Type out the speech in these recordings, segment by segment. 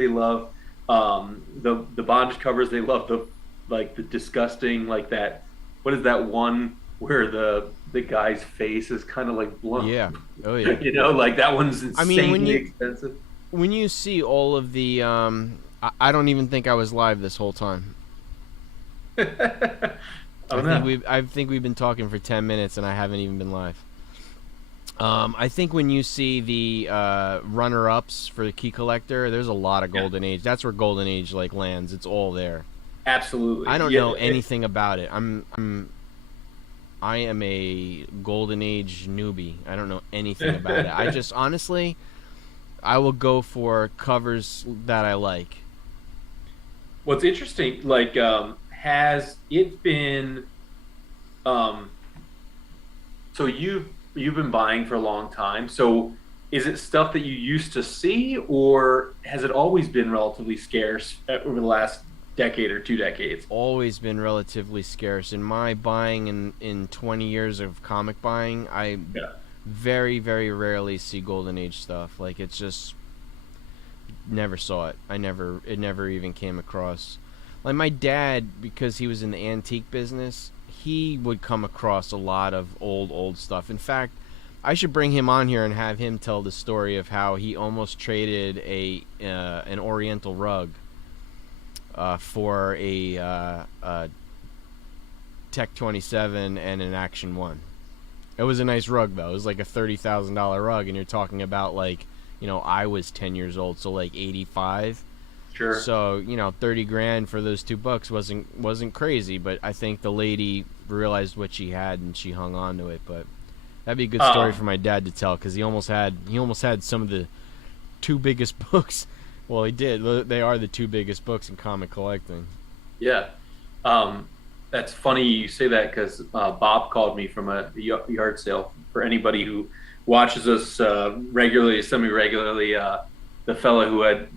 they love the bondage covers. They love the disgusting like that. What is that one where the guy's face is kind of like blown? Yeah. Oh yeah. Like that one's I mean, insanely expensive. when you see all of the I don't even think I was live this whole time. Oh no. I think we've been talking for 10 minutes and I haven't even been live. I think when you see the runner-ups for the key collector, there's a lot of Golden Age. That's where Golden Age like lands. It's all there. Absolutely. I don't Yeah, know anything about it. I am a Golden Age newbie. I don't know anything about it. I just honestly, I will go for covers that I like. what's interesting, like, has it been um so you've been buying for a long time. So is it stuff that you used to see, or has it always been relatively scarce over the last decade or 2 decades? Always been relatively scarce. In my buying in 20 years of comic buying, I Yeah. very, very rarely see Golden Age stuff. Like, it's just never saw it. It never even came across. Like, my dad, because he was in the antique business, he would come across a lot of old stuff. In fact, I should bring him on here and have him tell the story of how he almost traded an Oriental rug for a Tech 27 and an Action 1. It was a nice rug, though. It was like a $30,000 rug, and you're talking about, like, I was 10 years old, so like 85. Sure. So, 30 grand for those $2 wasn't crazy, but I think the lady realized what she had and she hung on to it. But that'd be a good story for my dad to tell, because he almost had some of the two biggest books. Well, he did. They are the two biggest books in comic collecting. Yeah. That's funny you say that, because Bob called me from a yard sale. For anybody who watches us regularly, semi-regularly, the fellow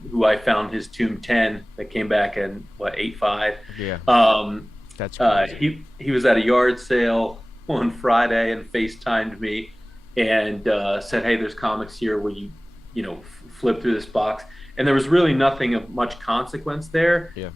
who I found his Tomb 10 that came back in what 85. Yeah. That's he was at a yard sale one Friday and FaceTimed me and said, "Hey, there's comics here. Will you flip through this box?" And there was really nothing of much consequence there. Yeah.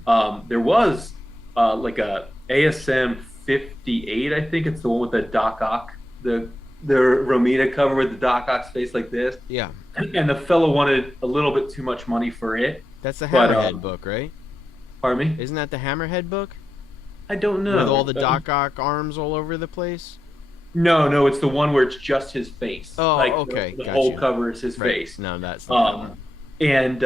There was like a ASM 58, I think it's the one with the Doc Ock, the Romita cover with the Doc Ock's face like this. Yeah. And the fellow wanted a little bit too much money for it. That's the Hammerhead book, right? Pardon me? Isn't that the Hammerhead book? I don't know. With all the Doc Ock arms all over the place? No, it's the one where it's just his face. Oh, like, okay. The whole cover is his face. No, that's not and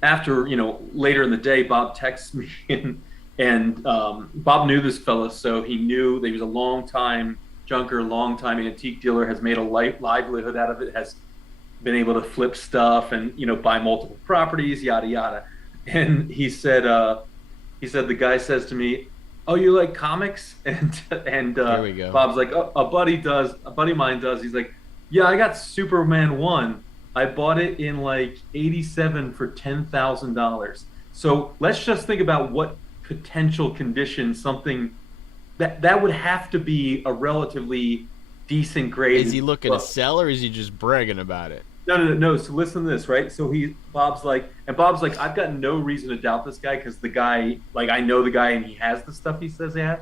after, later in the day, Bob texts me and Bob knew this fella, so he knew that he was a long time junker, long time antique dealer, has made a livelihood out of it, has been able to flip stuff and buy multiple properties, yada yada. And he said the guy says to me, "Oh, you like comics?" And Here we go. Bob's like, "Oh, a buddy of mine does." He's like, "Yeah, I got Superman 1. I bought it in like 87 for $10,000. So let's just think about what potential condition something that would have to be a relatively decent grade." Is he looking to sell, or is he just bragging about it? No. So listen to this, right? So Bob's like, I've got no reason to doubt this guy, because the guy, like, I know the guy and he has the stuff he says he had.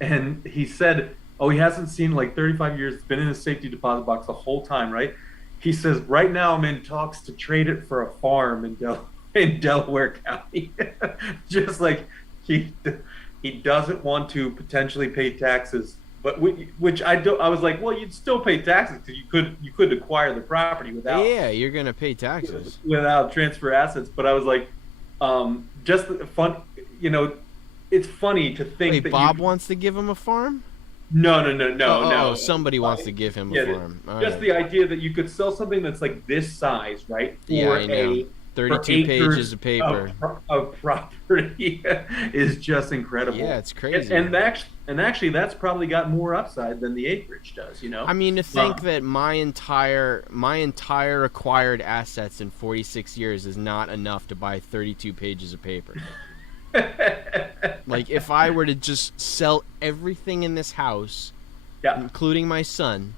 And he said, oh, he hasn't seen like 35 years. It's been in his safety deposit box the whole time, right? He says, right now I'm in talks to trade it for a farm in Delaware County. Just like he doesn't want to potentially pay taxes. But which I was like, well, you'd still pay taxes, because you could acquire the property without. Yeah, you're gonna pay taxes without transfer assets. But I was like, just fun. It's funny to think. Wait, that Bob wants to give him a farm? No. Somebody wants to give him a farm. Just the idea that you could sell something that's like this size, right? Yeah, I know. 32 pages of paper of property is just incredible. Yeah, it's crazy. And actually, that's probably got more upside than the acreage does. I mean, to think that my entire acquired assets in 46 years is not enough to buy 32 pages of paper. Like, if I were to just sell everything in this house, including my son,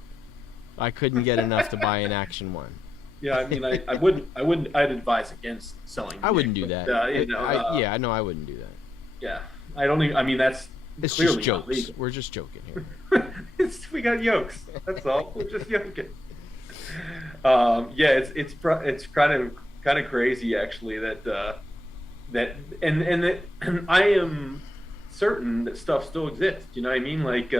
I couldn't get enough to buy an Action 1. Yeah, I mean, I wouldn't, I'd advise against selling I wouldn't Nick, do but that. Yeah, I know I wouldn't do that. yeah, I don't even. I mean, that's It's just clearly not jokes. legal. We're just joking here. We got yokes. That's all. We're just yoking. Yeah, it's kind of crazy actually that and that I am certain that stuff still exists. You know what I mean? Like,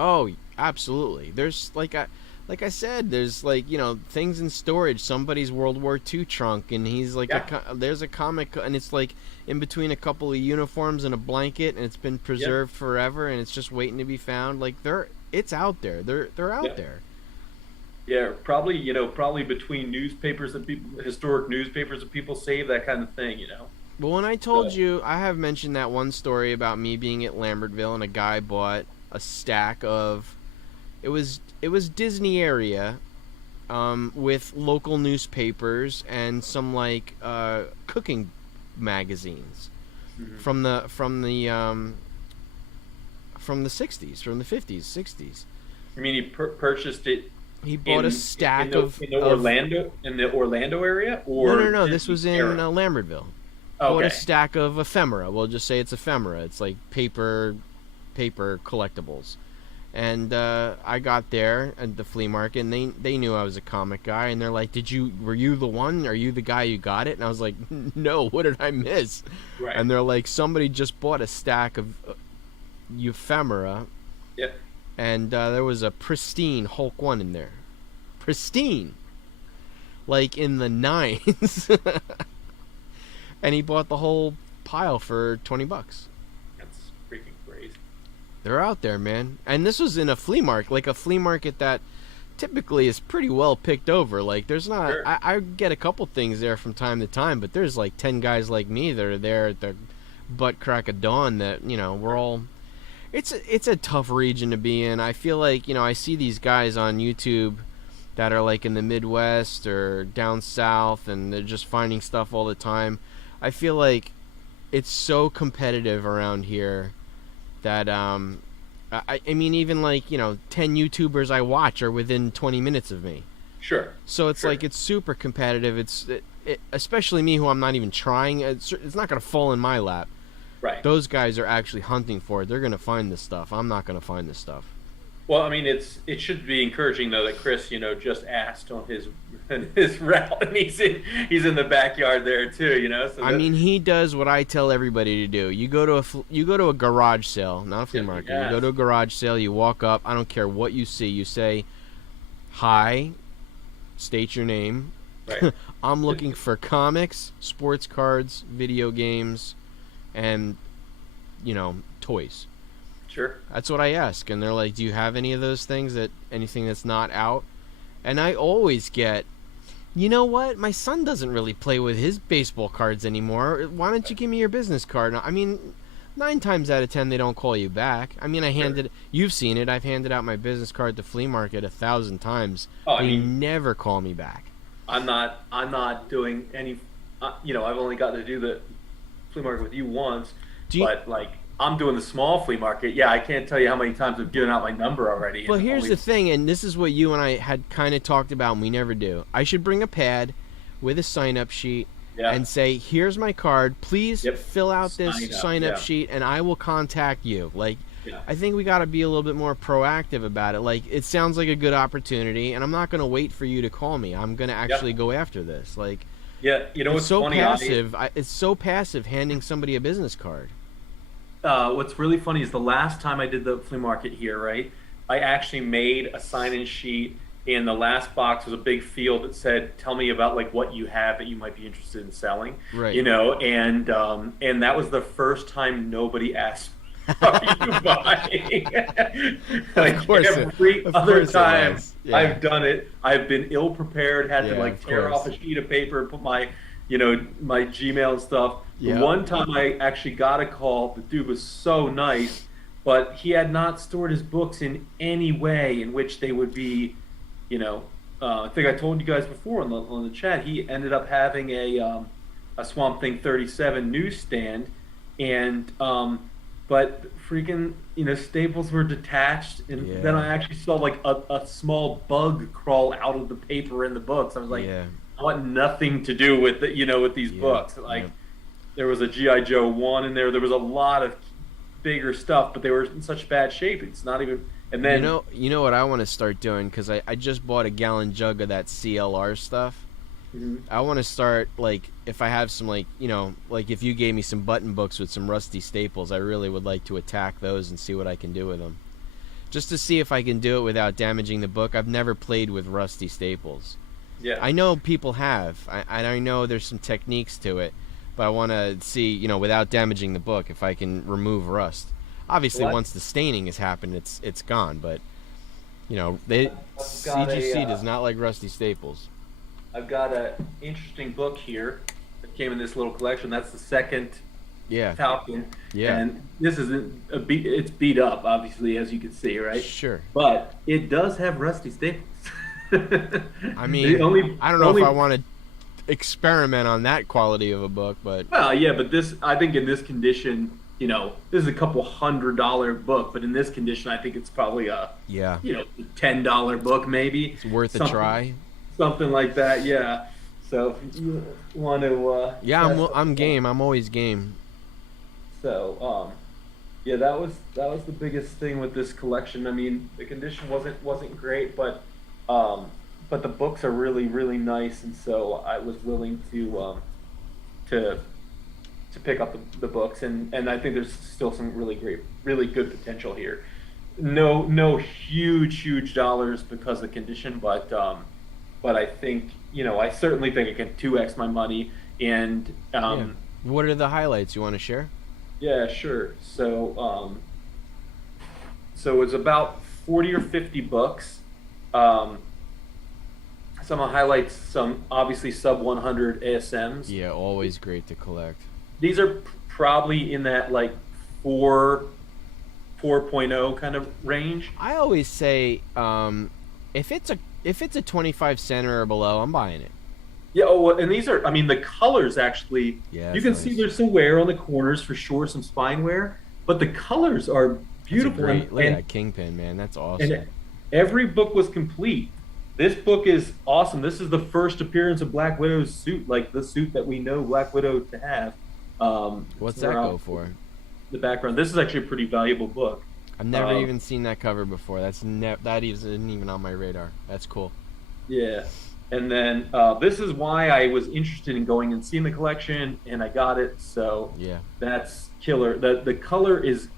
Oh, absolutely. There's like I said, there's like things in storage. Somebody's World War II trunk, and he's like yeah, there's a comic, and it's like in between a couple of uniforms and a blanket, and it's been yeah, preserved forever, and it's just waiting to be found. Like it's out there. They're yeah. out there. Yeah, probably, probably between newspapers that people, historic newspapers that people save, that kind of thing, But when I told So, you, I have mentioned that one story about me being at Lambertville, and a guy bought a stack of it was Disney area, with local newspapers and some like cooking magazines mhm. from the 60s, from the 50s, 60s. I mean, he purchased it He bought a in stack of the Orlando area, no, no, or no. This Disney was in era. Lambertville. Bought a Okay, stack of ephemera. We'll just say it's ephemera. It's like paper collectibles. And I got there at the flea market, and they knew I was a comic guy, and they're like, were you the one? Are you the guy who got it?" And I was like, "No, what did I miss?" right, And they're like, "Somebody just bought a stack of ephemera, yeah, and there was a pristine Hulk 1 in there. Pristine. Like in the nines." And he bought the whole pile for $20. that's freaking crazy. They're out there, man. And this was in a flea market, like a flea market that typically is pretty well picked over. Like, there's not. Sure, I get a couple things there from time to time, but there's like 10 guys like me that are there at the butt crack of dawn that, we're all. It's a tough region to be in. I feel like, I see these guys on YouTube that are like in the Midwest or down south, and they're just finding stuff all the time. I feel like it's so competitive around here that I mean, even like 10 YouTubers I watch are within 20 minutes of me. sure, So it's sure, like it's super competitive. Especially me, who I'm not even trying. It's not gonna fall in my lap. right. Those guys are actually hunting for it. They're gonna find this stuff. I'm not gonna find this stuff. Well, I mean, it should be encouraging though that Chris, just asked on his route, and he's in the backyard there too, So I that, mean, he does what I tell everybody to do. You go to a garage sale, not a flea yeah, market. You go yes, to a garage sale. You walk up. I don't care what you see. You say, "Hi," state your name. right, I'm looking for comics, sports cards, video games, and toys. sure, That's what I ask, and they're like, "Do you have any of those things? Anything that's not out?" And I always get, "You know what? My son doesn't really play with his baseball cards anymore. Why don't you give me your business card?" I mean, 9 times out of 10 they don't call you back. I mean, sure. you've seen it. I've handed out my business card to flea market 1,000 times. Oh, I They mean, never call me back. I'm not doing any. I've only got to do the flea market with you once, Do you, but like I'm doing the small flea market. Yeah, I can't tell you how many times I've given out my number already, Well, and here's only the thing, and this is what you and I had kind of talked about, and we never do. I should bring a pad with a sign-up sheet yeah, and say, "Here's my card. Please yep, fill out this sign up, sign-up yeah, sheet, and I will contact you." Like, yeah, I think we got to be a little bit more proactive about it. Like, it sounds like a good opportunity, and I'm not going to wait for you to call me. I'm going to yeah, actually go after this. Like, yeah. it's What's so funny? passive. It's so passive handing somebody a business card. What's really funny is the last time I did the flea market here, right? I actually made a sign-in sheet, and the last box was a big field that said, "Tell me about like what you have that you might be interested in selling," Right. and that was the first time nobody asked, "Are you buying?" Of Like course every of other course it time was. Yeah. I've done it, I've been ill prepared, had to Yeah, like of tear off course. a sheet of paper, put my Gmail and stuff. The Yeah. one time I actually got a call, the dude was so nice, but he had not stored his books in any way in which they would be, I think I told you guys before on the chat. He ended up having a Swamp Thing 37 newsstand, and but freaking staples were detached, and then Yeah. I actually saw like a small bug crawl out of the paper in the books. I was like, Yeah. I want nothing to do with with these Yep. books. Like Yep. there was a GI Joe 1 in there. There was a lot of bigger stuff, but they were in such bad shape. It's not even. And then You know what I want to start doing, because I just bought a gallon jug of that CLR stuff. Mhm. I want to start, like, if I have some, like, like if you gave me some button books with some rusty staples, I really would like to attack those and see what I can do with them. Just to see if I can do it without damaging the book. I've never played with rusty staples. Yeah. I know people have. I know there's some techniques to it, but I want to see, without damaging the book, if I can remove rust. Obviously, What? once the staining has happened, it's gone. But they I've got CGC a does not like rusty staples. I've got an interesting book here that came in this little collection. That's the second Yeah, Falcon, yeah, and this isn't it's beat up, obviously, as you can see, right? sure. But it does have rusty staples. I mean, The only, I don't know only, if I want to experiment on that quality of a book, but Well, yeah, but I think in this condition, this is a couple $100 book, but in this condition, I think it's probably a, yeah, $10 book, maybe. it's worth a Something- try. Something like that, yeah. So if you want to, Yeah, test I'm it, game. I'm always game. So, yeah, that was the biggest thing with this collection. I mean, the condition wasn't great, but the books are really really nice, and so I was willing to pick up the books, and I think there's still some really good potential here. No huge dollars because of the condition, but I think I certainly think I can 2x my money, and Yeah. What are the highlights you want to share? yeah, sure. So it's about 40 or 50 books. Some highlights, some obviously sub 100 ASMs. Yeah, always great to collect. These are probably in that like 4 4.0 kind of range. I always say, if it's a 25 center or below, I'm buying it. Yeah, oh, well, and these are, I mean, the colors actually, Yeah, you that's can nice. see there's some wear on the corners for sure, some spine wear, but the colors are That's a beautiful. great. Look at and, that Kingpin, man. That's awesome. and every book was complete. This book is awesome. This is the first appearance of Black Widow's suit, like the suit that we know Black Widow to have. What's that go for? The background. This is actually a pretty valuable book. I've never Um, even seen that cover before. That isn't even on my radar. That's cool. Yeah. And then this is why I was interested in going and seeing the collection, and I got it. So Yeah. that's killer. The color is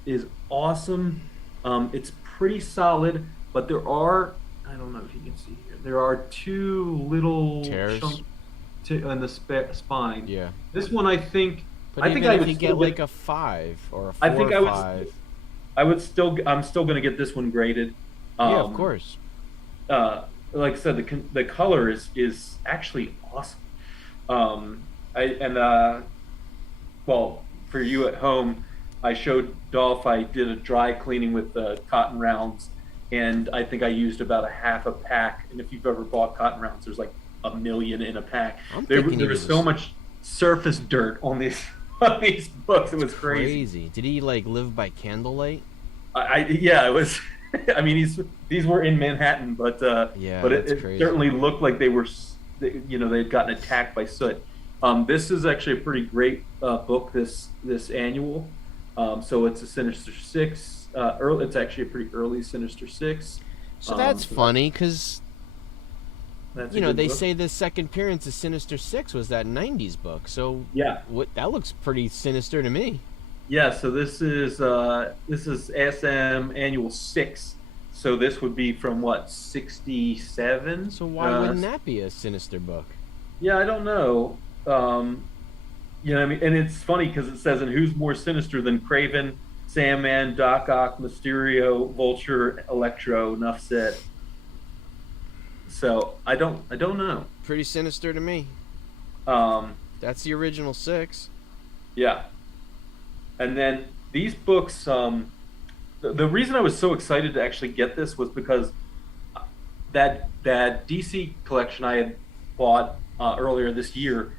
awesome. It's pretty solid, but there are, I don't know if you can see here, there are two little Tears? chunks on the spine. Yeah. This one, I think, But I even think I if would you still get like a 5 or a 4 I think or I would 5. I'm still going to get this one graded. Yeah, of course. Like I said, the color is actually awesome. Well, for you at home, I showed Dolph I did a dry cleaning with cotton rounds, and I think I used about a half a pack. And if you've ever bought cotton rounds, there's like a million in a pack. I'm There thinking he was was so much surface dirt on these on these books. It was crazy. Did he like live by candlelight? Yeah, it was. I mean, these were in Manhattan, but Yeah, but that's it crazy. certainly looked like they were, they'd gotten attacked by soot. This is actually a pretty great book. This annual, so it's a Sinister Six. Early, it's actually a pretty early Sinister Six. So that's funny because That's a good they book. say the second appearance of Sinister Six was that '90s book. So Yeah, that looks pretty sinister to me. yeah. So this is ASM Annual 6. So this would be from what, 67? So why wouldn't that be a sinister book? Yeah, I don't know. I mean, and it's funny because it says, "And who's more sinister than Craven, Sandman, Doc Ock, Mysterio, Vulture, Electro?" Enough said. So I don't know. Pretty sinister to me. Um, That's the original 6. yeah, and then these books. The reason I was so excited to actually get this was because that DC collection I had bought earlier this year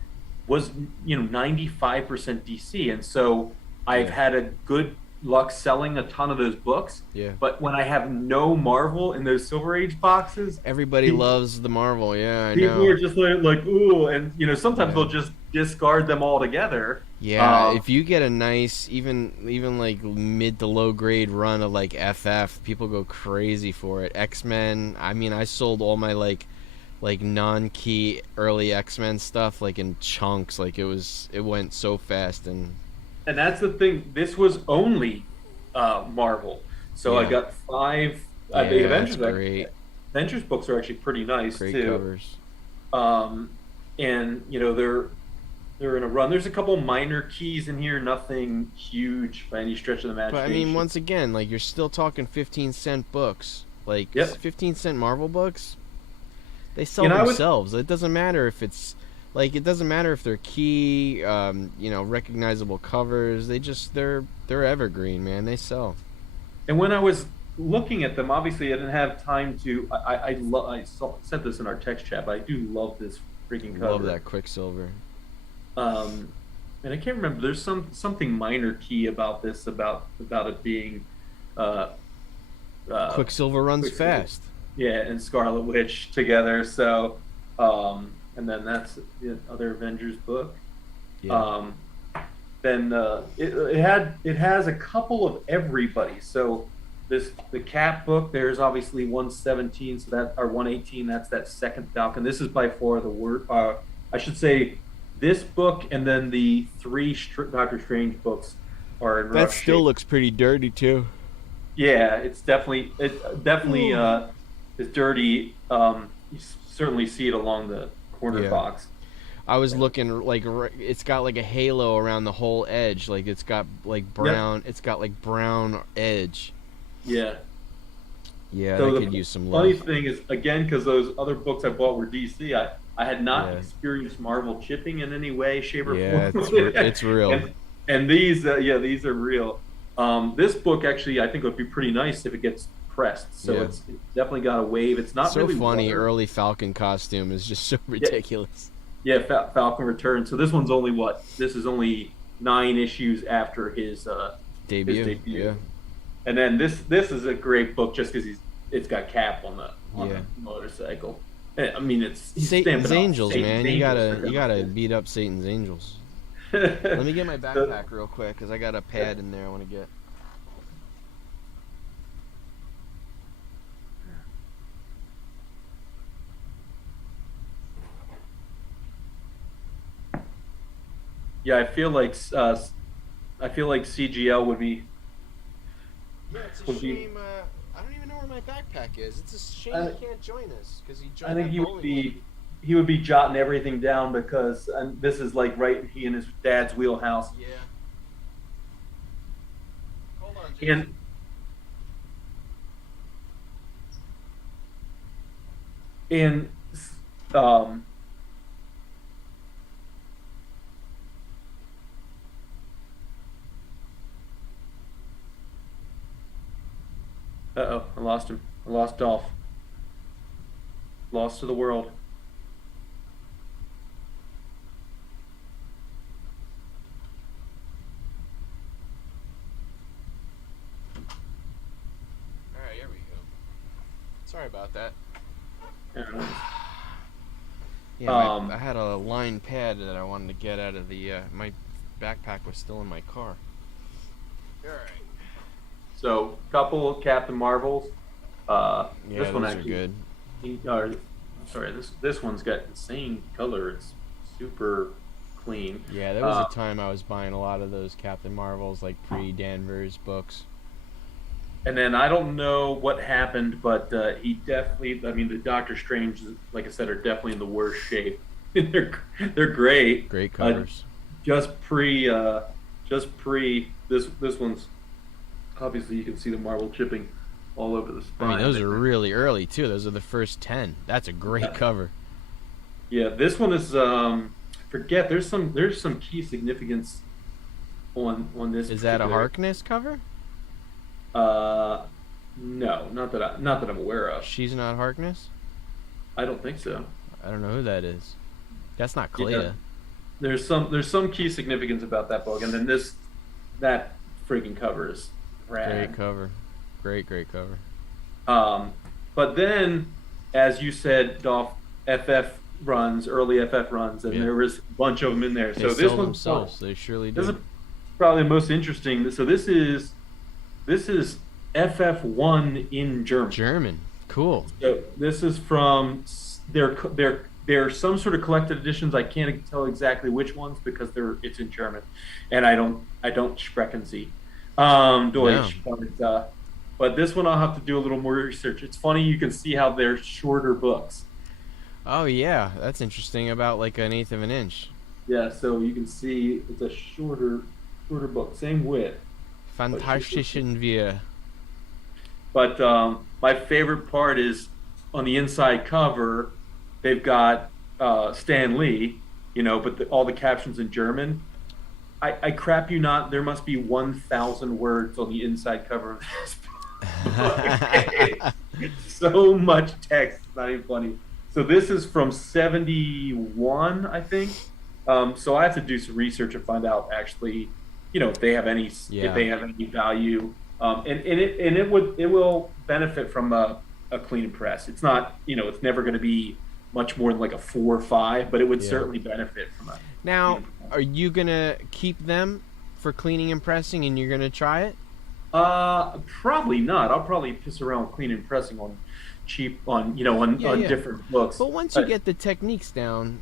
was 95% DC, and so I've Yeah. had a good luck selling a ton of those books. Yeah. But when I have no Marvel in those Silver Age boxes, Everybody loves the Marvel. Yeah, I people know. are just like ooh, and sometimes Yeah. they'll just discard them altogether. Yeah, if you get a nice, even like mid to low grade run of like FF, people go crazy for it. X-Men, I mean, I sold all my like non-key early X-Men stuff like in chunks. Like it went so fast. And And that's the thing. This was only Marvel, so I yeah, got five. The yeah, that's Avengers great. Avengers books are actually pretty nice Great too. covers. Um, and they're in a run. There's a couple minor keys in here, nothing huge by any stretch of the But I mean, imagination. once again, like you're still talking 15-cent books. Like Yep. 15-cent Marvel books, they sell You know, I would, themselves. It doesn't matter if it's like it doesn't matter if they're key, recognizable covers. They're evergreen, man. They sell. and when I was looking at them, obviously I didn't have time to. Said this in our text chat, but I do love this freaking Love cover. that Quicksilver. Um, and I can't remember. There's something minor key about this about it being uh, Quicksilver runs Quicksilver, fast. yeah, and Scarlet Witch together. So, and then that's the other Avengers book. Yeah. Um, then it has a couple of everybody. So the Cap book. There's obviously 117, so that or 118. That's that second Falcon. This is by far the word. I should say this book and then the three Doctor Strange books are in That rough still shape. looks pretty dirty too. Yeah, it definitely is dirty. Certainly see it along the corner Yeah. box. I was looking like it's got like a halo around the whole edge. Like it's got like brown. Yep. It's got like brown edge. Yeah. Yeah, So that the could use some funny love. thing is, again, because those other books I bought were DC, I had not Yeah. experienced Marvel chipping in any way, shape, or Yeah, form. it's real. And these, yeah, these are real. This book actually, I think, would be pretty nice if it gets pressed. So Yeah. it's definitely got a wave. It's not So really funny. weathered. Early Falcon costume is just so ridiculous. Yeah, Falcon Return. So this one's only what? This is only 9 issues after his Debut. debut. Yeah. And then this is a great book just because it's got Cap on Yeah. the motorcycle. I mean, he's Satan's stamping off Angels, Satan's man. Angels. You gotta beat up Satan's Angels. Let me get my backpack real quick because I got a pad in there I want to get. Yeah, I feel like CGL would be. Yeah, it's a Would be- shame. I don't even know where my backpack is. It's a shame I- he can't join us because he I joined think that he would bowling be league. he would be jotting everything down because this is like right he and his dad's wheelhouse. Yeah. Hold on, Jason. And um uh-oh, I lost him. I lost Dolph. Lost to the world. All right, here we go. Sorry about that. Yeah. Yeah, Um, I had a line pad that I wanted to get out of the. My backpack was still in my car. All right. So, couple of Captain Marvels. Yeah, This one those are actually, good. sorry, this one's got insane color. It's super clean. Yeah, there was a time I was buying a lot of those Captain Marvels, like pre-Danvers books. And then I don't know what happened, but he definitely. I mean, the Doctor Strange, like I said, are definitely in the worst shape. they're great. Great covers. Just pre this one's obviously you can see the marble chipping all over the I spine. mean, those are really early too. Those are the first 10. That's a great Yeah. cover. Yeah, this one is I forget. There's some key significance on this. Is that a particular- Harkness cover? No, not that I'm aware of. She's not Harkness? I don't think so. I don't know who that is. That's not Clea. Yeah. There's some key significance about that book, and then that friggin' cover is Great rad. cover. Great cover. Um, but then, as you said, Dolph, FF runs, early FF runs, and Yeah. there was a bunch of them in there. They So this sell one's fun. themselves. They surely This is do. probably the most interesting. So this is FF1 in German. German. Cool. So this is from they're some sort of collected editions. I can't tell exactly which ones because it's in German, and I don't sprechen sie No. Deutsch. But this one I'll have to do a little more research. It's funny you can see how they're shorter books. Oh yeah, that's interesting. About like an eighth of an inch. Yeah, so you can see it's a shorter book, same width. But shorter. Fantastischen wir. But my favorite part is on the inside cover, they've got Stan Lee, but all the captions in German. I crap you not, there must be 1,000 words on the inside cover of this book. So much text, it's not even funny. So this is from 71, I think. So I have to do some research and find out actually, if they have any Yeah. value. It will benefit from a clean press. It's not, it's never going to be much more than like a 4 or 5, but it would Yeah. certainly benefit from a Now, clean press. are you gonna keep them for cleaning and pressing, and you're gonna try it? Probably not. I'll probably piss around with cleaning and pressing on cheap Yeah, on yeah. different books. But once you get the techniques down,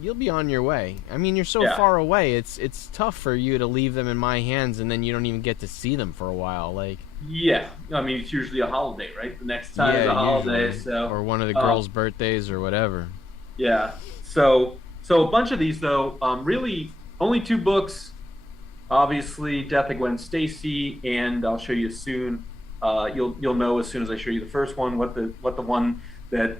you'll be on your way. I mean, you're so Yeah. far away. It's tough for you to leave them in my hands, and then you don't even get to see them for a while. Like, Yeah, I mean it's usually a holiday, right? The next time is yeah, a holiday, usually. so Or one of the um, girls' birthdays or whatever. yeah. So a bunch of these though, really only 2 books. Obviously, Death of Gwen Stacy, and I'll show you soon. You'll know as soon as I show you the first one what the one that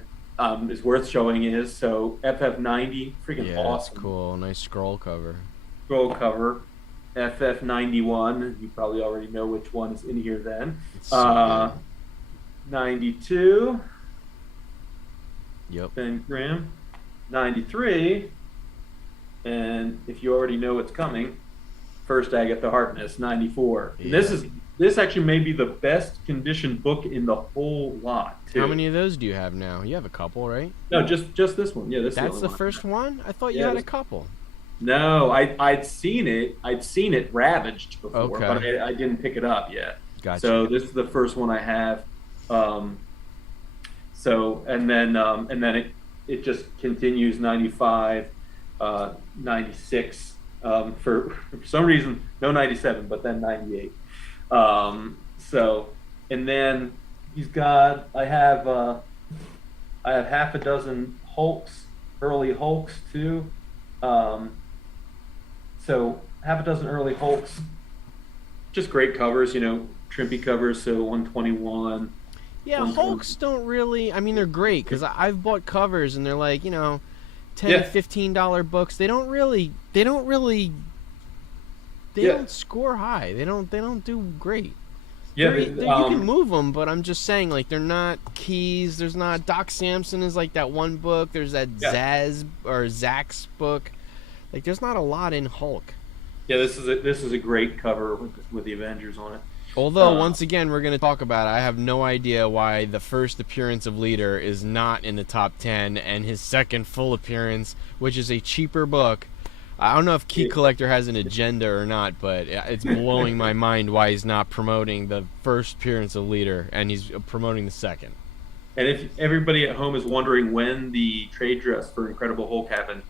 is worth showing is. So FF90, freaking Yeah, awesome it's cool. Nice scroll cover. scroll cover. FF91, you probably already know which one is in here then. It's so 92, good. Yep. Ben Grimm. 93, and if you already know what's coming, First Agatha Harkness, 94. And Yeah. This actually may be the best conditioned book in the whole lot, too. How many of those do you have now? You have a couple, right? No, just this one. Yeah, this is That's only the one. first one? I thought you Yeah, had a this- couple. No, I'd seen it. I'd seen it ravaged before, Okay. but I didn't pick it up yet. Gotcha. So this is the first one I have. And then it just continues 95, 96. For some reason, no 97, but then 98. And then I have half a dozen Hulks, early Hulks too. So half a dozen early Hulks, just great covers, trimpy covers. So 121. Yeah, 120. Hulks don't really. I mean, they're great because I've bought covers and they're like, $10 Yeah. to $15 books. They don't really. They Yeah. don't score high. They don't do great. Yeah, You can move them, but I'm just saying, like, they're not keys. There's not Doc Samson is like that one book. There's that Yeah. Zaz or Zach's book. Like, there's not a lot in Hulk. Yeah, this is a great cover with the Avengers on it. Although, once again, we're going to talk about it. I have no idea why the first appearance of Leader is not in the top 10, and his second full appearance, which is a cheaper book. I don't know if Key Collector has an agenda or not, but it's blowing my mind why he's not promoting the first appearance of Leader, and he's promoting the second. And if everybody at home is wondering when the trade dress for Incredible Hulk happened,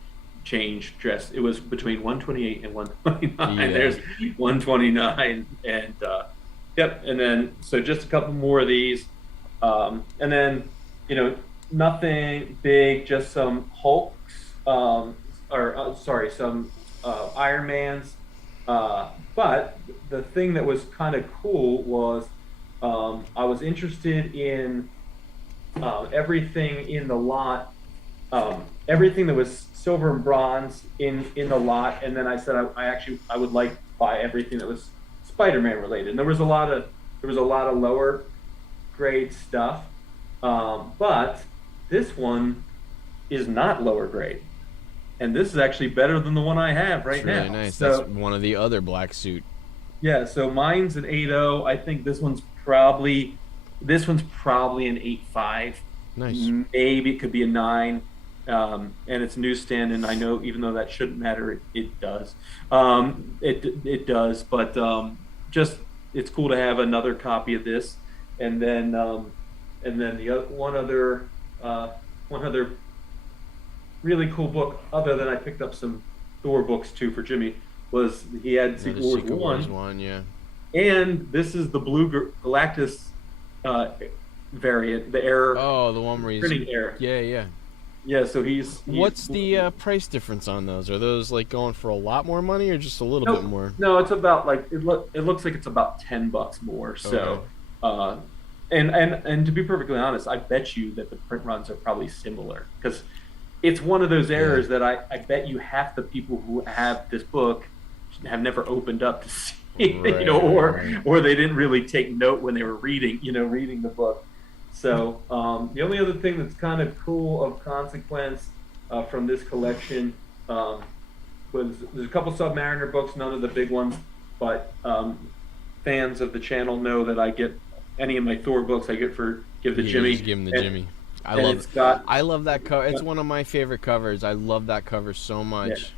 change dress, it was between 128 and 129. Yeah. There's 129, and yep. And then so just a couple more of these, and then nothing big, just some Hulks, some Iron Mans. But the thing that was kind of cool was I was interested in everything in the lot, everything that was silver and bronze in the lot, and then I said I would like to buy everything that was Spider-Man related. And there was a lot of lower grade stuff, but this one is not lower grade, and this is actually better than the one I have right It's really now. nice. So That's one of the other black suit Yeah, so mine's an 8.0. I think this one's probably an 8.5. Nice. Maybe it could be a 9. And it's newsstand, and I know even though that shouldn't matter, it does. It does, but just it's cool to have another copy of this, and then one other really cool book, other than I picked up some Thor books too for Jimmy, was he had Another Secret Wars Secret Wars 1, one, yeah. and this is the Blue Galactus uh, variant, the error Oh, the one where he's printing error. yeah, yeah. Yeah, so he's What's the price difference on those? Are those like going for a lot more money or just a little bit no, more? no, it's about like it looks like it's about $10 more. Okay. So, uh, and to be perfectly honest, I bet you that the print runs are probably similar because it's one of those Yeah. errors that I bet you half the people who have this book have never opened up to see, Right, right. or they didn't really take note when they were reading the book. So the only other thing that's kind of cool of consequence from this collection was there's a couple Submariner books, none of the big ones, but fans of the channel know that I get any of my Thor books I give to Yeah, Jimmy. just give him the And- Jimmy. and it's got I love that cover. It's one of my favorite covers. I love that cover so yeah. much.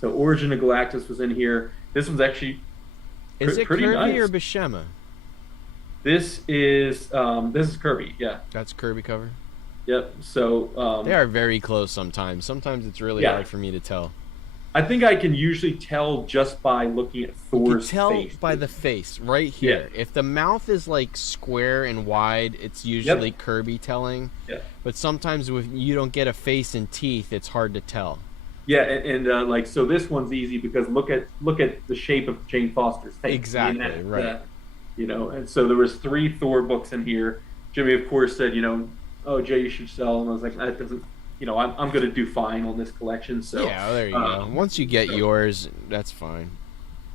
So Origin of Galactus was in here. This one's actually Is it pretty Kirby nice. or Buscema? This is Kirby. Yeah. That's Kirby cover. Yep. So They are very close sometimes. Sometimes it's really yeah. hard for me to tell. I think I can usually tell just by looking at You Thor's can tell face. by the face right here. If the mouth is like square and wide, it's usually Kirby telling. Yeah. But sometimes if you don't get a face and teeth, it's hard to tell. Yeah, and like so, this one's easy because look at the shape of Jane Foster's face. Exactly, I mean, right. And so there was 3 Thor books in here. Jimmy, of course, said, oh Jay, you should sell them. I was like, that doesn't, I'm going to do fine on this collection. So Yeah, there you go. Once you get yours, that's fine.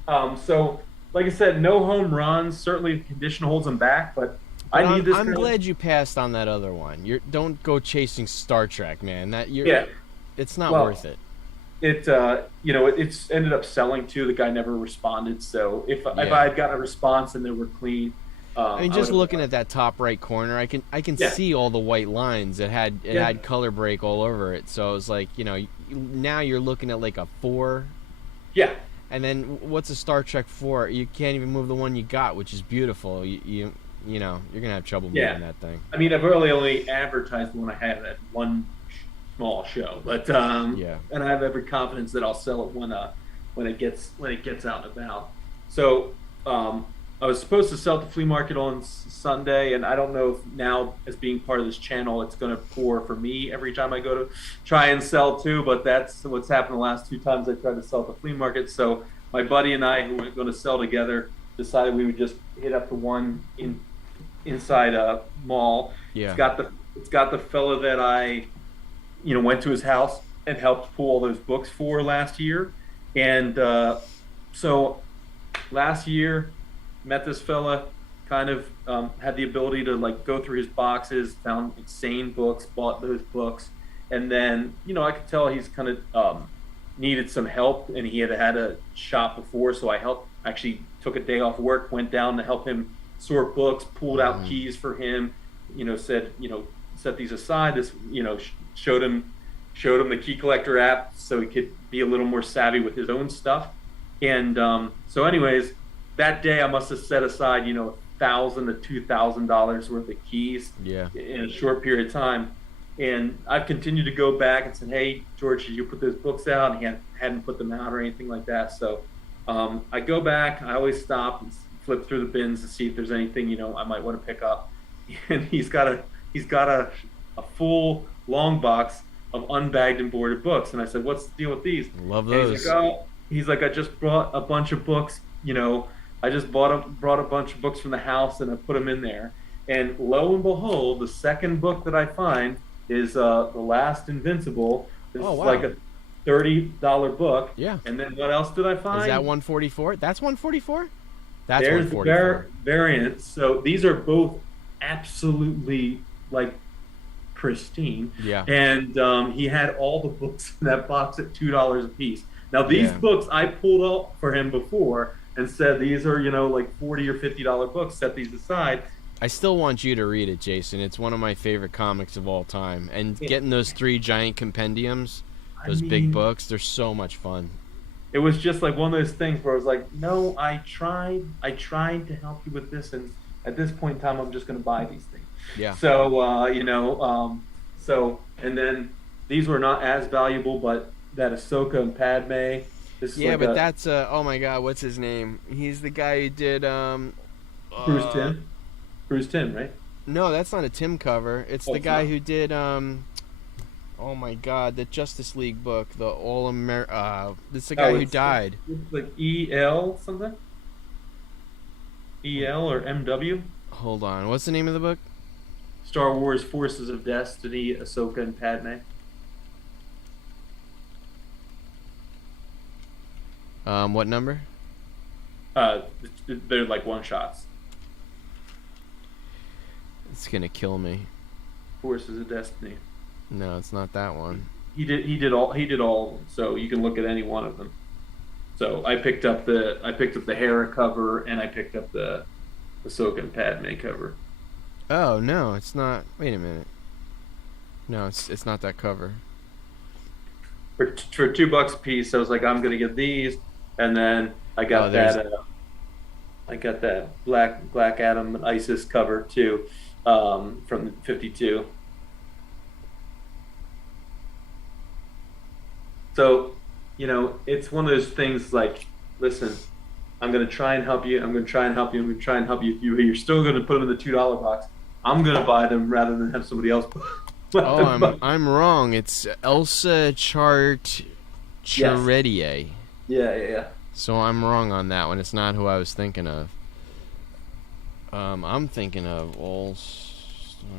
So like I said, no home runs. Certainly, the condition holds them back, but I need this. I'm glad you passed on that other one. Don't go chasing Star Trek, man. Yeah, It's not Well, worth it. It's ended up selling too. The guy never responded. So if I had gotten a response and they were clean, I mean, just looking at that top right corner, I can Yeah. see all the white lines. It had color break all over it. So it was like, now you're looking at like a 4. Yeah. And then what's a Star Trek 4? You can't even move the one you got, which is beautiful. You're gonna have trouble moving that thing. I mean, I've really only advertised the one I had at one small show, but and I have every confidence that I'll sell it when it gets out and about. So I was supposed to sell at the flea market on Sunday, and I don't know if now, as being part of this channel, it's going to pour for me every time I go to try and sell too. But that's what's happened the last 2 times I tried to sell at the flea market. So my buddy and I, who were going to sell together, decided we would just hit up the one inside a mall. Yeah. It's got the fella that I went to his house and helped pull all those books for last year. And so last year, met this fella, kind of had the ability to like go through his boxes, found insane books, bought those books. And then, I could tell he's kind of needed some help, and he had a shop before. So I actually took a day off work, went down to help him sort books, pulled out keys for him, said, set these aside. This, showed him the Key Collector app so he could be a little more savvy with his own stuff. And so anyways, that day I must have set aside, $1,000 to $2,000 worth of keys in a short period of time. And I've continued to go back and said, hey, George, did you put those books out? And he hadn't put them out or anything like that. So I go back, I always stop and flip through the bins to see if there's anything, I might want to pick up. And he's got a full long box of unbagged and boarded books. And I said, what's the deal with these? Love And those. he's like, I just brought a bunch of books, I just brought a bunch of books from the house and I put them in there. And lo and behold, the second book that I find is The Last Invincible. This is like a $30 book. Yeah. And then what else did I find? Is that 144? That's 144? That's There's 144. the variants. So these are both absolutely like pristine. Yeah. And he had all the books in that box at $2 a piece. Now these Yeah. books I pulled out for him before. and said these are like $40 or $50 books. Set these aside. I still want you to read it, Jason. It's one of my favorite comics of all time. And getting those 3 giant compendiums, those big books, they're so much fun. It was just like one of those things where I was like, no, I tried to help you with this, and at this point in time, I'm just going to buy these things. Yeah. So, and then these were not as valuable, but that Ahsoka and Padme. This is but that's oh my God, what's his name? He's the guy who did Bruce Timm. Bruce Timm, right? No, that's not a Tim cover. It's the guy who did oh my God, the Justice League book, the All Amer. This is the guy who died. It's like EL something. EL or MW. Hold on, what's the name of the book? Star Wars Forces of Destiny, Ahsoka and Padme. What number? They're like one shots. It's gonna kill me. Forces of Destiny. No, it's not that one. He did all of them, so you can look at any one of them. So I picked up the Hera cover, and I picked up the Ahsoka and Padme cover. Oh no, it's not. Wait a minute. No, it's not that cover. For $2 a piece, I was like, I'm gonna get these, and then I got I got that Black Adam ISIS cover too, from '52. So, it's one of those things like, listen, I'm going to try and help you. I'm going to try and help you. I'm going to try and help you. If you're still going to put them in the $2 box, I'm going to buy them rather than have somebody else. I'm wrong. It's Elsa Charretier. Yeah. So I'm wrong on that one. It's not who I was thinking of. I'm thinking of All Star.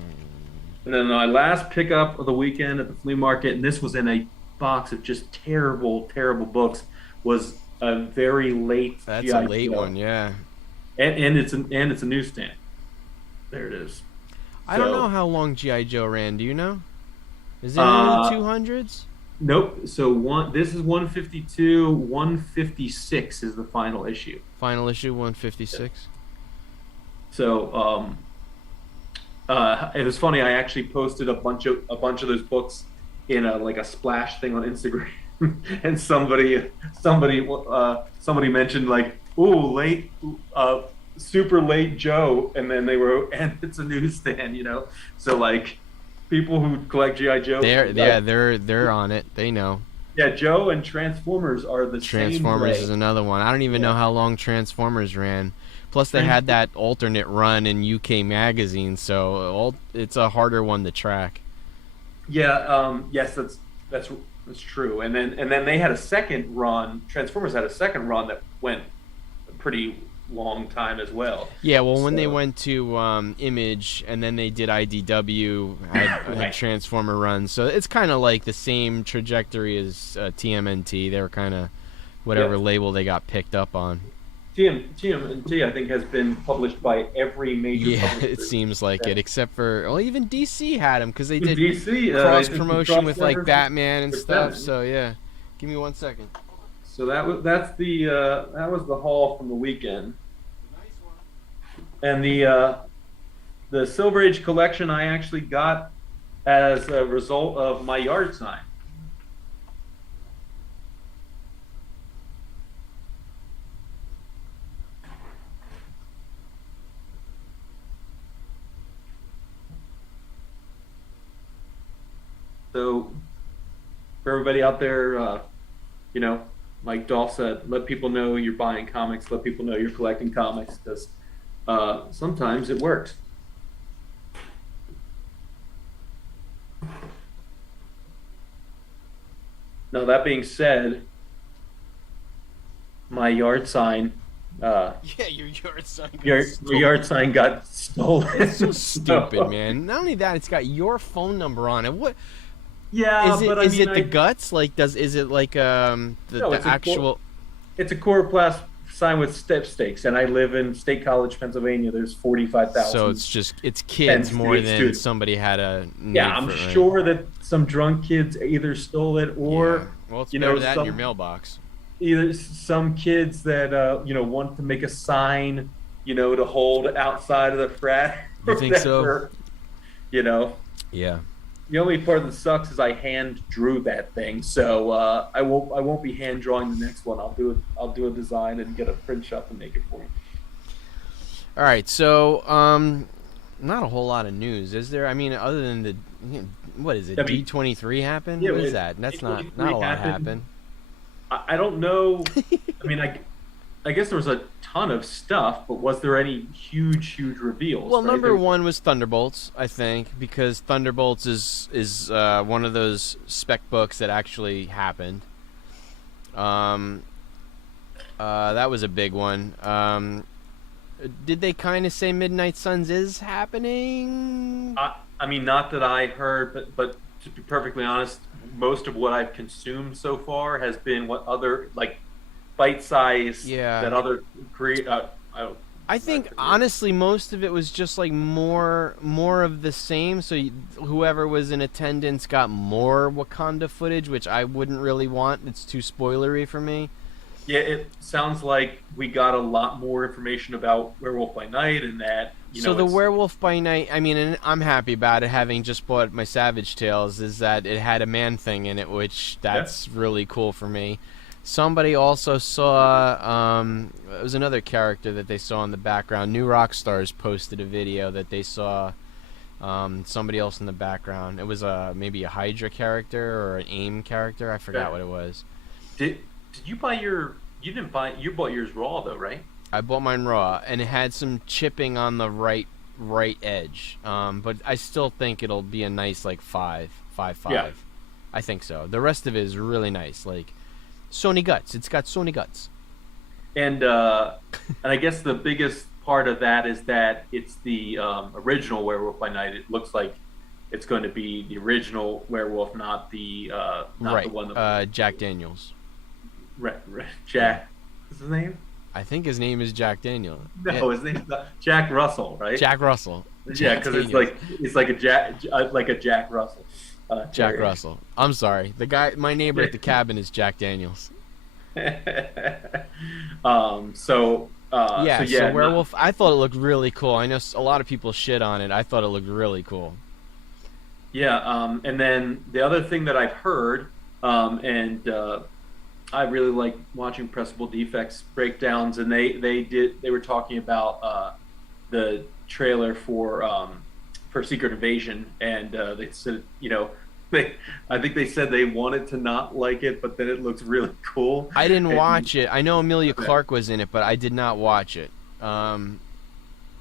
And then my last pickup of the weekend at the flea market, and this was in a box of just terrible books, was a very late. That's a late one, yeah. And it's a newsstand. There it is. I don't know how long G.I. Joe ran. Do you know? Is it in the 200s? Nope. So this is 152. 156 is the final issue. Final issue 156. Yeah. So it was funny. I actually posted a bunch of those books in a splash thing on Instagram, and somebody mentioned like, "Ooh, late, super late Joe," and then they wrote, "And it's a newsstand," So like, people who collect GI Joe, they're on it. They know. Yeah, Joe and Transformers are the same way. Transformers is another one. I don't even know how long Transformers ran. Plus, they had that alternate run in UK magazine, so it's a harder one to track. Yeah. Yes, that's true. And then they had a second run. Transformers had a second run that went a pretty long time as well. Yeah. Well, when they went to Image, and then they did IDW, had Transformer runs. So it's kind of like the same trajectory as TMNT. They were kind of whatever label they got picked up on. TMNT, I think, has been published by every major publisher. It seems like it, except for even DC had them because they did DC, cross promotion with like Batman and stuff. So yeah, give me 1 second. So that was the haul from the weekend. Nice one. And the Silver Age collection I actually got as a result of my yard sign. So, for everybody out there, like Dolph said, let people know you're buying comics. Let people know you're collecting comics, because sometimes it works. Now, that being said, my yard sign. Your yard sign. Your yard sign got stolen. It's so stupid, man. Not only that, it's got your phone number on it. What? Yeah, is it the guts? Like, is it like the actual? It's a coroplast sign with step stakes, and I live in State College, Pennsylvania. There's 45,000. So it's kids more than students. Somebody had a. Yeah, I'm sure that some drunk kids either stole it or well, it's better that in your mailbox. either some kids that want to make a sign, to hold outside of the frat You or think so? whatever. You know, Yeah. the only part that sucks is I hand drew that thing, so I won't be hand drawing the next one. I'll do a design and get a print shop and make it for you. All right. So, not a whole lot of news, is there? I mean, other than what is it? I mean, D23 happened. yeah, What is that? That's not a lot happened. happened. I don't know. I mean, I guess there was a ton of stuff, but was there any huge reveals? Well, Right? number one was Thunderbolts, I think, because Thunderbolts is one of those spec books that actually happened. Um, that was a big one. Did they kind of say Midnight Suns is happening? I mean, not that I heard, but to be perfectly honest, most of what I've consumed so far has been what other like bite size Yeah. that other create. I don't. I think honestly, most of it was just like more of the same. So whoever was in attendance got more Wakanda footage, which I wouldn't really want. It's too spoilery for me. Yeah, it sounds like we got a lot more information about Werewolf by Night, and that So the it's Werewolf by Night, I mean, and I'm happy about it, having just bought my Savage Tales, is that it had a man thing in it, which that's really cool for me. Somebody also saw, it was another character that they saw in the background. New Rockstars posted a video that they saw somebody else in the background. It was maybe a Hydra character or an AIM character. I forgot what it was. Did you buy your? You didn't buy. You bought yours raw though, right? I bought mine raw, and it had some chipping on the right edge. But I still think it'll be a nice like 5. Yeah. I think so. The rest of it is really nice, like Sony guts. It's got Sony guts. And I guess the biggest part of that is that it's the original Werewolf by Night. It looks like it's going to be the original werewolf, not the one that Jack Daniels. Jack. What's his name? I think his name is Jack Daniel. No, his name's not Jack Russell, right? Jack Russell. Yeah, because it's like a Jack Russell. Jack Russell. I'm sorry. My neighbor at the cabin is Jack Daniels. So Werewolf. I thought it looked really cool. I know a lot of people shit on it. I thought it looked really cool. Yeah, and then the other thing that I've heard, and I really like watching Pressable Defects breakdowns, and they were talking about the trailer for Secret Invasion, and they said I think they said they wanted to not like it, but then it looks really cool. I didn't watch it. I know Emilia Clarke was in it, but I did not watch it.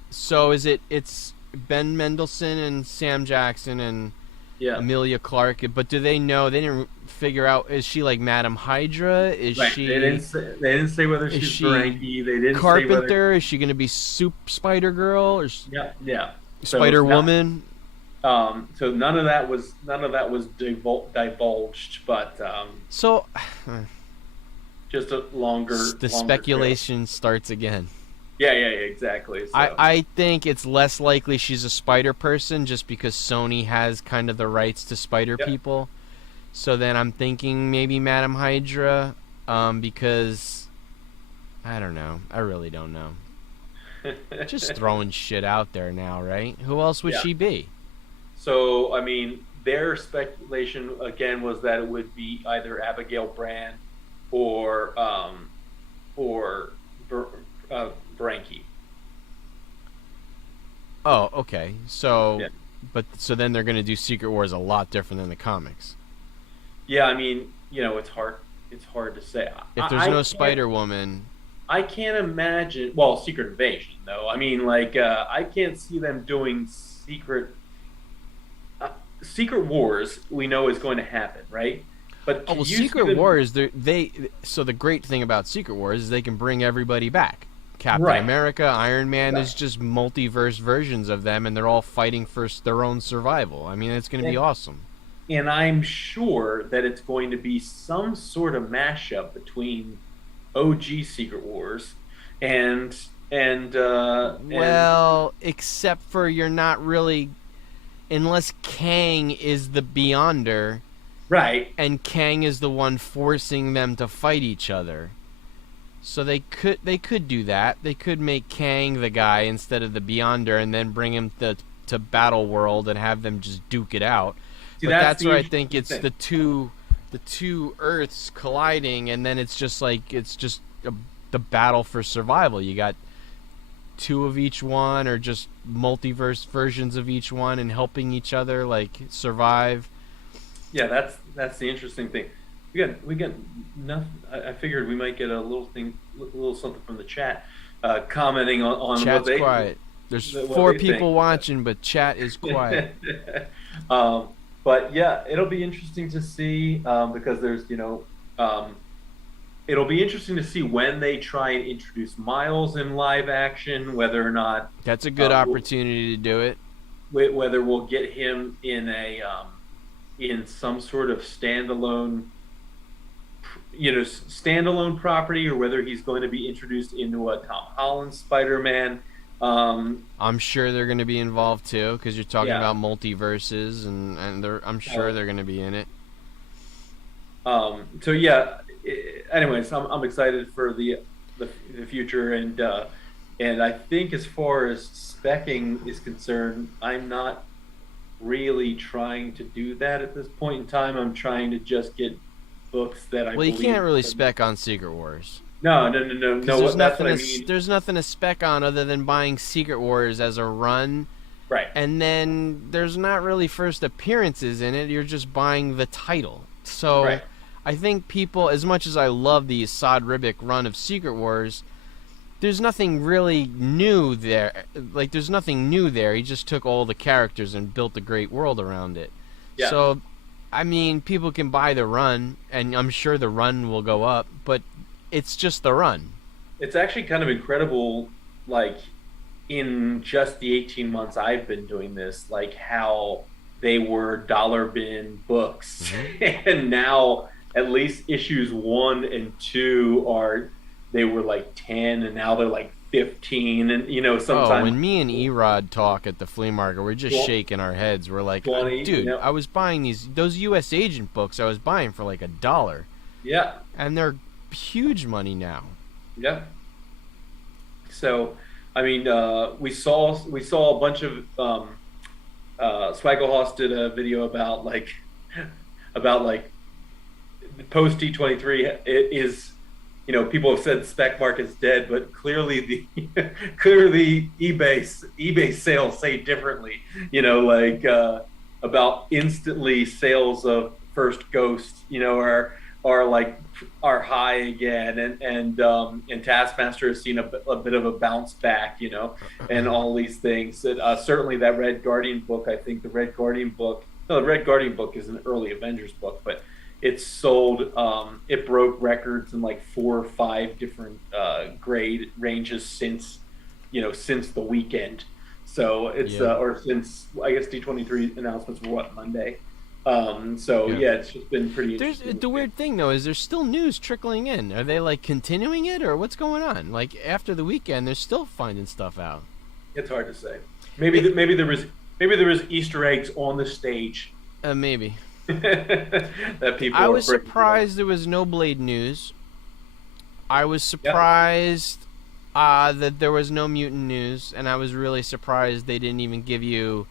So it's Ben Mendelsohn and Sam Jackson and Emilia Clarke, but do they know? They didn't figure out. Is she like Madam Hydra? Is she? They didn't say whether she's Ferengi. They didn't Carpenter. say whether... Is she going to be Soup Spider Girl or yeah. Spider Woman? So none of that was divulged, but so just a longer. The speculation starts again. Yeah, exactly. So. I think it's less likely she's a spider person just because Sony has kind of the rights to spider people. So then I'm thinking maybe Madam Hydra, because I don't know. I really don't know. Just throwing shit out there now, right? Who else would she be? So, I mean, their speculation, again, was that it would be either Abigail Brand or Branky. Oh, okay. So, so then they're going to do Secret Wars a lot different than the comics. Yeah, I mean, it's hard to say. If there's no Spider-Woman... I can't imagine... Well, Secret Invasion, though. I mean, I can't see them doing Secret Wars, we know is going to happen, right? But Secret Wars, so the great thing about Secret Wars is they can bring everybody back. Captain America, Iron Man, there's just multiverse versions of them, and they're all fighting for their own survival. I mean, it's going to be awesome. And I'm sure that it's going to be some sort of mashup between OG Secret Wars and except for you're not really... Unless Kang is the Beyonder, Right. and Kang is the one forcing them to fight each other. So they could do that. They could make Kang the guy instead of the Beyonder, and then bring him to Battle World and have them just duke it out. See, But that's that's the where I think interesting it's thing. the two Earths colliding, and then it's just like the battle for survival. You got two of each one, or just multiverse versions of each one, and helping each other like survive. Yeah, that's the interesting thing. We get nothing. I figured we might get a little thing, a little something from the chat, commenting on what Chat's they quiet. There's what four they think. people watching, but chat is quiet. um, but yeah, it'll be interesting to see because there's it'll be interesting to see when they try and introduce Miles in live action, whether or not That's a good we'll, opportunity to do it. whether we'll get him in some sort of standalone standalone property, or whether he's going to be introduced into a Tom Holland Spider-Man. I'm sure they're going to be involved too, because you're talking Yeah. about multiverses, and I'm sure they're going to be in it. So yeah. Anyways, I'm excited for the future, and I think as far as specking is concerned, I'm not really trying to do that at this point in time. I'm trying to just get books that I Well, you believe. can't really spec on Secret Wars. No. There's That's nothing what I to mean. there's nothing to spec on other than buying Secret Wars as a run, Right. and then there's not really first appearances in it. You're just buying the title. So Right. I think people, as much as I love the Assad Ribic run of Secret Wars, there's nothing really new there. Like, there's nothing new there. He just took all the characters and built a great world around it. Yeah. So, I mean, people can buy the run, and I'm sure the run will go up, but it's just the run. It's actually kind of incredible, like in just the 18 months I've been doing this, like how they were dollar bin books, and now at least issues 1 and 2 they were like 10, and now they're like 15, and Oh, sometimes when me and Erod talk at the flea market, we're just Tw- shaking our heads. We're like, 20. dude, I was buying those U.S. agent books. I was buying for like $1, Yeah, and they're huge money now. yeah. So, I mean, we saw a bunch of Swaggle did a video about like post D23 is, people have said spec market's dead, but clearly clearly eBay sales say differently. About instantly sales of first Ghost, are high again, and Taskmaster has seen a bit of a bounce back, and all these things. That certainly that Red Guardian book. I think the Red Guardian book. No, the Red Guardian book is an early Avengers book, but it's sold. It broke records in like 4 or 5 different grade ranges since the weekend. So it's Yeah. or since I guess D23 announcements were what, Monday. So Yeah. yeah, it's just been pretty There's interesting. the weird thing though is there's still news trickling in. Are they like continuing it, or what's going on? Like after the weekend, they're still finding stuff out. It's hard to say. Maybe there was Easter eggs on the stage Maybe. that people. I are was breaking surprised there was no Blade news. I was Yeah. surprised that there was no Mutant news, and I was really surprised they didn't even give you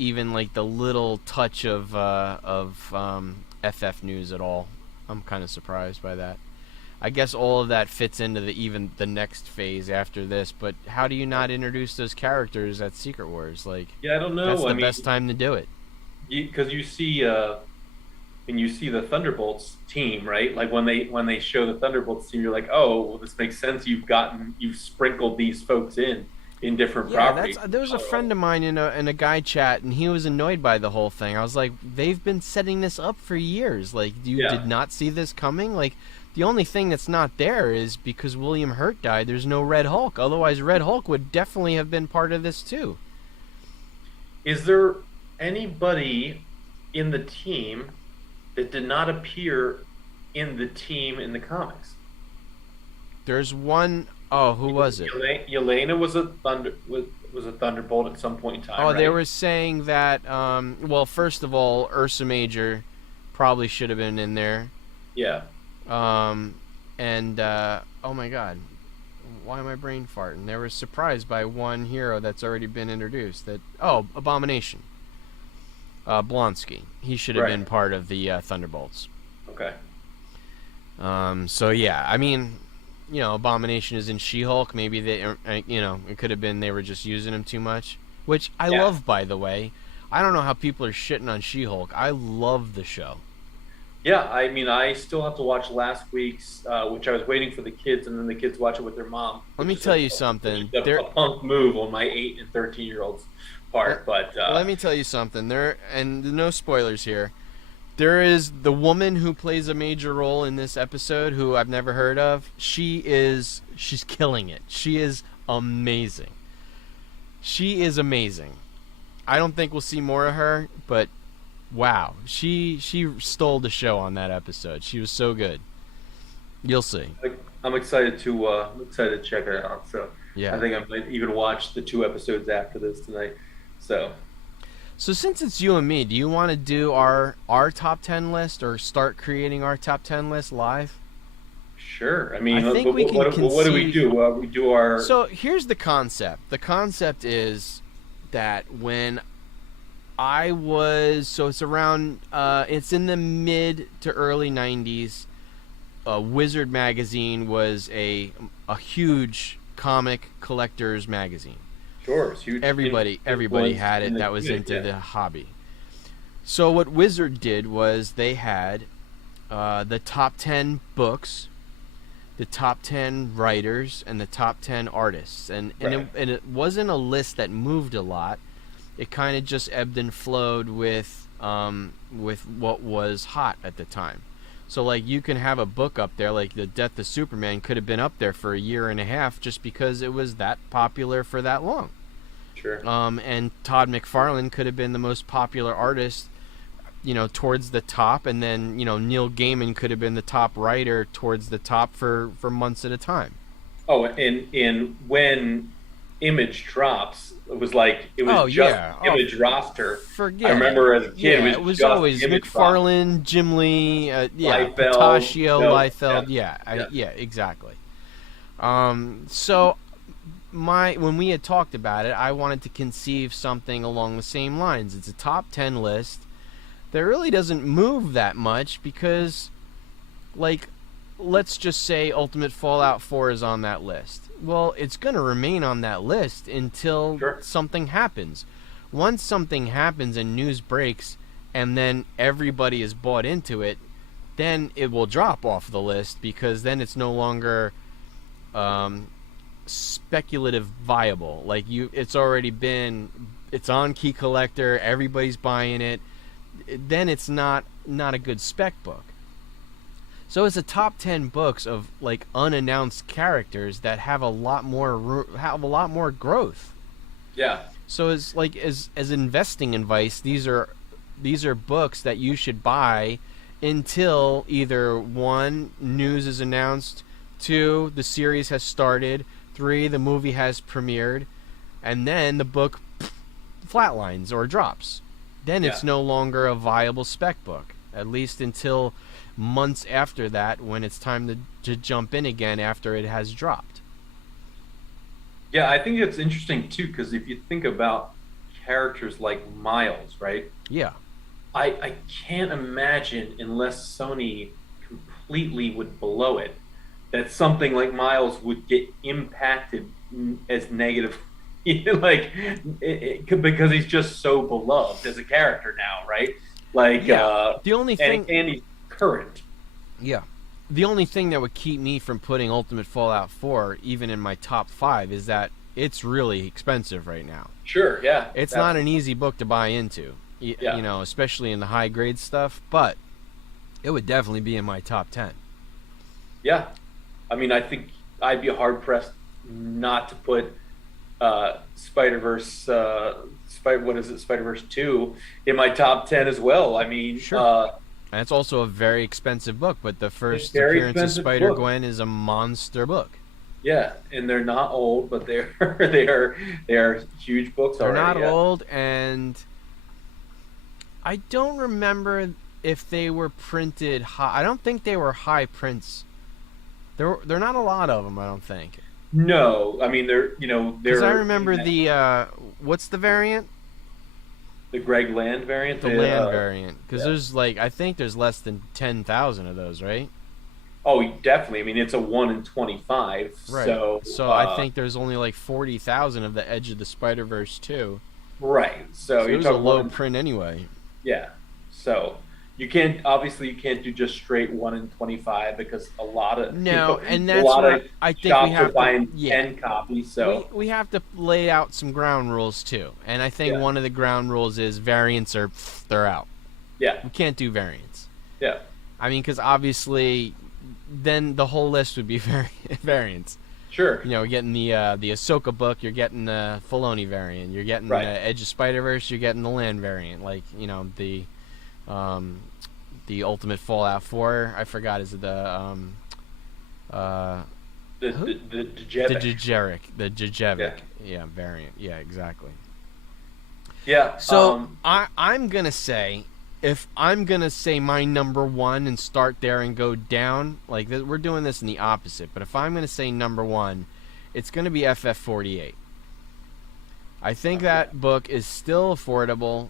even like the little touch of FF news at all. I'm kind of surprised by that. I guess all of that fits into even the next phase after this, but how do you not introduce those characters at Secret Wars? Like, Yeah, I don't know. that's the I mean, best time to do it. because you see and you see the Thunderbolts team, right? Like when they show the Thunderbolts team, you're like, oh, well, this makes sense. You've sprinkled these folks in different properties. There was a friend of mine in a guy chat, and he was annoyed by the whole thing. I was like, they've been setting this up for years. Like, you Yeah. did not see this coming? Like, the only thing that's not there is because William Hurt died, there's no Red Hulk. Otherwise, Red Hulk would definitely have been part of this too. Is there anybody in the team that did not appear in the team in the comics? There's one Oh, who was it? Yelena was a Thunderbolt at some point in time, Oh, they right? were saying that. Well, first of all, Ursa Major probably should have been in there. Yeah. Um, and oh my God, why am I brain farting? They were surprised by one hero that's already been introduced. That Abomination. Blonsky. He should have Right. been part of the Thunderbolts. Okay. So yeah, I mean, Abomination is in She-Hulk. Maybe it could have been they were just using him too much, which I Yeah. love, by the way. I don't know how people are shitting on She-Hulk. I love the show. Yeah, I mean, I still have to watch last week's, which I was waiting for the kids, and then the kids watch it with their mom, Let which me is tell you something. a punk move on my 8 and 13-year-olds' part. But Let me tell you something. And no spoilers here. There is the woman who plays a major role in this episode who I've never heard of. She's killing it. She is amazing. She is amazing. I don't think we'll see more of her, but wow, she stole the show on that episode. She was so good. You'll see. I'm excited to check it out. So I Yeah. think I might even watch the 2 episodes after this tonight. So So since it's you and me, do you want to do our top 10 list or start creating our top 10 list live? sure. I mean, I think we can what do we conceive. do? We do our So here's the concept. The concept is that when I was so it's around it's in the mid to early 90s. Wizard magazine was a huge comic collector's magazine. sure. It's huge. Everybody influence had in it the that was community, into yeah. the hobby. So what Wizard did was they had the top 10 books, the top 10 writers, and the top 10 artists. Right. And it wasn't a list that moved a lot. It kind of just ebbed and flowed with what was hot at the time. So like you can have a book up there like The Death of Superman could have been up there for a year and a half just because it was that popular for that long. Sure. And Todd McFarlane could have been the most popular artist, towards the top, and then Neil Gaiman could have been the top writer towards the top for months at a time. Oh, and when Image drops, it Oh was just yeah, Image roster. I forget it. remember as a kid, Yeah, it it was was just always Image roster. McFarlane, Jim Lee, Liefeld, Patachio, no, Liefeld. yeah. Yeah, exactly. So when we had talked about it, I wanted to conceive something along the same lines. It's a top 10 list that really doesn't move that much because, like, let's just say Ultimate Fallout 4 is on that list. Well, it's going to remain on that list until Sure. something happens. Once something happens and news breaks and then everybody is bought into it, then it will drop off the list because then it's no longer speculative viable. It's on Key Collector, everybody's buying it. Then it's not a good spec book. So it's a top 10 books of like unannounced characters that have a lot more growth. Yeah. So as investing advice, these are books that you should buy until either 1, news is announced, 2, the series has started, 3, the movie has premiered, and then the book flatlines or drops. Then it's Yeah. no longer a viable spec book, at least until months after that when it's time to jump in again after it has dropped. Yeah, I think it's interesting too, because if you think about characters like Miles, right? Yeah. I can't imagine, unless Sony completely would blow it, that something like Miles would get impacted as negative, because he's just so beloved as a character now, right? The only thing and he's current. Yeah. The only thing that would keep me from putting Ultimate Fallout 4 even in my top 5 is that it's really expensive right now. Sure, yeah. It's not an easy book to buy into, Yeah. Especially in the high grade stuff, but it would definitely be in my top 10. Yeah. I mean, I think I'd be hard pressed not to put Spider-Verse, Spider-Verse 2 in my top 10 as well. I mean, Sure. And it's also a very expensive book, but the first very appearance of expensive book. Spider-Gwen is a monster book. Yeah, and they're not old, but they're they are huge books They're already. not Yeah. old, and I don't remember if they were printed high. I don't think they were high prints. They're not a lot of them. I don't think. No, I mean Because I they're in remember that, the what's the variant? the Greg Land variant. The land variant. Because Yeah. there's like I think there's less than 10,000 of those, right? Oh, definitely. I mean, it's a 1 in 25. Right. So, So I think there's only like 40,000 of the Edge of the Spider Verse too. right. So So it you're was a talking low one in, print anyway. yeah. So you can't do just straight 1 in 25 because a lot of No, and a that's lot where of I think we shops are have to. buying Yeah, 10 copies. we So we have to lay out some ground rules too. And I think yeah, one of the ground rules is variants are they're out. yeah, We can't do variants. yeah, I mean, because obviously, then the whole list would be variants. sure, You know, you're getting the Ahsoka book, you're getting the Filoni variant, you're getting right. the Edge of Spider Verse, you're getting the Land variant, like um, the Ultimate Fallout 4. I forgot, is it uh, The who? the The Djevik. Djevik, Yeah, yeah, variant, yeah, exactly. yeah. So I'm gonna say, if I'm gonna say my number one and start there and go down, like we're doing this in the opposite. But if I'm gonna say number one, it's gonna be FF48. I think Okay. that book is still affordable,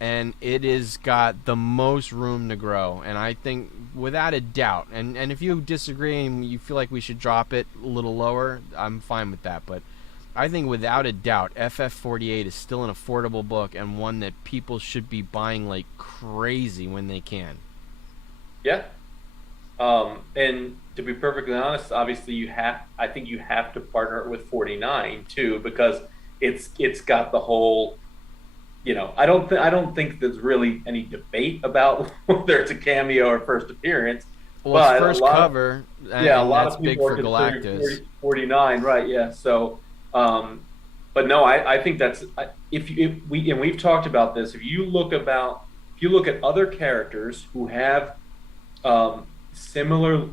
and it has got the most room to grow. And I think, without a doubt, and if you disagree and you feel like we should drop it a little lower, I'm fine with that. But I think, without a doubt, FF48 is still an affordable book and one that people should be buying like crazy when they can. Yeah. And to be perfectly honest, obviously I think you have to partner it with 49 too, because it's got the whole, I don't think there's really any debate about whether it's a cameo or first appearance, Well, it's but first cover, yeah, a and lot that's of big people are for considering Galactus. 49, right? Yeah. So, but no, I think if we've talked about this, if you look at other characters who have similar,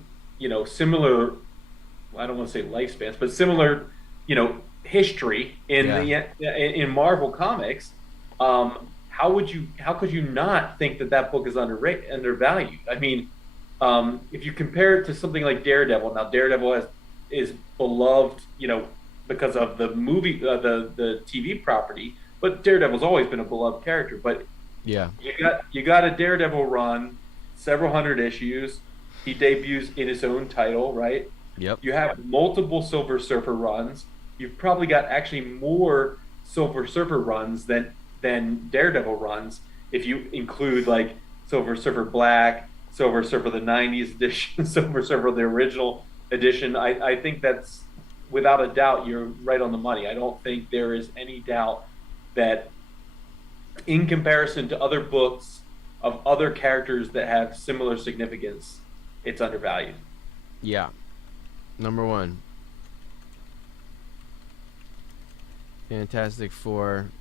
similar, I don't want to say lifespans, but similar, history in Yeah, in Marvel comics. How could you not think that that book is undervalued? I mean, if you compare it to something like Daredevil, now Daredevil is beloved, because of the movie, the TV property, but Daredevil's always been a beloved character. But yeah, you got a Daredevil run, several hundred issues. He debuts in his own title, right? yep, You have multiple Silver Surfer runs. You've probably got actually more Silver Surfer runs than Daredevil runs if you include like Silver Surfer Black, Silver Surfer the '90s edition, Silver Surfer the original edition. I think that's, without a doubt, you're right on the money. I don't think there is any doubt that, in comparison to other books of other characters that have similar significance, it's undervalued. yeah. Number one, Fantastic Four,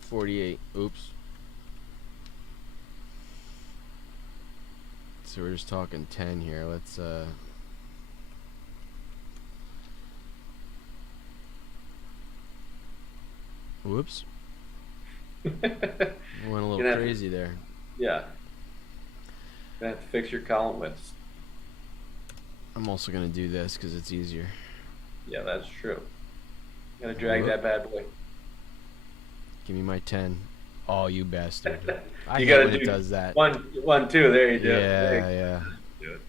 48. Oops. So we're just talking 10 here. Let's whoops. Gonna Went a little have to, crazy there. yeah, gonna have to fix your column widths. I'm also gonna do this because it's easier. Yeah, that's true. Gonna drag Whoop. that bad boy. Give me my 10. Oh, you bastard. I You hate gotta when it do does that. one, two. There you go. There Yeah, yeah. you do it.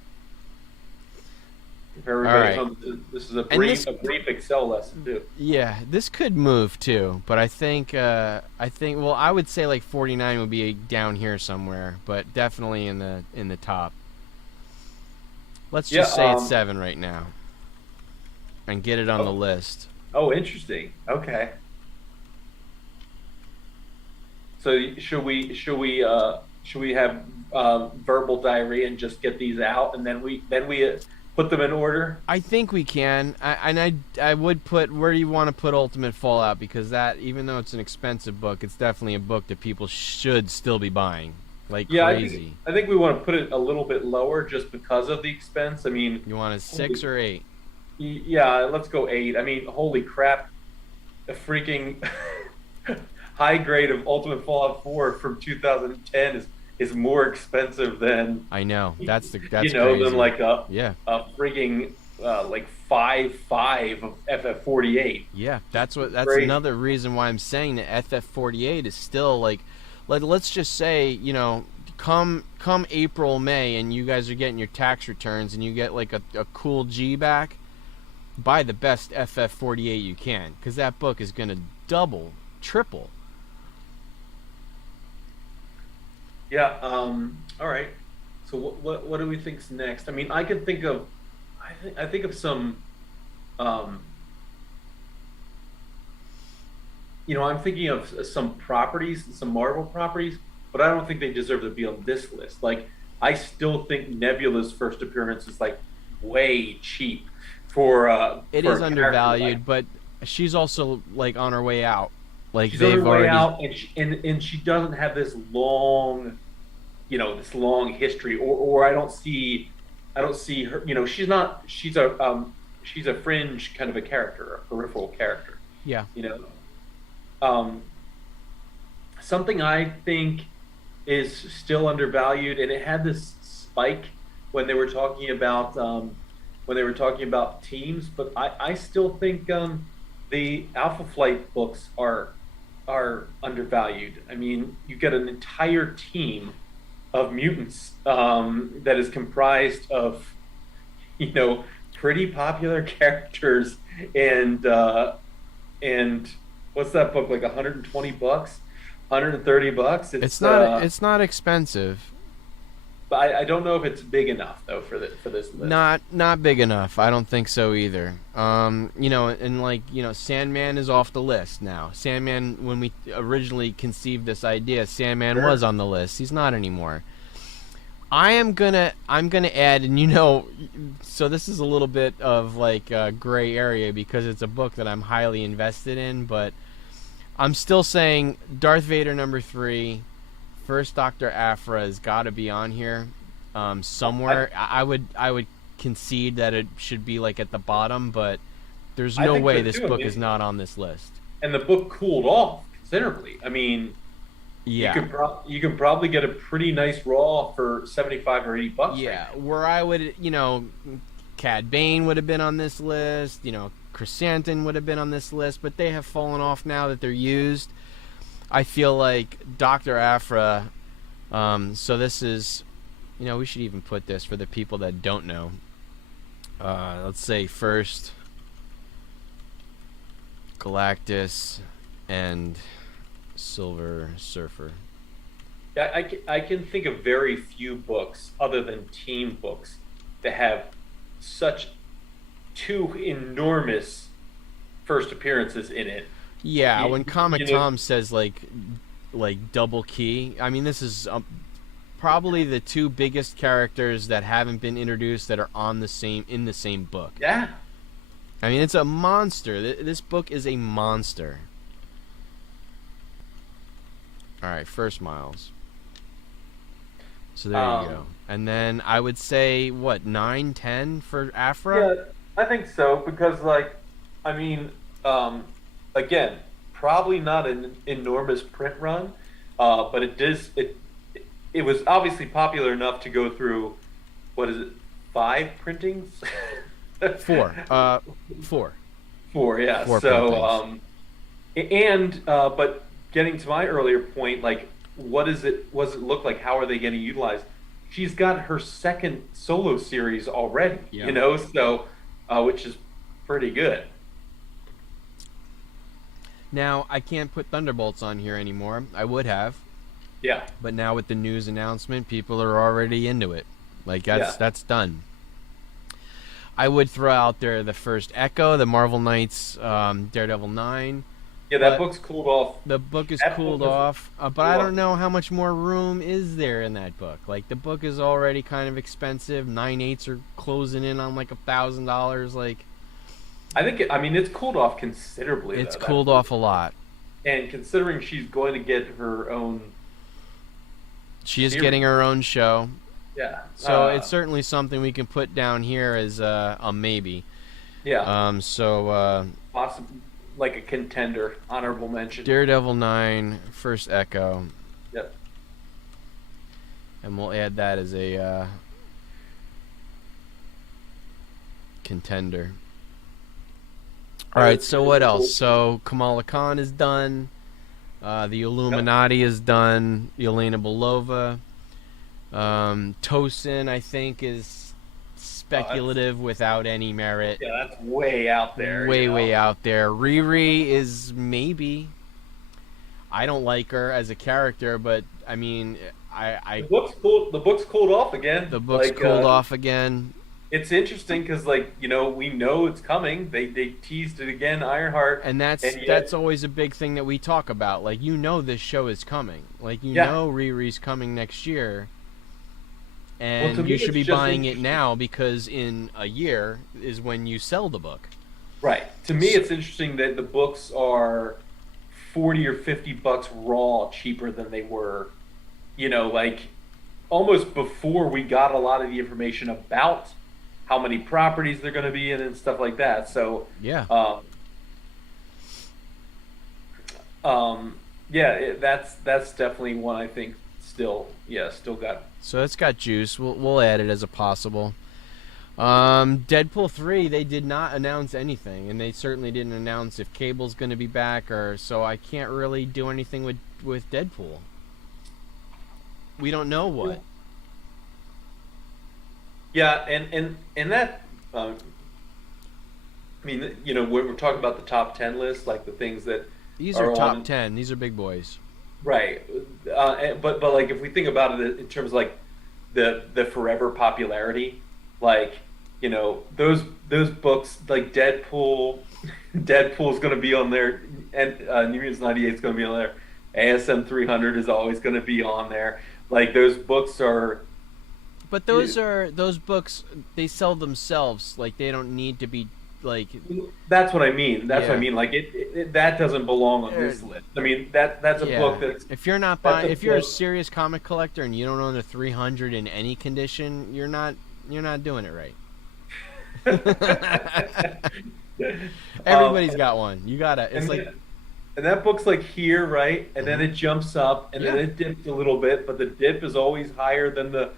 For everybody at All right. home, this is a And brief this, a brief Excel lesson too. yeah, this could move too, but well, I would say like 49 would be down here somewhere, but definitely in the top. Let's Yeah. just say it's 7 right now and get it on the Oh, list. oh, interesting. Okay. So should we have verbal diarrhea and just get these out, and then we put them in order? I think we can. I would put, where do you want to put Ultimate Fallout, because that, even though it's an expensive book, it's definitely a book that people should still be buying like Yeah, crazy. I think we want to put it a little bit lower just because of the expense. I mean, You want a 6 or 8? Yeah, let's go 8. I mean, holy crap, a freaking high grade of Ultimate Fallout 4 from 2010 is more expensive than I know. you That's know than crazy. like Yeah. a freaking like 5.5 of FF48. Yeah, Just that's crazy. another reason why I'm saying that FF48 is still like, let's just say, come April, May, and you guys are getting your tax returns and you get like a cool G back, buy the best FF48 you can, because that book is gonna double, triple. Yeah. All right. So what do we think's next? I mean, I could think of I think of some um I'm thinking of some properties, some Marvel properties, but I don't think they deserve to be on this list. Like, I still think Nebula's first appearance is like way cheap It for is a character like. undervalued, but she's also like on her way out. Like She's on her they've way already. out, and she doesn't have this long history, or I don't see her. She's not. She's a fringe kind of a character, a peripheral character. Yeah. You know, um, something I think is still undervalued, and it had this spike when they were talking about teams. But I still think the Alpha Flight books are undervalued. I mean, you get an entire team of mutants that is comprised of you know pretty popular characters, and what's that book, like $120, $130? It's not expensive. I don't know if it's big enough though for this list. Not big enough. I don't think so either. And like, Sandman is off the list now. Sandman, when we originally conceived this idea, Sandman was Sure. on the list. He's not anymore. I'm gonna add, and so this is a little bit of like a gray area because it's a book that I'm highly invested in, but I'm still saying Darth Vader #3, First Doctor Aphra has got to be on here I somewhere. I would concede that it should be like at the bottom, but there's I no think way so this too. I book is mean, not on this list. and the book cooled off considerably. I mean, Yeah. you can probably get a pretty nice raw for 75 or $80 right Yeah, now. where I would, Cad Bane would have been on this list, Chrysanthemum would have been on this list, but they have fallen off now that they're used. I feel like Dr. Aphra, so this is, we should even put this for the people that don't know. Let's say first Galactus and Silver Surfer. Yeah, I can think of very few books other than team books that have such two enormous first appearances in it. Yeah, when You Comic know, Tom says like double key, I mean this is probably the two biggest characters that haven't been introduced that are on the same in the same book. yeah. I mean it's a monster. This book is a monster. All right, first Miles. So there you go. Um, And then I would say what 9, 10 for Afra. yeah, I think so because, like, I mean, again, probably not an enormous print run, but it was obviously popular enough to go through, what is it, 5 printings? Four. Four. 4, yeah. Four So, printings. but getting to my earlier point, like, what does it look like? How are they getting utilized? She's got her second solo series already, Yeah. so, which is pretty good. Now I can't put Thunderbolts on here anymore. I would have, Yeah, but now with the news announcement, people are already into it. Like yeah, that's done. I would throw out there the first Echo, the Marvel Knights, Daredevil 9, yeah. That but book's cooled off. the book is That book cooled is off. But cooled I off. don't know how much more room is there in that book. Like the book is already kind of expensive. 9/8 are closing in on like $1,000. Like I mean, it's cooled off considerably it's though. cooled off a lot. And considering she's going to get her own She is series, getting her own show. yeah. So it's certainly something we can put down here as a maybe. Yeah. So Possible, like a contender, honorable mention. Daredevil 9, First Echo, Yep. and we'll add that as a contender. All right, so what else? So Kamala Khan is done. The Illuminati is done. Yelena Belova. Tosin, I think, is speculative without any merit. Yeah, that's way out there. Way out there. Riri is maybe. I don't like her as a character, but I mean, The book's cool. The book's cooled off again. the book's cooled off again. It's interesting because, like, we know it's coming. They teased it again, Ironheart, And that's always a big thing that we talk about. Like, this show is coming. Like, know Riri's coming next year. And you should be buying it now because in a year is when you sell the book. Right. To me, it's interesting that the books are $40 or $50 raw cheaper than they were, like almost before we got a lot of the information about how many properties they're going to be in and stuff like that. So yeah, that's definitely one I think still got. So it's got juice. We'll add it as a possible. Deadpool 3, they did not announce anything, and they certainly didn't announce if Cable's going to be back, so I can't really do anything with Deadpool. We don't know what. Yeah, and that, I mean, we're talking about the top 10 list, like the things that these are top 10. These are big boys. Right, but like if we think about it in terms of like the forever popularity, like those books like Deadpool's going to be on there, and New Mutants 98 is going to be on there. ASM 300 is always going to be on there. Like those books are. But those books, they sell themselves. Like they don't need to be. Like that's what I mean. That's what I mean. Like it that doesn't belong on this list. I mean that's a book that's. If you're not buying, if you're a serious comic collector and you don't own a 300 in any condition, you're not doing it right. Everybody's got one. You gotta. It's like. And that book's like here, right? And then it jumps up, and then it dips a little bit, but the dip is always higher than the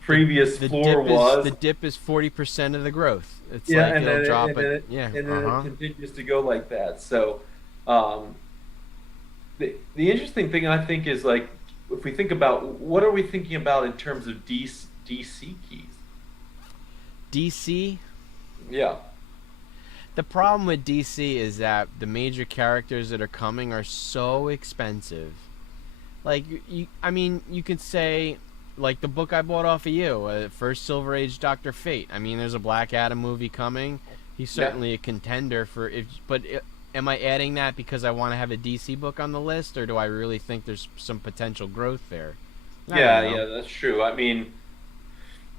previous floor was. The dip is 40% of the growth. It's like and it'll drop it. And then it continues to go like that. So, the interesting thing I think is like if we think about what are we thinking about in terms of DC keys? DC. Yeah. The problem with DC is that the major characters that are coming are so expensive. Like I mean, you could say. Like the book I bought off of you, First Silver Age Dr. Fate. I mean, there's a Black Adam movie coming. He's certainly a contender for am I adding that because I want to have a DC book on the list, or do I really think there's some potential growth there? Yeah, that's true. I mean,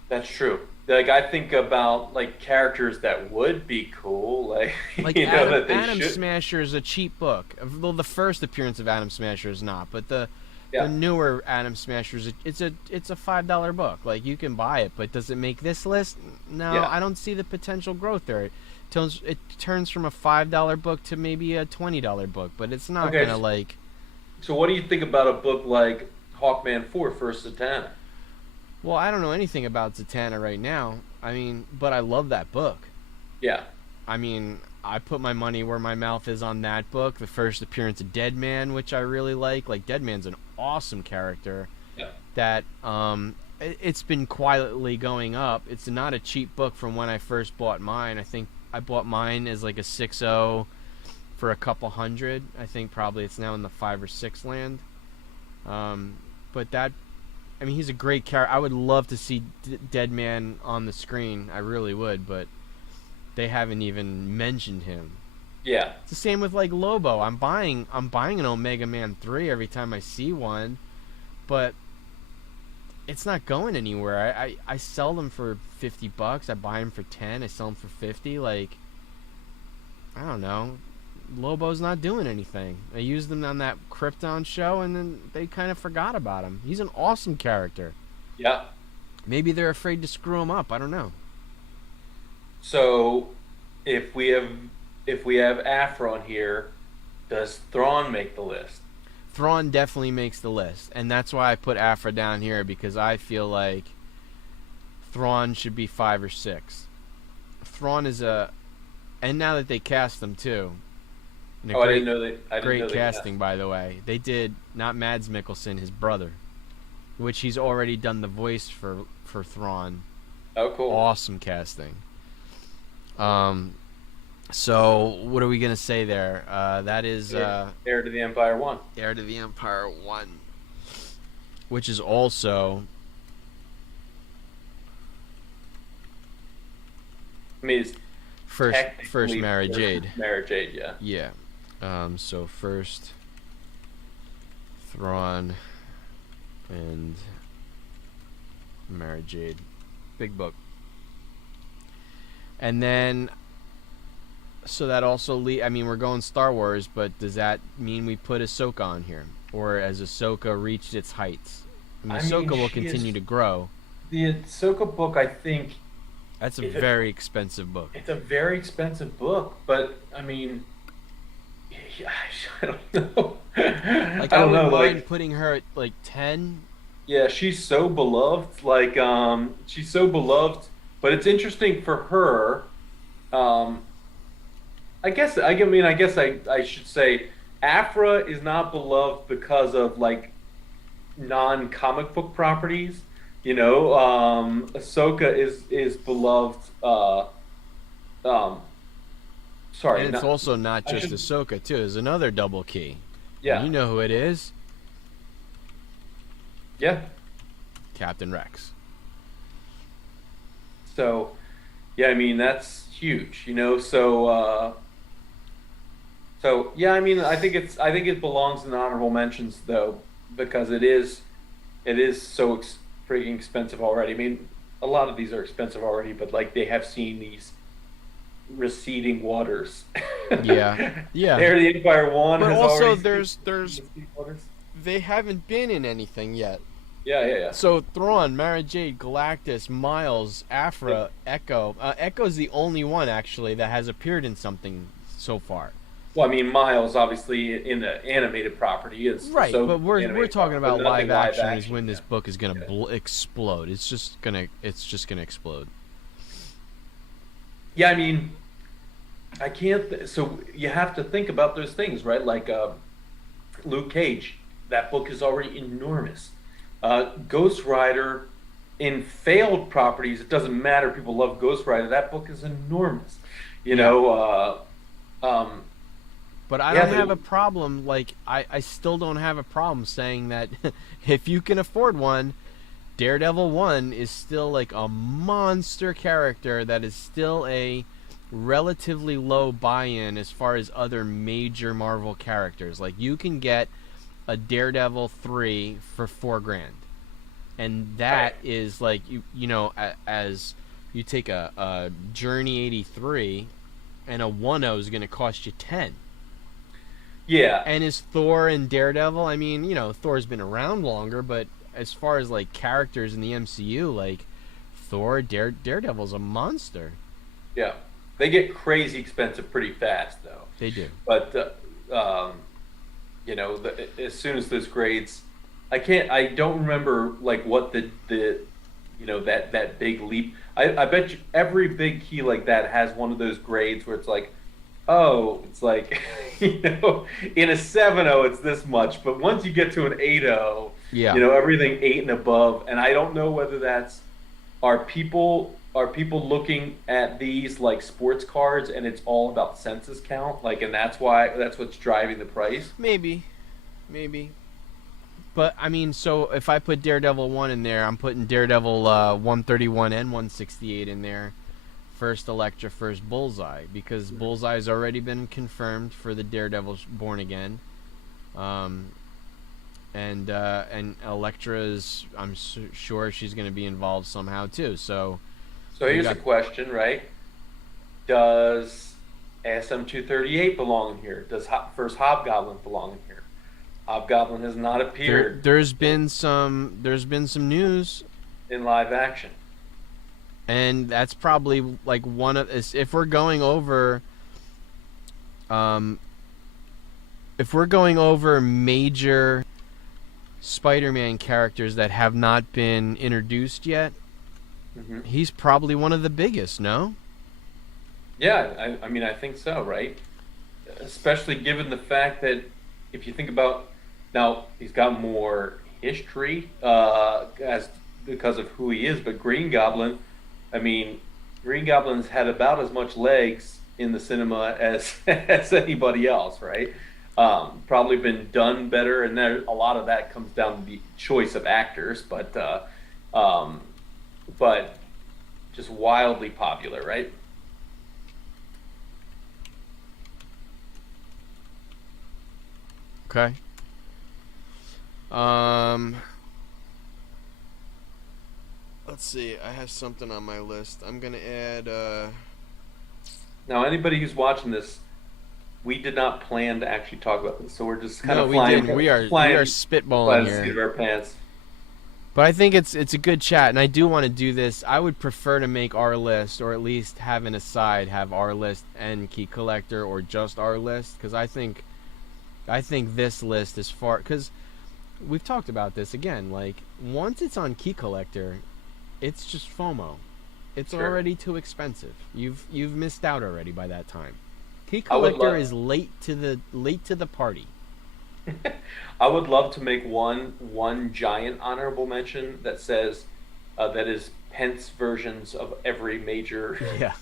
that's true. Like I think about like characters that would be cool, like Adam Smasher is a cheap book. Well, the first appearance of Adam Smasher is not, but the newer Atom Smashers, it's a $5 book. Like you can buy it, but does it make this list? No, I don't see the potential growth there. It turns from a $5 book to maybe a $20 book, but it's not gonna like. So what do you think about a book like Hawkman 4, First Zatanna? Well, I don't know anything about Zatanna right now. I mean, but I love that book. Yeah. I mean, I put my money where my mouth is on that book. The first appearance of Deadman, which I really like. Like Deadman's an awesome character. Yeah. That it's been quietly going up. It's not a cheap book from when I first bought mine. I think I bought mine as like a 6.0 for a couple hundred. I think probably it's now in the 5 or 6 land. But that, I mean, he's a great character. I would love to see Deadman on the screen. I really would, but they haven't even mentioned him. Yeah. It's the same with like Lobo. I'm buying an Omega Man 3 every time I see one, but it's not going anywhere. I sell them for $50. I buy them for 10. I sell them for 50. Like, I don't know. Lobo's not doing anything. I used them on that Krypton show, and then they kind of forgot about him. He's an awesome character. Yeah. Maybe they're afraid to screw him up. I don't know. So, if we have if we have Afro on here, does Thrawn make the list? Thrawn definitely makes the list, and that's why I put Afra down here because I feel like Thrawn should be 5 or 6. Thrawn is a, and now that they cast him too, and a Oh, great, I didn't know great they cast. casting by the way. They did not Mads Mikkelsen, his brother, which he's already done the voice for Thrawn. Oh, cool. Awesome casting. Um, so what are we gonna say there? That is Heir to the Empire 1. Heir to the Empire 1, which is also I mean, it's first technically Mara Jade. Mara Jade, yeah. Yeah. So first Thrawn and Mara Jade. Big book. And then so that also I mean we're going Star Wars, but does that mean we put Ahsoka on here? Or has Ahsoka reached its heights? I mean Ahsoka will continue to grow. The Ahsoka book, I think, That's a very expensive book. it's a very expensive book, but I mean, I don't know. Like I I don't know. wouldn't mind Like, putting her at like 10. yeah, she's so beloved. Like, she's so beloved. But it's interesting for her. Um, I guess I should say, Afra is not beloved because of like non-comic book properties. Ahsoka is beloved. Um, sorry, And it's not, also not I just should. Ahsoka too. There's another double key. And Yeah, you know who it is? yeah. Captain Rex. So, yeah, I mean that's huge. So yeah, I mean I think it belongs in honorable mentions though because it is so freaking expensive already. I mean, a lot of these are expensive already, but like they have seen these receding waters. Yeah. Yeah. There, the Empire One But has also already seen there's receding waters. they haven't been in anything yet. Yeah, yeah, yeah. So Thrawn, Mara Jade, Galactus, Miles, Afra, Echo. Echo's the only one actually that has appeared in something so far. Well, I mean, Miles obviously in the animated property is Right, so but we're animated talking property, about but nothing live action is action. when this Yeah, book is gonna yeah. explode. It's just gonna explode. Yeah, I mean, I can't. So you have to think about those things, right? Like Luke Cage, that book is already enormous. Ghost Rider, in failed properties, it doesn't matter. People love Ghost Rider. That book is enormous. You Yeah. know, But I yeah, don't have a problem. Like I still don't have a problem saying that if you can afford one, Daredevil 1 is still like a monster character that is still a relatively low buy-in as far as other major Marvel characters. Like you can get a Daredevil 3 for 4 grand. And that right. is like as you take a Journey 83 and a 1.0 is going to cost you 10. Yeah, And is Thor and Daredevil? I mean, Thor's been around longer, but as far as like characters in the MCU, like Daredevil's a monster. yeah. They get crazy expensive pretty fast, though. They do. But as soon as those grades, I don't remember like what the that big leap. I bet you every big key like that has one of those grades where it's like, oh, it's like in a 7.0 it's this much, but once you get to an 8.0, Yeah. everything 8 and above, and I don't know whether that's are people looking at these like sports cards and it's all about census count, like, and that's what's driving the price. Maybe. Maybe. But I mean, so if I put Daredevil 1 in there, I'm putting Daredevil 131 and 168 in there. First Elektra, first Bullseye, because Bullseye's already been confirmed for the Daredevil Born Again. And Elektra's, sure she's going to be involved somehow too. So So we here's a got question, right? Does SM-238 belong in here? Does first Hobgoblin belong in here? Hobgoblin has not appeared there's been some news, in live action. And that's probably like one of if we're going over um if we're going over major Spider-Man characters that have not been introduced yet, Hmm. he's probably one of the biggest, no? Yeah, I mean, I think so, right? Especially given the fact that if you think about now, he's got more history as because of who he is, but Green Goblin, I mean, Green Goblin's had about as much legs in the cinema as as anybody else, right? Probably been done better, and there a lot of that comes down to the choice of actors, um, but just wildly popular, right? Okay. Um let's see. I have something on my list. I'm going to add Now, anybody who's watching this, we did not plan to actually talk about this, so we're just kind no, of we didn't. We are spitballing flying the seat here. of our pants. But I think it's a good chat, and I do want to do this. I would prefer to make our list, or at least have an aside, have our list and Key Collector, or just our list, because I think this list is far. Because we've talked about this again. Like once it's on Key Collector, it's just FOMO. It's Sure. already too expensive. You've missed out already by that time. Key I would Collector love is late to the party. I would love to make one giant honorable mention that says that is Pence versions of every major Yeah,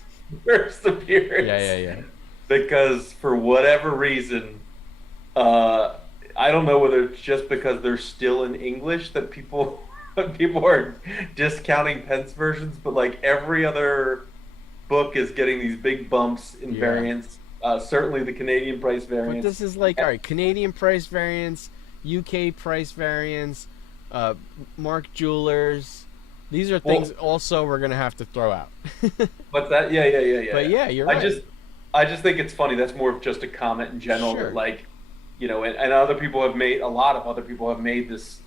first yeah, appearance. yeah, yeah. Because for whatever reason, uh, I don't know whether it's just because they're still in English that people are discounting Pence versions, but like every other book is getting these big bumps in Yeah. variants. Certainly the Canadian price But variants. this is like, all right, Canadian price variance, UK price variance, uh, Mark Jewelers. These are things Well, also we're gonna have to throw out. but that, yeah, yeah, yeah, yeah, But yeah. yeah, you're I right. just, I just think it's funny. That's more of just a comment in general that, Sure. like, and other people have made a lot of other people have made this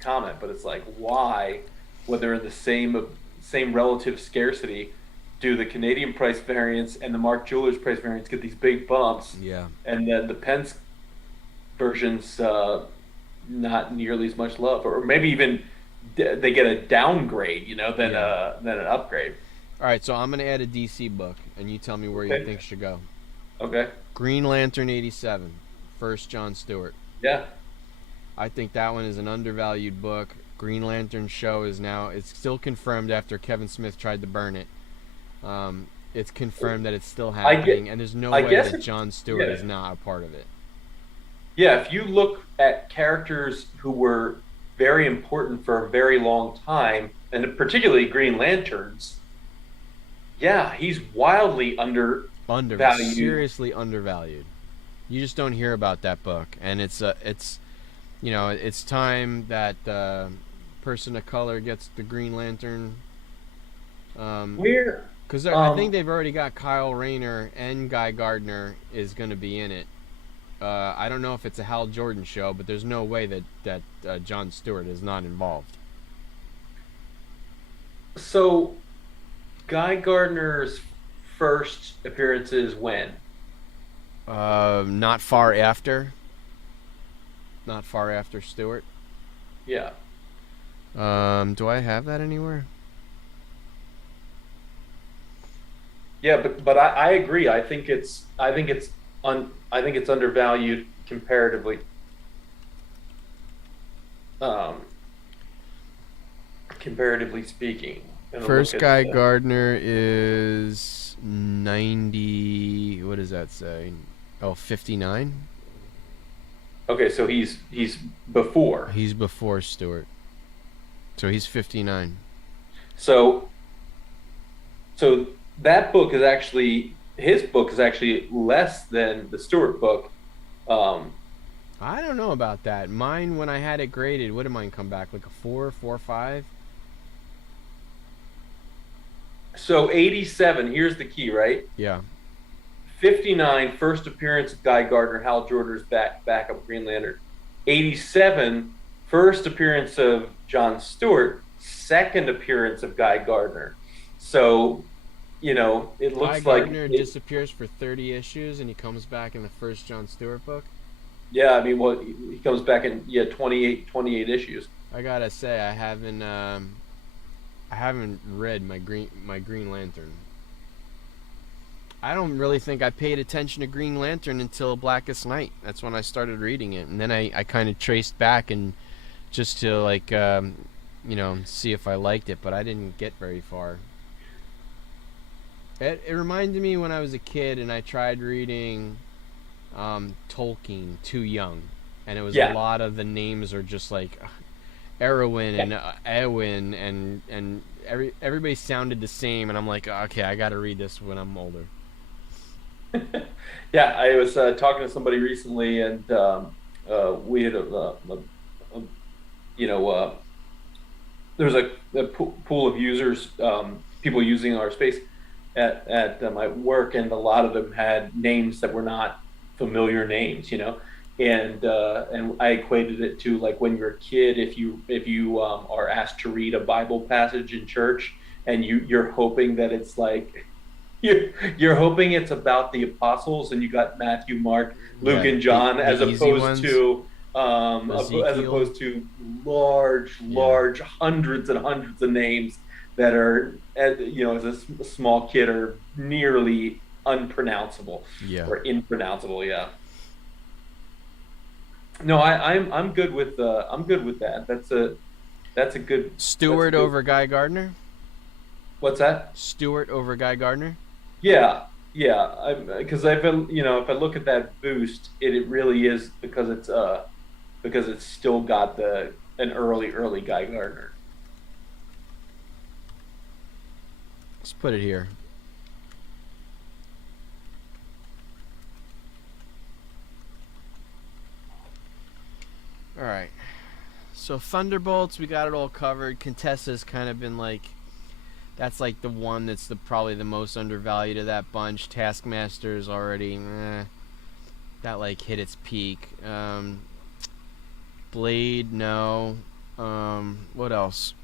comment, but it's like, why, when they're in the same relative scarcity, do the Canadian price variants and the Mark Jewelers price variants get these big bumps, Yeah. and then the Pence versions not nearly as much love, or maybe even they get a downgrade, Yeah. than an upgrade. All right, so I'm gonna add a DC book, and you tell me where you Okay. think should go. Okay. Green Lantern '87, first John Stewart. Yeah. I think that one is an undervalued book. Green Lantern show is now it's still confirmed after Kevin Smith tried to burn it. It's confirmed that it's still I get. happening, and there's no I way guess that it's John Stewart yeah. is not a part of it. Yeah, if you look at characters who were very important for a very long time, and particularly Green Lanterns, yeah, he's wildly undervalued. Seriously undervalued. You just don't hear about that book, and it's time that person of color gets the Green Lantern. Where? Because I think they've already got Kyle Rayner and Guy Gardner is going to be in it. I don't know if it's a Hal Jordan show, but there's no way that John Stewart is not involved. So Guy Gardner's first appearances when? Not far after. Not far after Stewart. Yeah. Do I have that anywhere? Yeah, but I agree. I think it's undervalued comparatively. Um, Comparatively speaking. I'm gonna look First at Guy Gardner is 90. What does that say? Oh, 59? okay, so he's before. He's before Stewart. So he's 59. So so that book is actually his book is actually less than the Stewart book. Um, I don't know about that. Mine, when I had it graded, what did mine come back? Like a 4, 4, 5? so 87, here's the key, right? Yeah. 59, first appearance of Guy Gardner, Hal Jordan's backup Green Lantern. 87, first appearance of John Stewart, second appearance of Guy Gardner. So, it Guy looks like Gardner it. disappears for 30 issues and he comes back in the first John Stewart book. Yeah, I mean, well, he comes back in, yeah, 28 issues. I gotta say, I haven't read my Green Lantern. I don't really think I paid attention to Green Lantern until Blackest Night. That's when I started reading it, and then I kind of traced back and just to like see if I liked it, but I didn't get very far. It reminded me when I was a kid and I tried reading Tolkien too young, and it was a Yeah. lot of the names are just like Erwin and Eowyn and everybody sounded the same, and I'm like, okay, I got to read this when I'm older. Yeah, I was talking to somebody recently, and we had a you know, there's a pool of users, people using our space at my work, and a lot of them had names that were not familiar names, and I equated it to like when you're a kid, if you are asked to read a Bible passage in church, and you're hoping that it's like you're hoping it's about the apostles, and you got Matthew, Mark, Luke, Yeah, and the John, as easy opposed ones, to as Ezekiel. opposed to large, Yeah, large, hundreds and hundreds of names that are, as a small kid, are nearly unpronounceable yeah. or impronounceable. Yeah. No, I'm good with that. That's a good that's a Stewart good. over Guy Gardner. What's that? Stewart over Guy Gardner. Yeah, yeah. Because I feel, if I look at that boost, it really is because it's still got the an early Guy Gardner. Let's put it here. All right. So Thunderbolts, we got it all covered. Contessa's kind of been like that's like the one that's probably the most undervalued of that bunch. Taskmaster's already that like hit its peak. Blade, no. What else?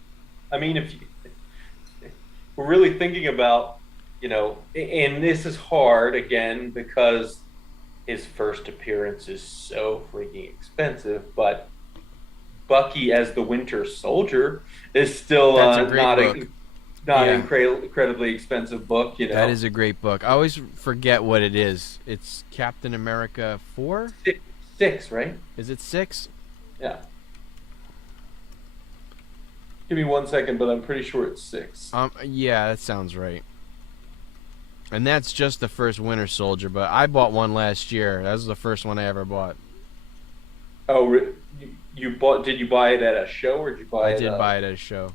I mean, if we're really thinking about, and this is hard again because his first appearance is so freaking expensive, but Bucky as the Winter Soldier is still That's a great book. not Yeah, an incredibly expensive book. that is a great book. I always forget what it is. It's Captain America 4? Six, right? Is it 6? Yeah. Give me 1 second, but I'm pretty sure it's six. Yeah, that sounds right. And that's just the first Winter Soldier, but I bought one last year. That was the first one I ever bought. Oh, you bought? Did you buy it at a show, or did you buy I it? did buy it at a show.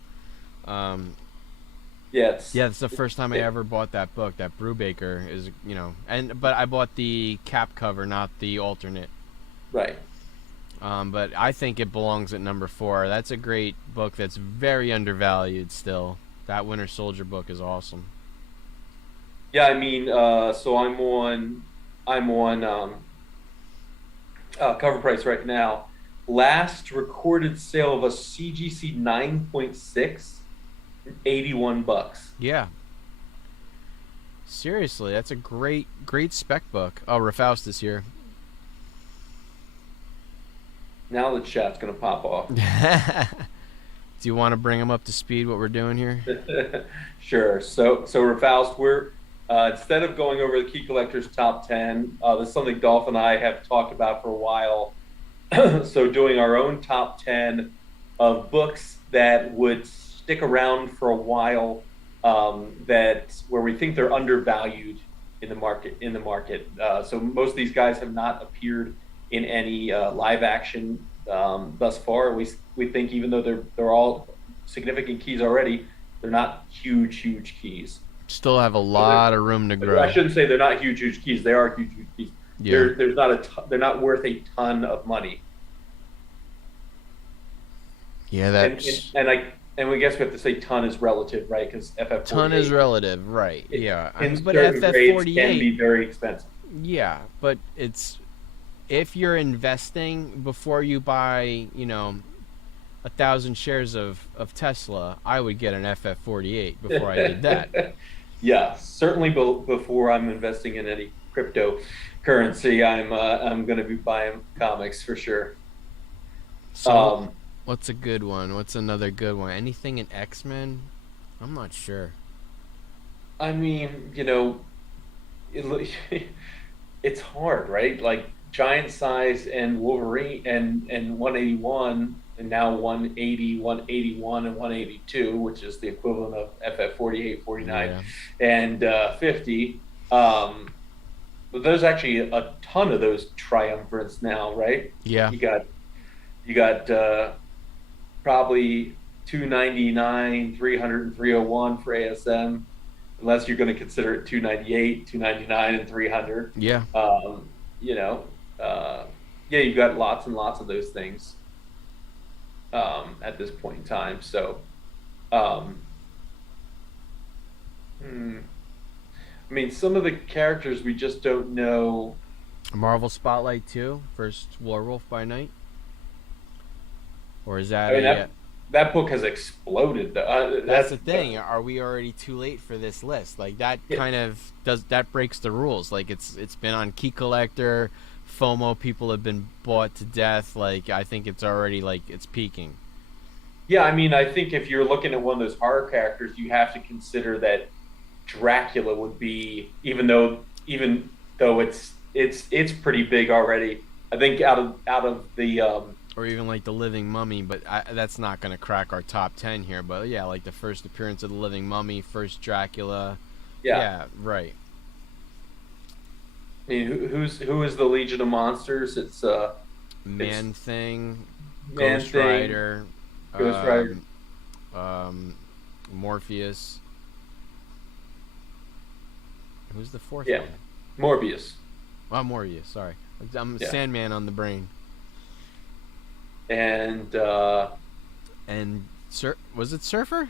Um, Yeah, yeah, it's the first time I ever bought that book. That Brubaker is, but I bought the cap cover, not the alternate. right. But I think it belongs at number 4. That's a great book that's very undervalued still. That Winter Soldier book is awesome. Yeah, I mean, so I'm on cover price right now. Last recorded sale of a CGC 9.6, $81. Yeah. Seriously, that's a great spec book. Oh, Rafaust is here. Now the chat's gonna pop off. Do you want to bring him up to speed what we're doing here? Sure. So Rafaust, we're instead of going over the key collectors top 10, this is something Dolph and I have talked about for a while. So doing our own top 10 of books that would stick around for a while, that where we think they're undervalued in the market. So most of these guys have not appeared in any live action thus far. We think, even though they're all significant keys already, they're not huge keys. Still have a lot of room to grow. I shouldn't say they're not huge keys. They are huge keys. Yeah. They're not worth a ton of money. Yeah, that's And we guess we have to say ton is relative, right? Because FF48, ton is relative, right? Yeah, but certain grades FF48 can be very expensive. Yeah, but it's if you're investing before you buy, 1,000 shares of Tesla, I would get an FF48 before I did that. Yeah, certainly before I'm investing in any cryptocurrency, I'm going to be buying comics for sure. So, Um, what's a good one? What's another good one? Anything in X-Men? I'm not sure. I mean, it, it's hard, right? Like Giant Size and Wolverine and 181 and now 180, 181 and 182, which is the equivalent of FF 48, 49 Yeah. and 50. But there's actually a ton of those triumvirates now, right? Yeah. You got you got probably 299, 300 and 301 for ASM, unless you're going to consider it 298, 299 and 300. Yeah. You know, yeah, you've got lots and lots of those things at this point in time. So, um, hmm, I mean, some of the characters we just don't know. Marvel Spotlight 2, first Werewolf by Night? Or is I that mean, a that book has exploded. That's the thing. Are we already too late for this list? Like that Yeah, kind of does that breaks the rules. Like it's been on Key Collector, FOMO. People have been bought to death. Like I think it's already like it's peaking. yeah. I mean, I think if you're looking at one of those horror characters, you have to consider that Dracula would be, even though it's pretty big already. I think out of the Or even like the Living Mummy, but that's not going to crack our top 10 here. But yeah, like the first appearance of the Living Mummy, first Dracula. yeah. Yeah, right. I mean, who is the Legion of Monsters? It's Man Thing, Man Ghost Thing, Rider, Ghost Rider. um, Morpheus. Who's the fourth Yeah, one? Morbius. Oh, Morpheus. Sorry, I'm Yeah, Sandman on the brain. and And was it Surfer?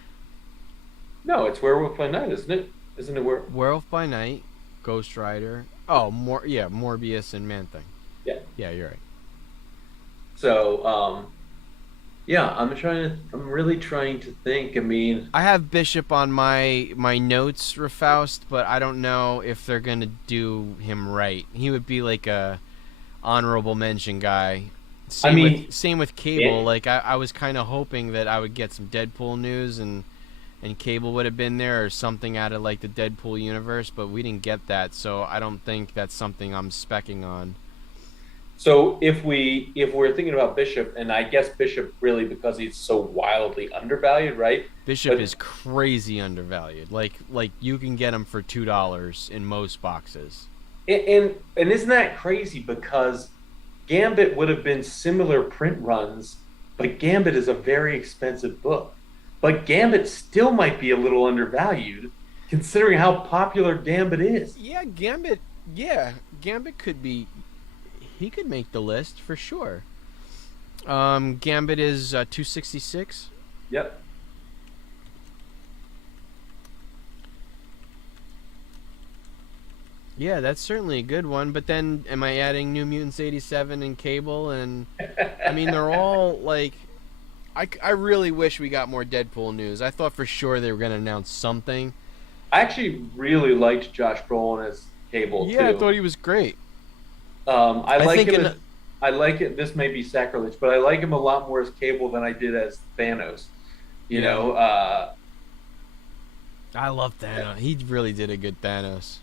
no, it's Werewolf by Night, isn't it? Isn't it where? Werewolf by Night, Ghost Rider. Oh, Morbius and Man Thing. Yeah. Yeah, you're right. So yeah, I'm really trying to think. I mean, I have Bishop on my notes, Refaust, but I don't know if they're gonna do him right. He would be like a honorable mention guy. I mean, Same with yeah. Cable. Like I was kind of hoping that I would get some Deadpool news and Cable would have been there or something out of like the Deadpool universe, but we didn't get that, so I don't think that's something I'm specking on. So if we're thinking about Bishop, and I guess Bishop really because he's so wildly undervalued, right? Bishop But is crazy undervalued. Like you can get him for $2 in most boxes. and isn't that crazy? Because Gambit would have been similar print runs, but Gambit is a very expensive book. But Gambit still might be a little undervalued, considering how popular Gambit is. Yeah, Gambit. Yeah, Gambit could be. He could make the list for sure. Gambit is 266. Yep. Yeah, that's certainly a good one. But then, am I adding New Mutants 87 and Cable? And I mean, they're all like. I really wish we got more Deadpool news. I thought for sure they were going to announce something. I actually really liked Josh Brolin as Cable Yeah, I too. thought he was great. I I like think him in as I like it. This may be sacrilege, but I like him a lot more as Cable than I did as Thanos. You yeah, know, I love Thanos. He really did a good Thanos.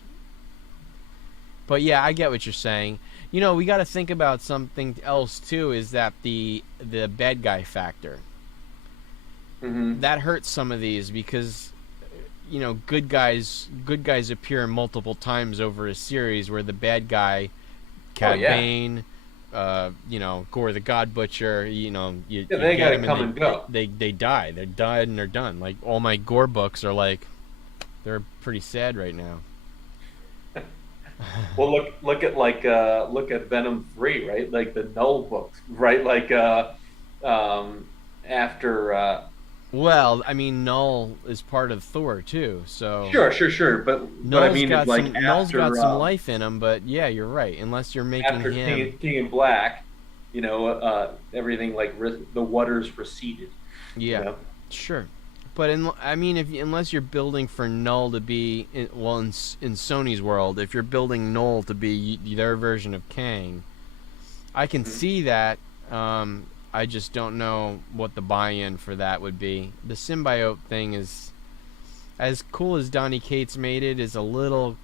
But yeah, I get what you're saying. You know, we got to think about something else too. Is that the bad guy factor mhm. that hurts some of these because you know good guys appear multiple times over a series where the bad guy, Oh Cad yeah, Bane, you know, Gore the God Butcher, you know, yeah. you They got get to them and come and go. they die. They're died and they're done. Like all my Gore books are like they're pretty sad right now. Well, look at Venom 3, right? Like the Null books, right? Like after Well, I mean, Null is part of Thor too, so sure. But I mean, it's like Null's got after some life in him. But yeah, you're right. Unless you're making after him, King in Black, everything like the waters receded. You Yeah, know. sure. But I mean, if unless you're building for Null to be in Sony's world, if you're building Null to be their version of Kang, I can Mhm. see that. I just don't know what the buy-in for that would be. The symbiote thing is as cool as Donny Cates made it. Is a little,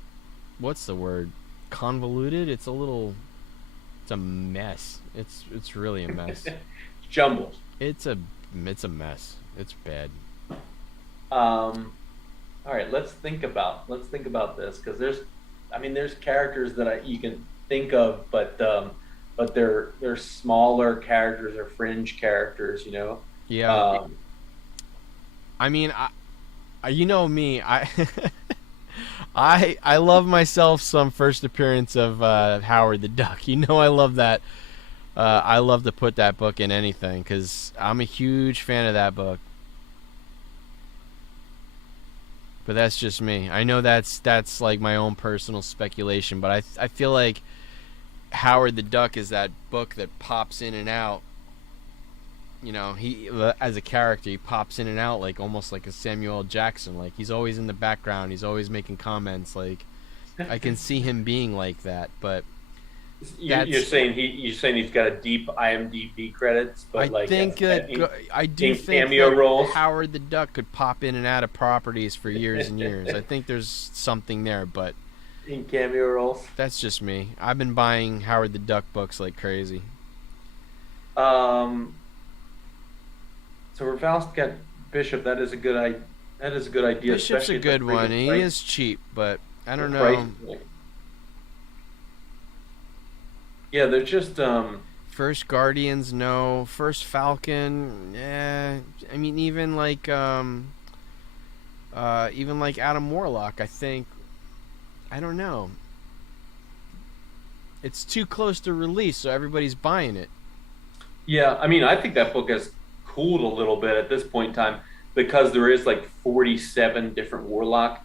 what's the word? Convoluted. It's a mess. It's really a mess. Jumbled. It's a it's a mess. It's bad. All right, let's think about this because there's characters that you can think of, but they're smaller characters or fringe characters, you know. Yeah. Um, I mean, you know me. I love myself some first appearance of Howard the Duck. You know I love that. I love to put that book in anything because I'm a huge fan of that book. But that's just me. I know that's like my own personal speculation, but I feel like Howard the Duck is that book that pops in and out. You know, he as a character he pops in and out like almost like a Samuel L. Jackson. Like he's always in the background. He's always making comments. Like I can see him being like that. But you're that's saying he's got a deep IMDb credits, I but like think that I do in think cameo that roles. Howard the Duck could pop in and out of properties for years and years. I think there's something there, but In cameo roles. that's just me. I've been buying Howard the Duck books like crazy. Um, so Ralph's got Bishop. That is a good idea. Bishop's Especially a at the good one, and freaking he price. is cheap, but I The don't price know. point. Yeah, they're just First Guardians, no. First Falcon, yeah. I mean, even like Adam Warlock, I think. I don't know. It's too close to release, so everybody's buying it. yeah. I mean, I think that book has cooled a little bit at this point in time because there is like 47 different Warlock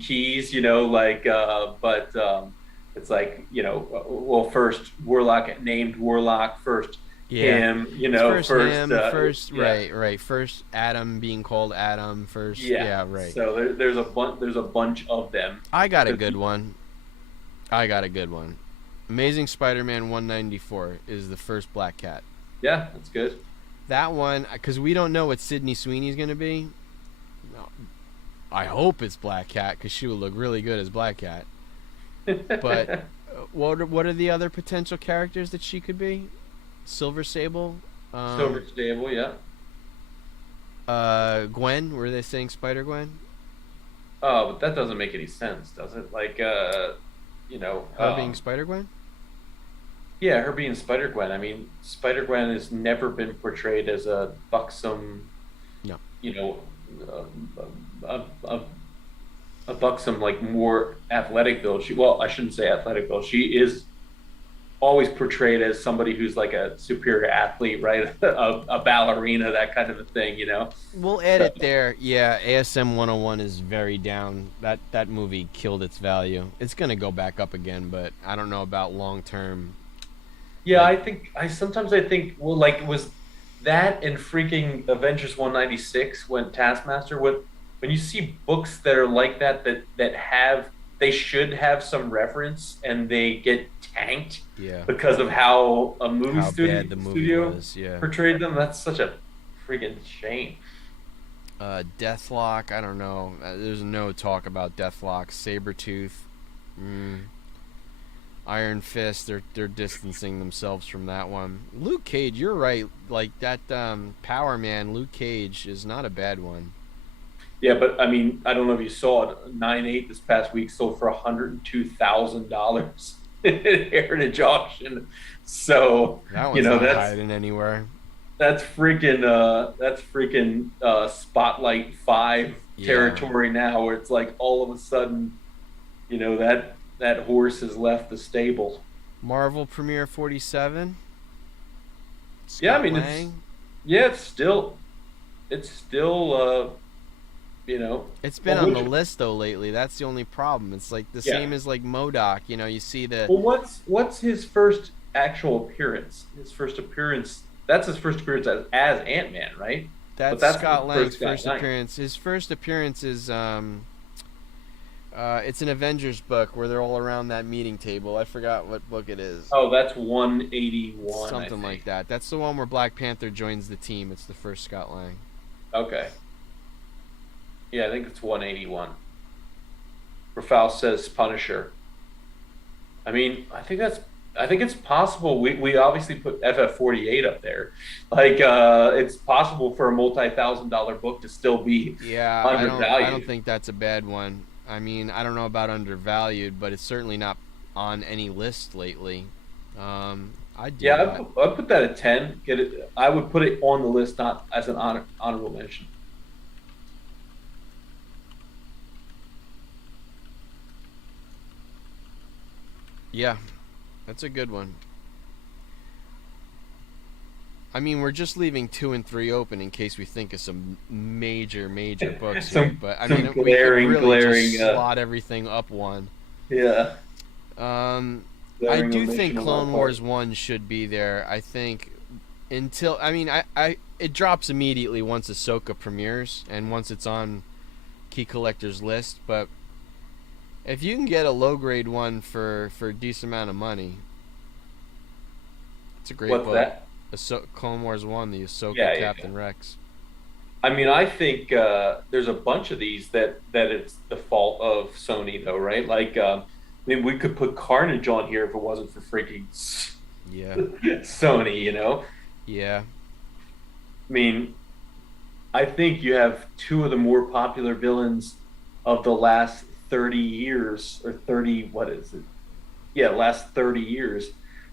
keys. But it's like well, first Warlock named Warlock, first Yeah. him, It's first first him, first yeah. right. First Adam being called Adam. First, Yeah. yeah, right. So there's a bunch of them. I got a good one. I got a good one. Amazing Spider-Man 194 is the first Black Cat. Yeah, that's good. That one, because we don't know what Sydney Sweeney's going to be. No, I hope it's Black Cat because she would look really good as Black Cat. But what are the other potential characters that she could be? Silver Sable, Silver Stable, yeah. Gwen. Were they saying Spider Gwen? Oh, but that doesn't make any sense, does it? Like, you know, Her being Spider Gwen? yeah, her being Spider Gwen. I mean, Spider Gwen has never been portrayed as a buxom, No. you know, a, a, a buxom, like more athletic build. Well, I shouldn't say athletic build. She is always portrayed as somebody who's like a superior athlete, right? A ballerina, that kind of a thing, you know? We'll add So, it there. Yeah, ASM 101 is very down. That movie killed its value. It's gonna go back up again, but I don't know about long term. yeah, Like, I think, well, like, was that in freaking Avengers 196 when Taskmaster, when you see books that are like they should have some reference and they get tanked yeah, because of how a movie how bad the movie studio was. Yeah. portrayed them. That's such a freaking shame. Deathlock. I don't know. There's no talk about Deathlock. Sabretooth. Mm. Iron Fist. They're distancing themselves from that one. Luke Cage. You're right. Like that Power Man. Luke Cage is not a bad one. Yeah, but I mean, I don't know if you saw it. 9/8 this past week sold for $102,000 at Heritage Auction. So That you one's know not that's hiding anywhere. that's freaking Spotlight 5 Yeah. territory now, where it's like all of a sudden, that horse has left the stable. Marvel Premiere 47. Yeah, I Scott mean Lang. it's still It's been well, on the list though lately. That's the only problem. It's like the yeah. same as like MODOK. You know, you see the Well, what's his first actual appearance. His first appearance. That's his first appearance as Ant-Man, right? But That's that's the Scott Lang's first Scott first Lang. appearance. His first appearance is it's an Avengers book where they're all around that meeting table. I forgot what book it is. Oh, that's 181, I Something like think. that. That's the one where Black Panther joins the team. It's the first Scott Lang. Okay. Yeah, I think it's 181. Rafal says Punisher. I mean, I think it's possible. We obviously put FF48 up there. Like it's possible for a multi-thousand-dollar book to still be Yeah, I don't undervalued. think that's a bad one. I mean, I don't know about undervalued, but it's certainly not on any list lately. I'd do Yeah, that. I'd put that at 10. Get it. I would put it on the list, not as an honorable mention. Yeah, that's a good one. I mean, we're just leaving 2 and 3 open in case we think of some major books here. some But I some mean, we could really just glaring. slot everything up one. Yeah, Um, I glaring do omission think on our Clone part. Wars 1 should be there. I think until I mean, it drops immediately once Ahsoka premieres and once it's on key collectors list. But if you can get a low grade one for a decent amount of money, it's a great What's book. that? Clone Wars 1, the Yeah, Ahsoka yeah. Captain Rex. I mean, I think there's a bunch of these that it's the fault of Sony, though, right? Like, I mean, we could put Carnage on here if it wasn't for freaking Yeah, Sony, you know? yeah. I mean, I think you have two of the more popular villains of the last 30 years, or 30, what is it? Yeah, last 30 years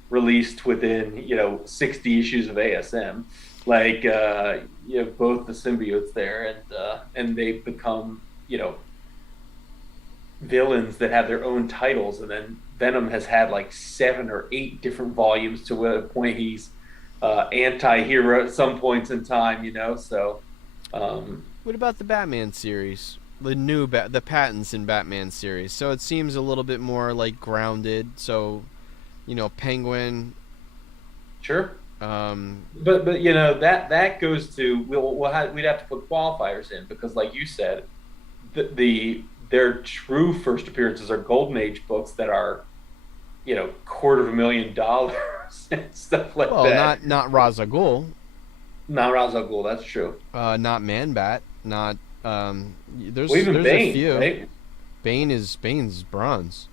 released within, 60 issues of ASM. Like, you have both the symbiotes there, and they've become, villains that have their own titles. And then Venom has had like 7 or 8 different volumes to a point he's anti-hero at some points in time, So, um, What about the Batman series? The patents in Batman series. So it seems a little bit more like grounded. So, Penguin. sure. Um, But that goes to we'd have to put qualifiers in because, like you said, their true first appearances are Golden Age books that are $250,000 and stuff like well, that. not Ra's al Ghul, Not Ra's al Ghul, that's true. not Man Bat, not Well, even there's a Bane, few. right? Bane's bronze,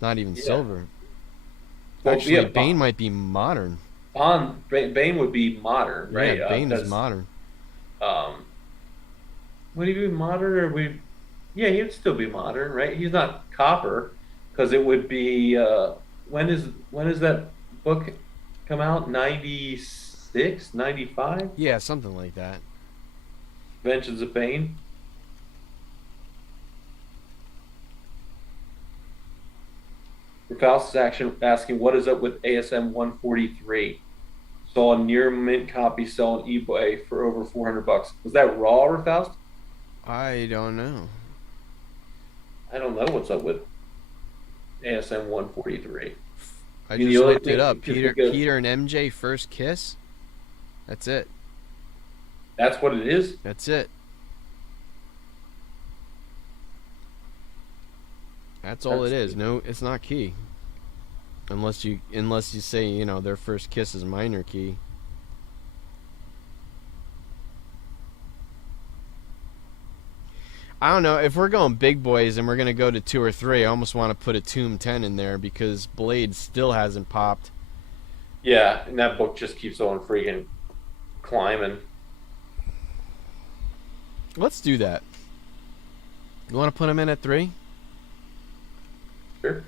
not even Yeah. silver. Well, Actually, yeah, Bane might be modern. Bane would be modern, Yeah, right? Bane is Because modern. um, would he be modern or we? Yeah, he would still be modern, right? He's not copper because it would be. When is that book come out? 96, 95. Yeah, something like that. Vengeance of Bane. Faust is asking what is up with ASM 143. Saw a near mint copy sell on eBay for over $400. Was that raw, or Faust? I don't know. I don't know what's up with ASM 143. I mean, just the only looked it thing up. you can think of, Peter and MJ first kiss. That's it. that's what it is. That's it. That's all it That's is. No, it's not key. Unless you say, their first kiss is minor key. I don't know. If we're going big boys and we're going to go to 2 or 3, I almost want to put a Tomb 10 in there because Blade still hasn't popped. Yeah, and that book just keeps on freaking climbing. Let's do that. You want to put him in at 3? Sure.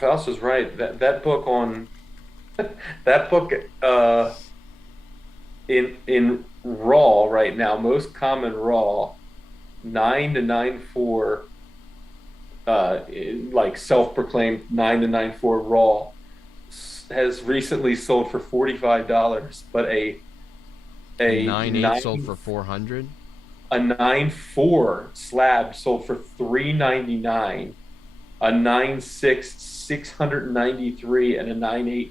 Faust is right. That book on that book in raw right now, most common raw 9 to 9.4 like self-proclaimed 9 to 9.4 raw has recently sold for $45, but a 9.8 sold for 400. a 9.4 slab sold for $399. a 9.6 693 and a 9.8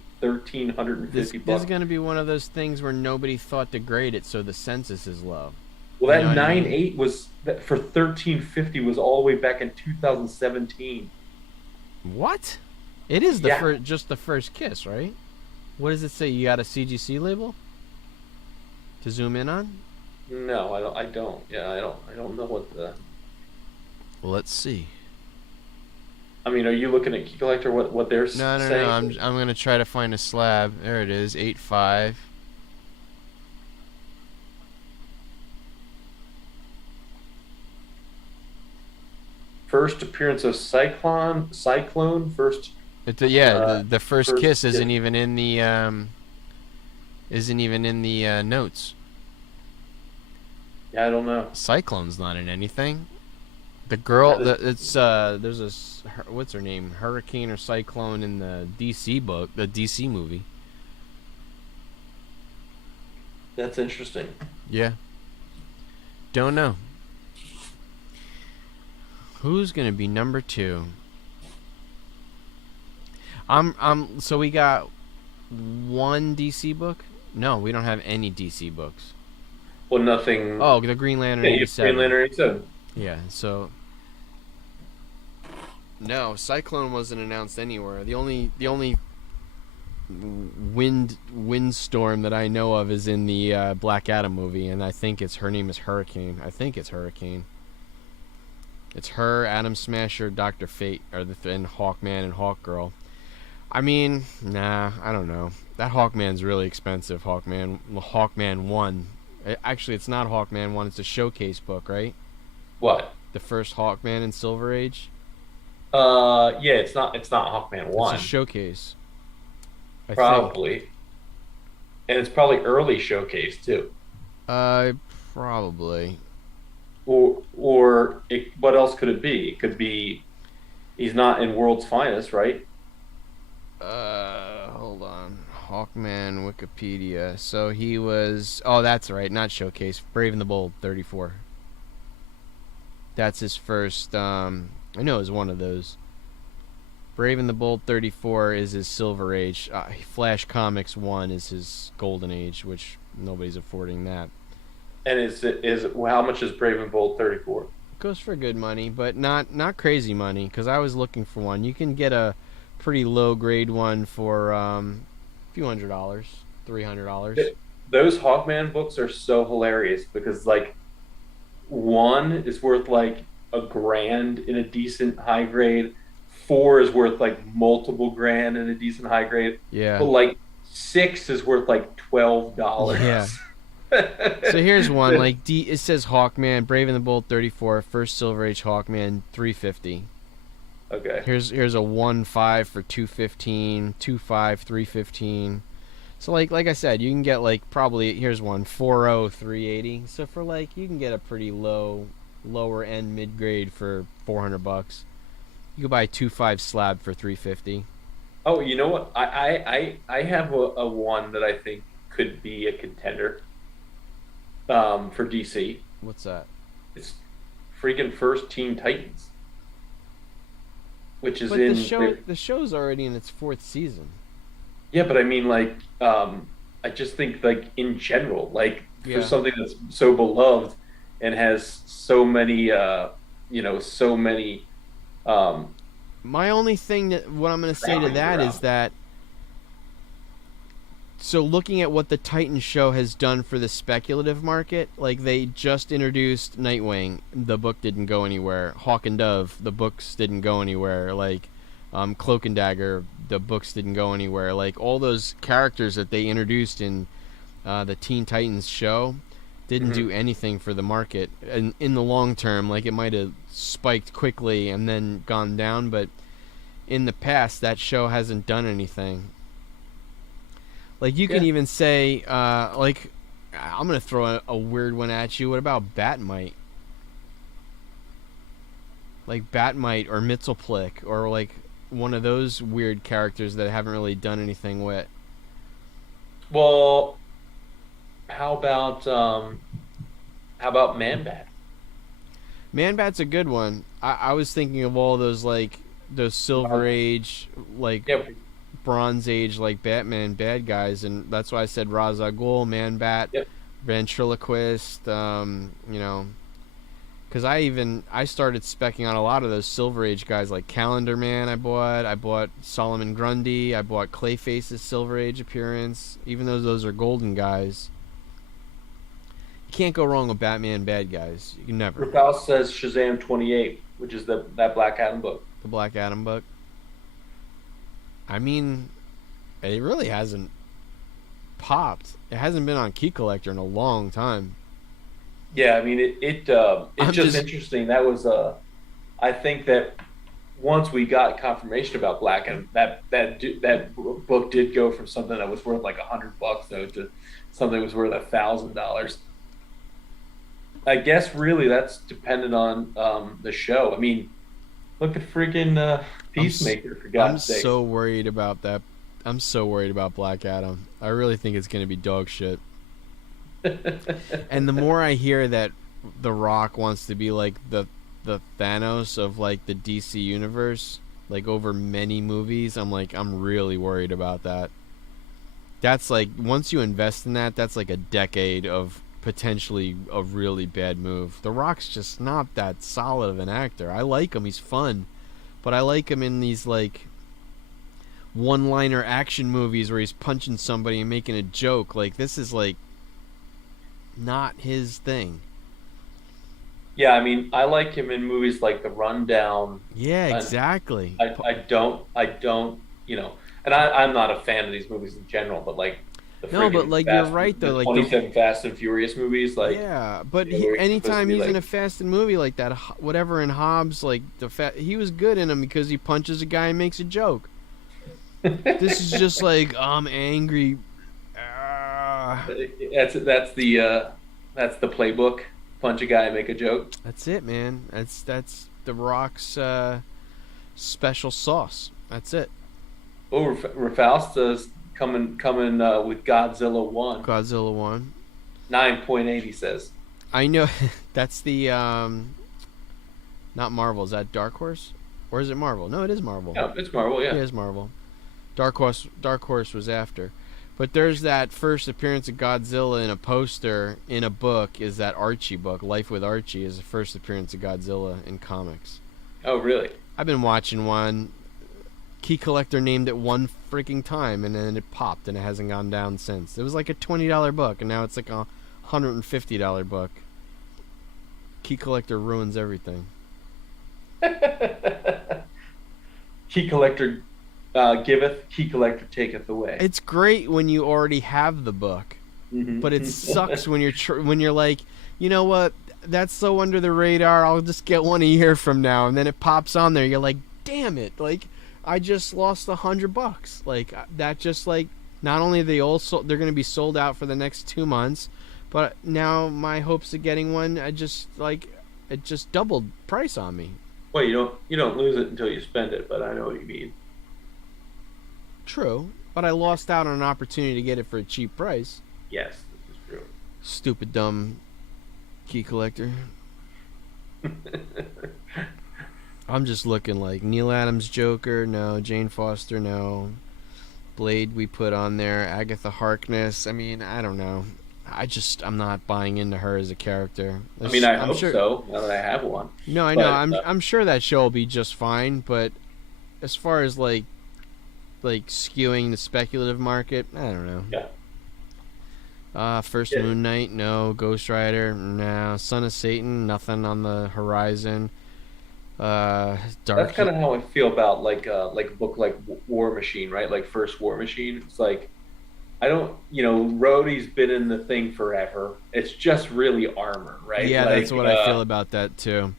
This 1,350 this is bucks. gonna be one of those things where nobody thought to grade it, so the census is low. Well, You know that what I nine mean? eight was that for 1350 was all the way back in 2017. What? It is the Yeah. first, just the first kiss, right? What does it say? You got a CGC label to zoom in on? No, I don't. I don't. Yeah, I don't know what the. Let's see. I mean, are you looking at Key Collector? What they're No, no, no. saying? I'm gonna try to find a slab. There it is, 8.5. First appearance of Cyclone. First, Yeah, uh, the first first kiss kiss. isn't even in the notes. Yeah, I don't know. Cyclone's not in anything. The girl, That is there's what's her name, Hurricane or Cyclone in the DC book, the DC movie. that's interesting. Yeah, don't know who's gonna be number two. So we got one DC book. No, we don't have any DC books. Well, nothing. Oh, the Green Lantern Yeah, you Green 87. Lantern 87. Yeah, so no, Cyclone wasn't announced anywhere. The only windstorm that I know of is in the Black Adam movie, and I think it's her name is Hurricane. I think it's Hurricane. It's her, Atom Smasher, Doctor Fate, and Hawkman and Hawkgirl. I mean, nah, I don't know. That Hawkman's really expensive. Hawkman 1. Actually, it's not Hawkman 1. It's a showcase book, right? What? The first Hawkman in Silver Age. Yeah, it's not. It's not Hawkman It's a one, showcase, I think. probably, and it's probably early showcase too. Uh, Probably. What else could it be? It could be he's not in World's Finest, right? Hold on. Hawkman Wikipedia. So he was. Oh, that's right. Not showcase. Brave and the Bold 34. That's his first. I know it was one of those. Brave and the Bold 34 is his Silver Age. Flash Comics 1 is his Golden Age, which nobody's affording that. And how much is Brave and Bold 34? Goes for good money, but not crazy money. Because I was looking for one. You can get a pretty low grade one for a few $100s, $300. Those Hawkman books are so hilarious because like one is worth like a grand in a decent high grade. Four is worth like multiple grand in a decent high grade. Yeah. But like six is worth like $12. Yeah. So here's one like it says Hawkman, Brave and the Bold 34, first Silver Age Hawkman 350. Okay. Here's a 1.5 for 215, 2.5 315. So like I said, you can get like probably here's one 4.0 380. So for like you can get a pretty lower end mid grade for $400. You could buy a 2.5 slab for 350. Oh, you know what? I have a one that I think could be a contender for DC. What's that? It's freaking first Teen Titans, which is But in the show's already in its fourth season. yeah, but I mean like I just think like in general, like for Yeah. something that's so beloved and has so many so many My only thing that what I'm going to say to wrappings that is around. that so looking at what the Titan show has done for the speculative market, like they just introduced Nightwing, the book didn't go anywhere. Hawk and Dove, the books didn't go anywhere. Like Cloak and Dagger, the books didn't go anywhere. Like all those characters that they introduced in the Teen Titans show didn't Mhm. do anything for the market. And in the long term, like it might have spiked quickly and then gone down, but in the past that show hasn't done anything. Like you can Yeah. even say, like I'm gonna throw a weird one at you. What about Batmite? Like Batmite or Mxyzptlk or like one of those weird characters that haven't really done anything with. Well, how about Man Bat? Man Bat's a good one. I was thinking of all those like those Silver Age, like Yeah, Bronze Age, like Batman bad guys, and that's why I said Ra's al Ghul, Man Bat, yeah. Ventriloquist. You know, because I started specking on a lot of those Silver Age guys, like Calendar Man. I bought Solomon Grundy. I bought Clayface's Silver Age appearance. Even though those are golden guys, you can't go wrong with Batman bad guys. You can never. Rafal says Shazam 28, which is that Black Adam book. The Black Adam book. I mean, it really hasn't popped. It hasn't been on Key Collector in a long time. Yeah, I mean it's just interesting. That was I think that once we got confirmation about Black Adam, that book did go from something that was worth like $100 though to something that was worth $1,000. I guess really that's dependent on the show. I mean, look at freaking Peacemaker, for God's sake. I'm so worried about that. I'm so worried about Black Adam. I really think it's going to be dog shit. And the more I hear that The Rock wants to be like the Thanos of like the DC universe, like over many movies, I'm really worried about that. That's like, once you invest in that, that's like a decade of potentially a really bad move. The Rock's just not that solid of an actor. I like him, he's fun, but I like him in these like one-liner action movies where he's punching somebody and making a joke. Like, this is like not his thing. Yeah, I mean, I like him in movies like The Rundown. Yeah, exactly. I don't, and I'm not a fan of these movies in general, but like no, but like you're right though, like 27 Fast and Furious movies, like yeah, but anytime he's in a Fast and movie like that, whatever in Hobbs, like he was good in him because he punches a guy and makes a joke. This is just like, I'm angry. That's the playbook. Punch a guy and make a joke. That's it, man. That's The Rock's special sauce. That's it. Oh, Rafalsta's coming with Godzilla 1. Godzilla 1. 9.8, he says. I know. That's the not Marvel. Is that Dark Horse? Or is it Marvel? No, it is Marvel. Yeah, it's Marvel, yeah. It is Marvel. Dark Horse was after. But there's that first appearance of Godzilla in a poster in a book, is that Archie book. Life with Archie is the first appearance of Godzilla in comics. Oh, really? I've been watching one. Key Collector named it one freaking time, and then it popped, and it hasn't gone down since. It was like a $20 book, and now it's like a $150 book. Key Collector ruins everything. Key Collector giveth, Key Collector taketh away. It's great when you already have the book, but it sucks when you're like, you know what? That's so under the radar. I'll just get one a year from now, and then it pops on there. You're like, damn it! Like, I just lost $100. Like, that just like, not only are they all they're going to be sold out for the next 2 months, but now my hopes of getting one, it just doubled price on me. Well, you don't lose it until you spend it, but I know what you mean. True, but I lost out on an opportunity to get it for a cheap price. Yes, this is true. Stupid, dumb Key Collector. I'm just looking like Neil Adams Joker, no. Jane Foster, no. Blade we put on there. Agatha Harkness. I mean, I don't know. I'm not buying into her as a character. I mean, I hope so, now that I have one. No, I know. I'm sure that show will be just fine, but as far as like skewing the speculative market, I don't know. Yeah. First Moon Knight, no. Ghost Rider, no. Son of Satan, nothing on the horizon. That's kind of how I feel about like a book like War Machine, right? Like First War Machine. It's like, I don't, Rhodey's been in the thing forever. It's just really armor, right? Yeah, that's what I feel about that too.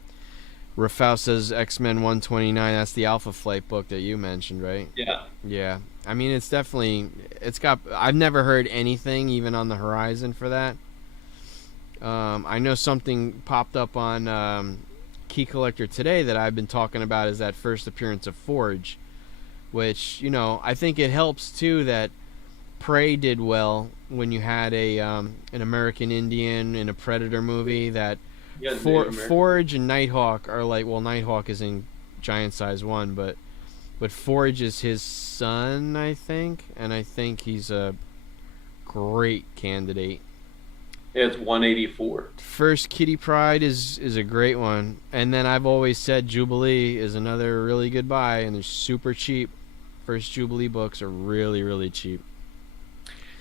Rafal says X-Men 129. That's the Alpha Flight book that you mentioned, right? Yeah. Yeah. I mean, I've never heard anything even on the horizon for that. I know something popped up on Key Collector today that I've been talking about, is that first appearance of Forge, which, I think it helps too that Prey did well when you had an American Indian in a Predator movie. That Forge and Nighthawk are like, well, Nighthawk is in giant size one, but Forge is his son, I think, and I think he's a great candidate. It's 184. First Kitty Pride is a great one, and then I've always said Jubilee is another really good buy, and they're super cheap. First Jubilee books are really really cheap.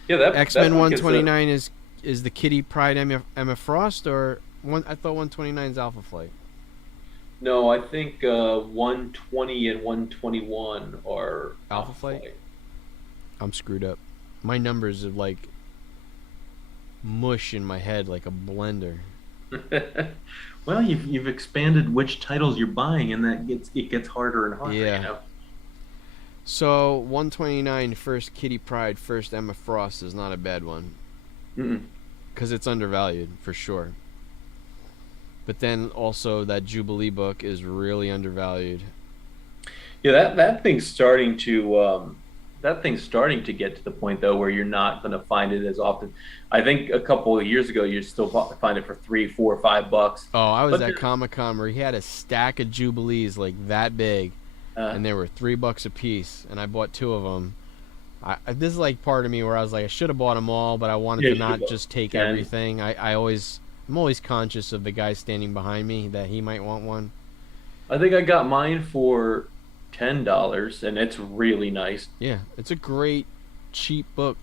Yeah, that X-Men book 129 is the Kitty Pride Emma Frost, or one? I thought 129 is Alpha Flight. No, I think 120 and 121 are Alpha Flight? I'm screwed up. My numbers are like mush in my head, like a blender. Well, you've expanded which titles you're buying, and it gets harder and harder. Yeah. You know? So 129 first Kitty Pride, first Emma Frost is not a bad one. Because it's undervalued for sure. But then also that Jubilee book is really undervalued. Yeah, that thing's starting to get to the point though where you're not going to find it as often. I think a couple of years ago you still find it for $3, $4, $5. Oh, I was at Comic-Con where he had a stack of Jubilees like that big, and they were $3 a piece, and I bought two of them. This is like part of me where I was like, I should have bought them all, but I wanted to not just take everything. I'm always conscious of the guy standing behind me that he might want one. I think I got mine for $10, and it's really nice. Yeah, it's a great, cheap book.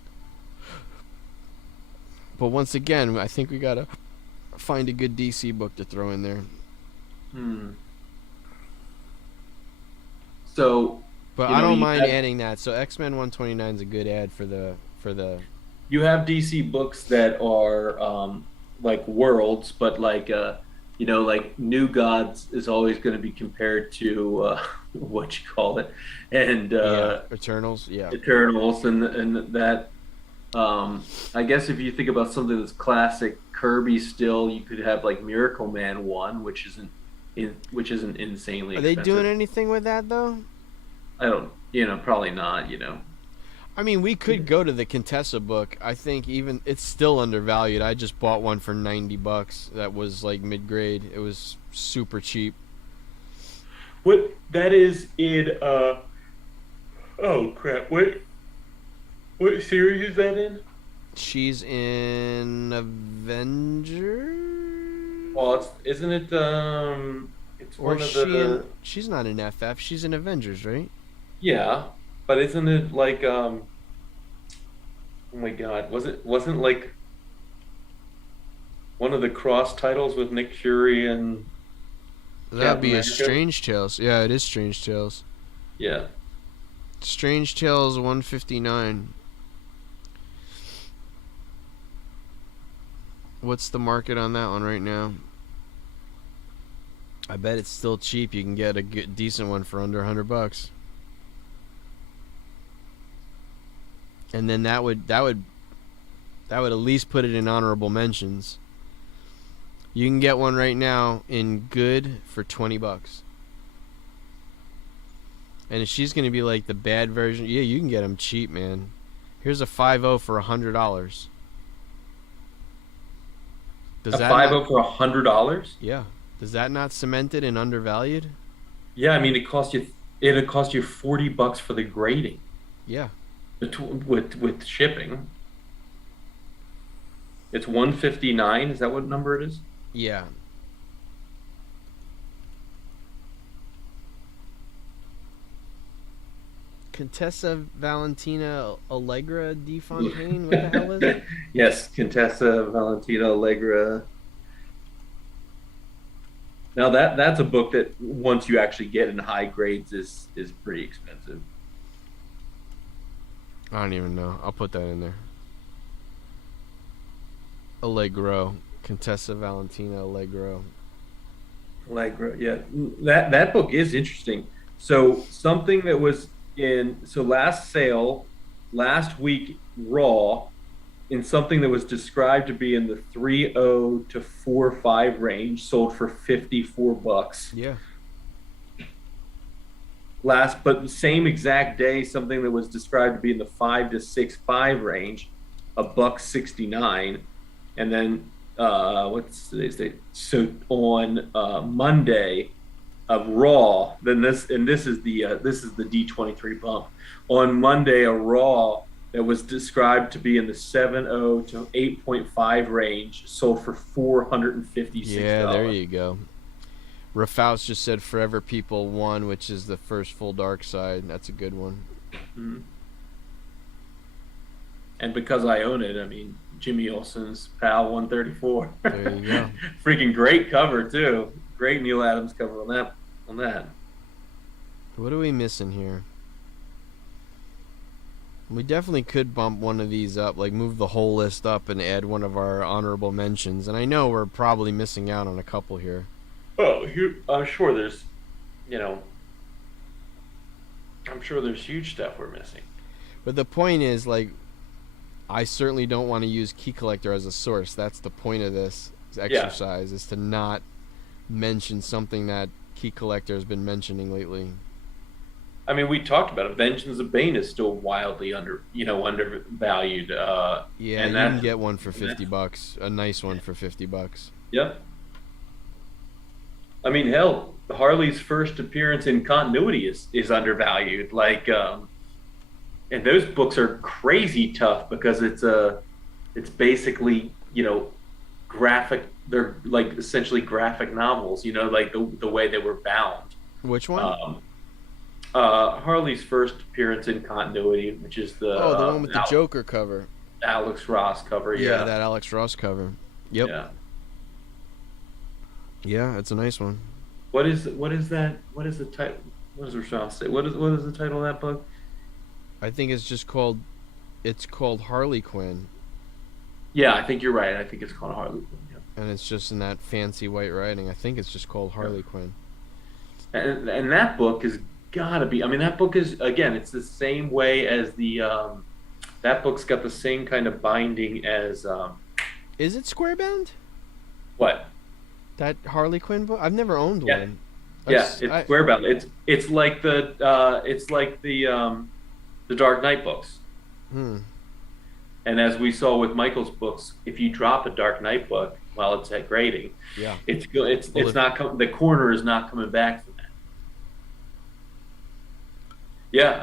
But once again, I think we gotta find a good DC book to throw in there. So, but I don't mind adding that. So X-Men 129 is a good ad for the. You have DC books that are like Worlds, but like like New Gods is always going to be compared to what you call it, and Eternals, Eternals, and that. I guess if you think about something that's classic Kirby, still you could have like Miracle Man 1, which isn't insanely. Are they expensive. doing anything with that though? I don't. Probably not. I mean, we could go to the Contessa book. I think even it's still undervalued. I just bought one for $90. That was like mid-grade. It was super cheap. What that is in? Oh crap! What series is that in? She's in Avengers. Well, isn't it? It's one of the. She's not in FF. She's in Avengers, right? Yeah, but isn't it like oh my God, wasn't like one of the cross titles with Nick Fury and that'd be a Strange Tales. Yeah, it is Strange Tales. Yeah. Strange Tales 159. What's the market on that one right now? I bet it's still cheap. You can get a decent one for under $100. And then that would at least put it in honorable mentions. You can get one right now in good for $20. And if she's gonna be like the bad version, yeah, you can get them cheap, man. Here's a 5.0 for $100. Does that 5.0 for $100? Yeah. Does that not cement it in undervalued? Yeah, I mean it cost you $40 for the grading. Yeah. With shipping. It's 159. Is that what number it is? Yeah. Contessa Valentina Allegra Di Fontaine? What the hell is it? Yes, Contessa Valentina Allegra. Now that's a book that once you actually get in high grades is pretty expensive. I don't even know. I'll put that in there. Allegro. Contessa Valentina Allegro. Allegro, yeah. That book is interesting. So something that was last sale, last week Raw, in something that was described to be in the 3.0 to 4.5 range, sold for $54. Yeah. But the same exact day, something that was described to be in the 5 to 6.5 range, $1.69, and then what's today's date? So on Monday, Raw. Then this is the D23 bump. On Monday, a Raw that was described to be in the 7.0 to 8.5 range sold for $456. Yeah, there you go. Rafaus just said Forever People 1, which is the first full Dark Side. That's a good one. Mm-hmm. And because I own it, I mean, Jimmy Olsen's PAL 134. There you go. Freaking great cover too. Great Neil Adams cover on that. On that. What are we missing here? We definitely could bump one of these up, like move the whole list up and add one of our honorable mentions. And I know we're probably missing out on a couple here. Oh, I'm sure there's, you know, I'm sure there's huge stuff we're missing. But the point is, like, I certainly don't want to use Key Collector as a source. That's the point of this exercise, is to not mention something that Key Collector has been mentioning lately. I mean, we talked about it. Vengeance of Bane is still wildly undervalued. Yeah, and you can get one for $50. A nice one for $50. Yep. I mean, hell, Harley's first appearance in continuity is undervalued. Like, and those books are crazy tough because it's basically, graphic. They're like essentially graphic novels. Like the way they were bound. Which one? Harley's first appearance in continuity, which is the one with the Joker cover, Alex Ross cover. Yeah, that Alex Ross cover. Yep. Yeah. Yeah, it's a nice one. What is that? What is the title? What does Ross say? What is the title of that book? I think it's just called. It's called Harley Quinn. Yeah, I think you're right. I think it's called Harley Quinn. Yeah. And it's just in that fancy white writing. I think it's just called Harley Quinn. And that book has gotta be. I mean, that book is, again, it's the same way as the. That book's got the same kind of binding as. Is it square bound? What? That Harley Quinn book? I've never owned one. Yeah, it's square bound. It's like the Dark Knight books. Hmm. And as we saw with Michael's books, if you drop a Dark Knight book while it's at grading, it's not the corner is not coming back from that. Yeah,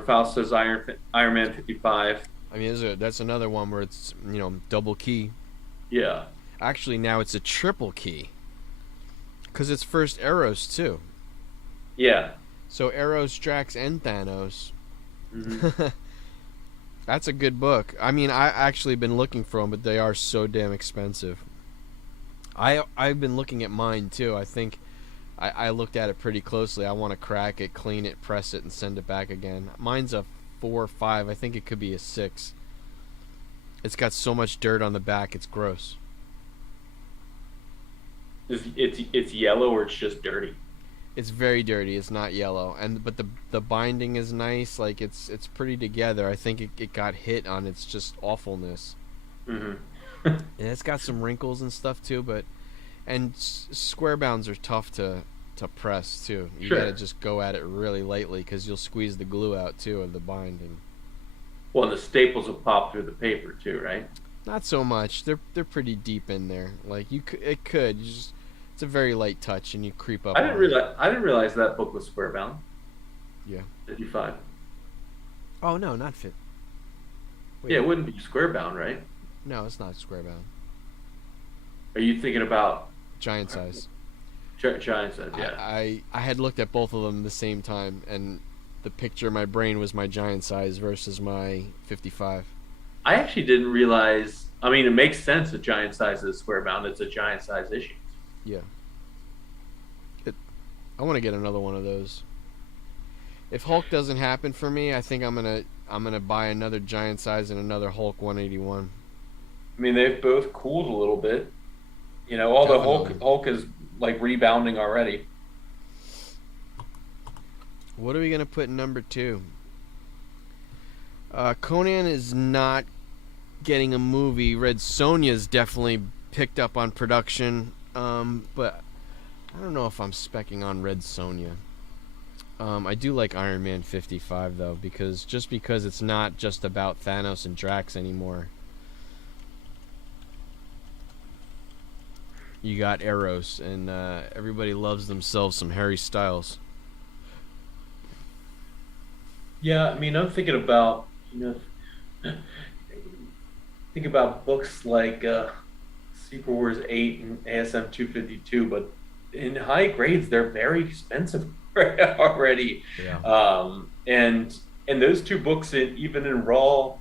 Rafal says Iron Man 55. I mean, that's another one where it's double key. Yeah. Actually, now it's a triple key. Because it's first Eros, too. Yeah. So Eros, Drax, and Thanos. Mm-hmm. That's a good book. I mean, I actually been looking for them, but they are so damn expensive. I've been looking at mine, too. I think I looked at it pretty closely. I want to crack it, clean it, press it, and send it back again. Mine's a 4 or 5. I think it could be a 6. It's got so much dirt on the back, it's gross. It's yellow or it's just dirty? It's very dirty. It's not yellow, but the binding is nice. Like it's pretty together. I think it got hit on its just awfulness. Mm-hmm. And it's got some wrinkles and stuff too. And square bounds are tough to press too. You gotta just go at it really lightly because you'll squeeze the glue out too of the binding. Well, and the staples will pop through the paper too, right? Not so much. They're pretty deep in there. Like it could. It's a very light touch, and you creep up. I didn't realize that book was square bound. Yeah. 55. Oh no, not fit. Wait, yeah, it wouldn't be square bound, right? No, it's not square bound. Are you thinking about giant size? Giant size, yeah. I had looked at both of them at the same time, and the picture in my brain was my giant size versus my 55. I actually didn't realize. I mean, it makes sense that giant size is square bound. It's a giant size issue. Yeah. I want to get another one of those. If Hulk doesn't happen for me, I think I'm gonna buy another giant size and another Hulk 181. I mean, they've both cooled a little bit. Although Hulk is like rebounding already. What are we gonna put in number 2? Conan is not getting a movie. Red Sonja's definitely picked up on production. But I don't know if I'm specking on Red Sonja. I do like Iron Man 55 though, because it's not just about Thanos and Drax anymore. You got Eros, and everybody loves themselves some Harry Styles. Yeah, I mean, I'm thinking about, think about books like Secret Wars 8 and ASM 252, but in high grades, they're very expensive already. Yeah. And those two books, even in raw,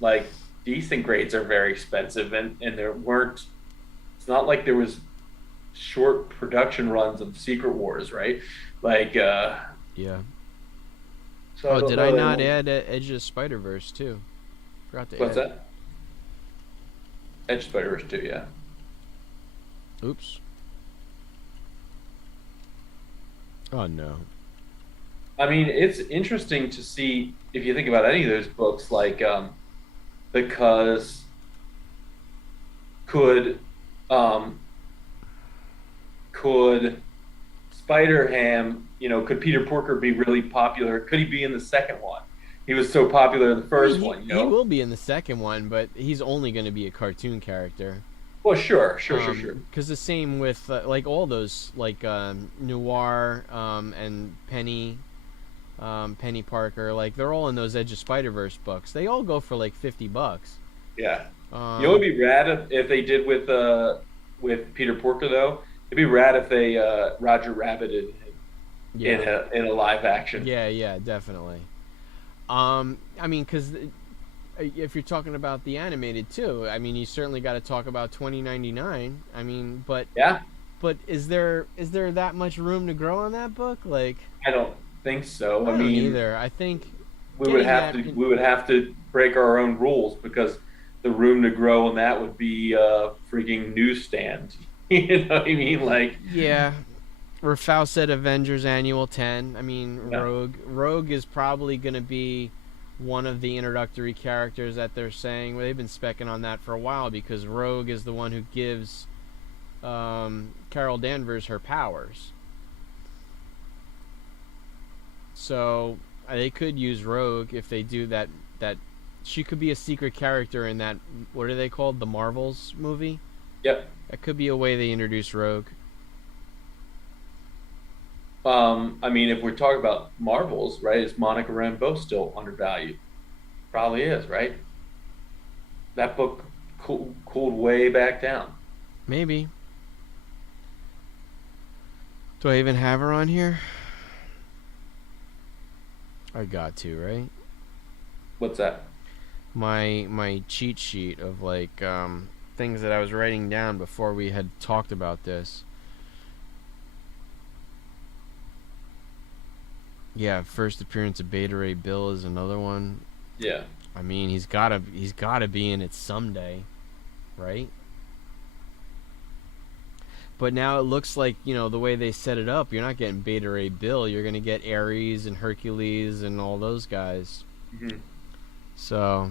like decent grades, are very expensive. And there weren't, it's not like there was short production runs of Secret Wars, right? Like, Yeah. so I Oh, don't did I know. not add Edge of the Spider-Verse too? Forgot to What's add. that? Edge Spider-Verse 2, yeah. Oops. Oh no. I mean, it's interesting to see if you think about any of those books, like because could um, could Spider Ham, could Peter Porker be really popular? Could he be in the second one? He was so popular in the I mean, first he one, he will be in the second one, but he's only going to be a cartoon character. Well, sure. Because the same with like all those like Noir and Penny Parker, like they're all in those Edge of Spider-Verse books. They all go for like $50. Yeah. You know, Um, it'd be rad if they did with Peter Porker though. It'd be rad if they Roger Rabbited in yeah, a live action. yeah, definitely. I mean, because if you're talking about the animated too, I mean, you certainly got to talk about 2099. I mean, Yeah, but is there that much room to grow on that book? Like, I don't think so. I I don't mean, either. I think we would getting have that to we would have to break our own rules because the room to grow in that would be a freaking newsstand. You know what I mean? Like, yeah. Rafał said Avengers Annual 10. I mean, yeah, Rogue is probably going to be one of the introductory characters that they're saying. Well, they've been specking on that for a while because Rogue is the one who gives Carol Danvers her powers. So they could use Rogue if they do that. That she could be a secret character in that. What are they called? The Marvels movie. yep. That could be a way they introduce Rogue. I mean, if we're talking about Marvels, right? Is Monica Rambeau still undervalued? Probably is, right? That book cooled way back down. Maybe. Do I even have her on here? I got to, right? What's that? My cheat sheet of like things that I was writing down before we had talked about this. Yeah, first appearance of Beta Ray Bill is another one. Yeah. I mean, he's gotta be in it someday, right? But now it looks like, the way they set it up, you're not getting Beta Ray Bill, you're gonna get Ares and Hercules and all those guys. Hmm. So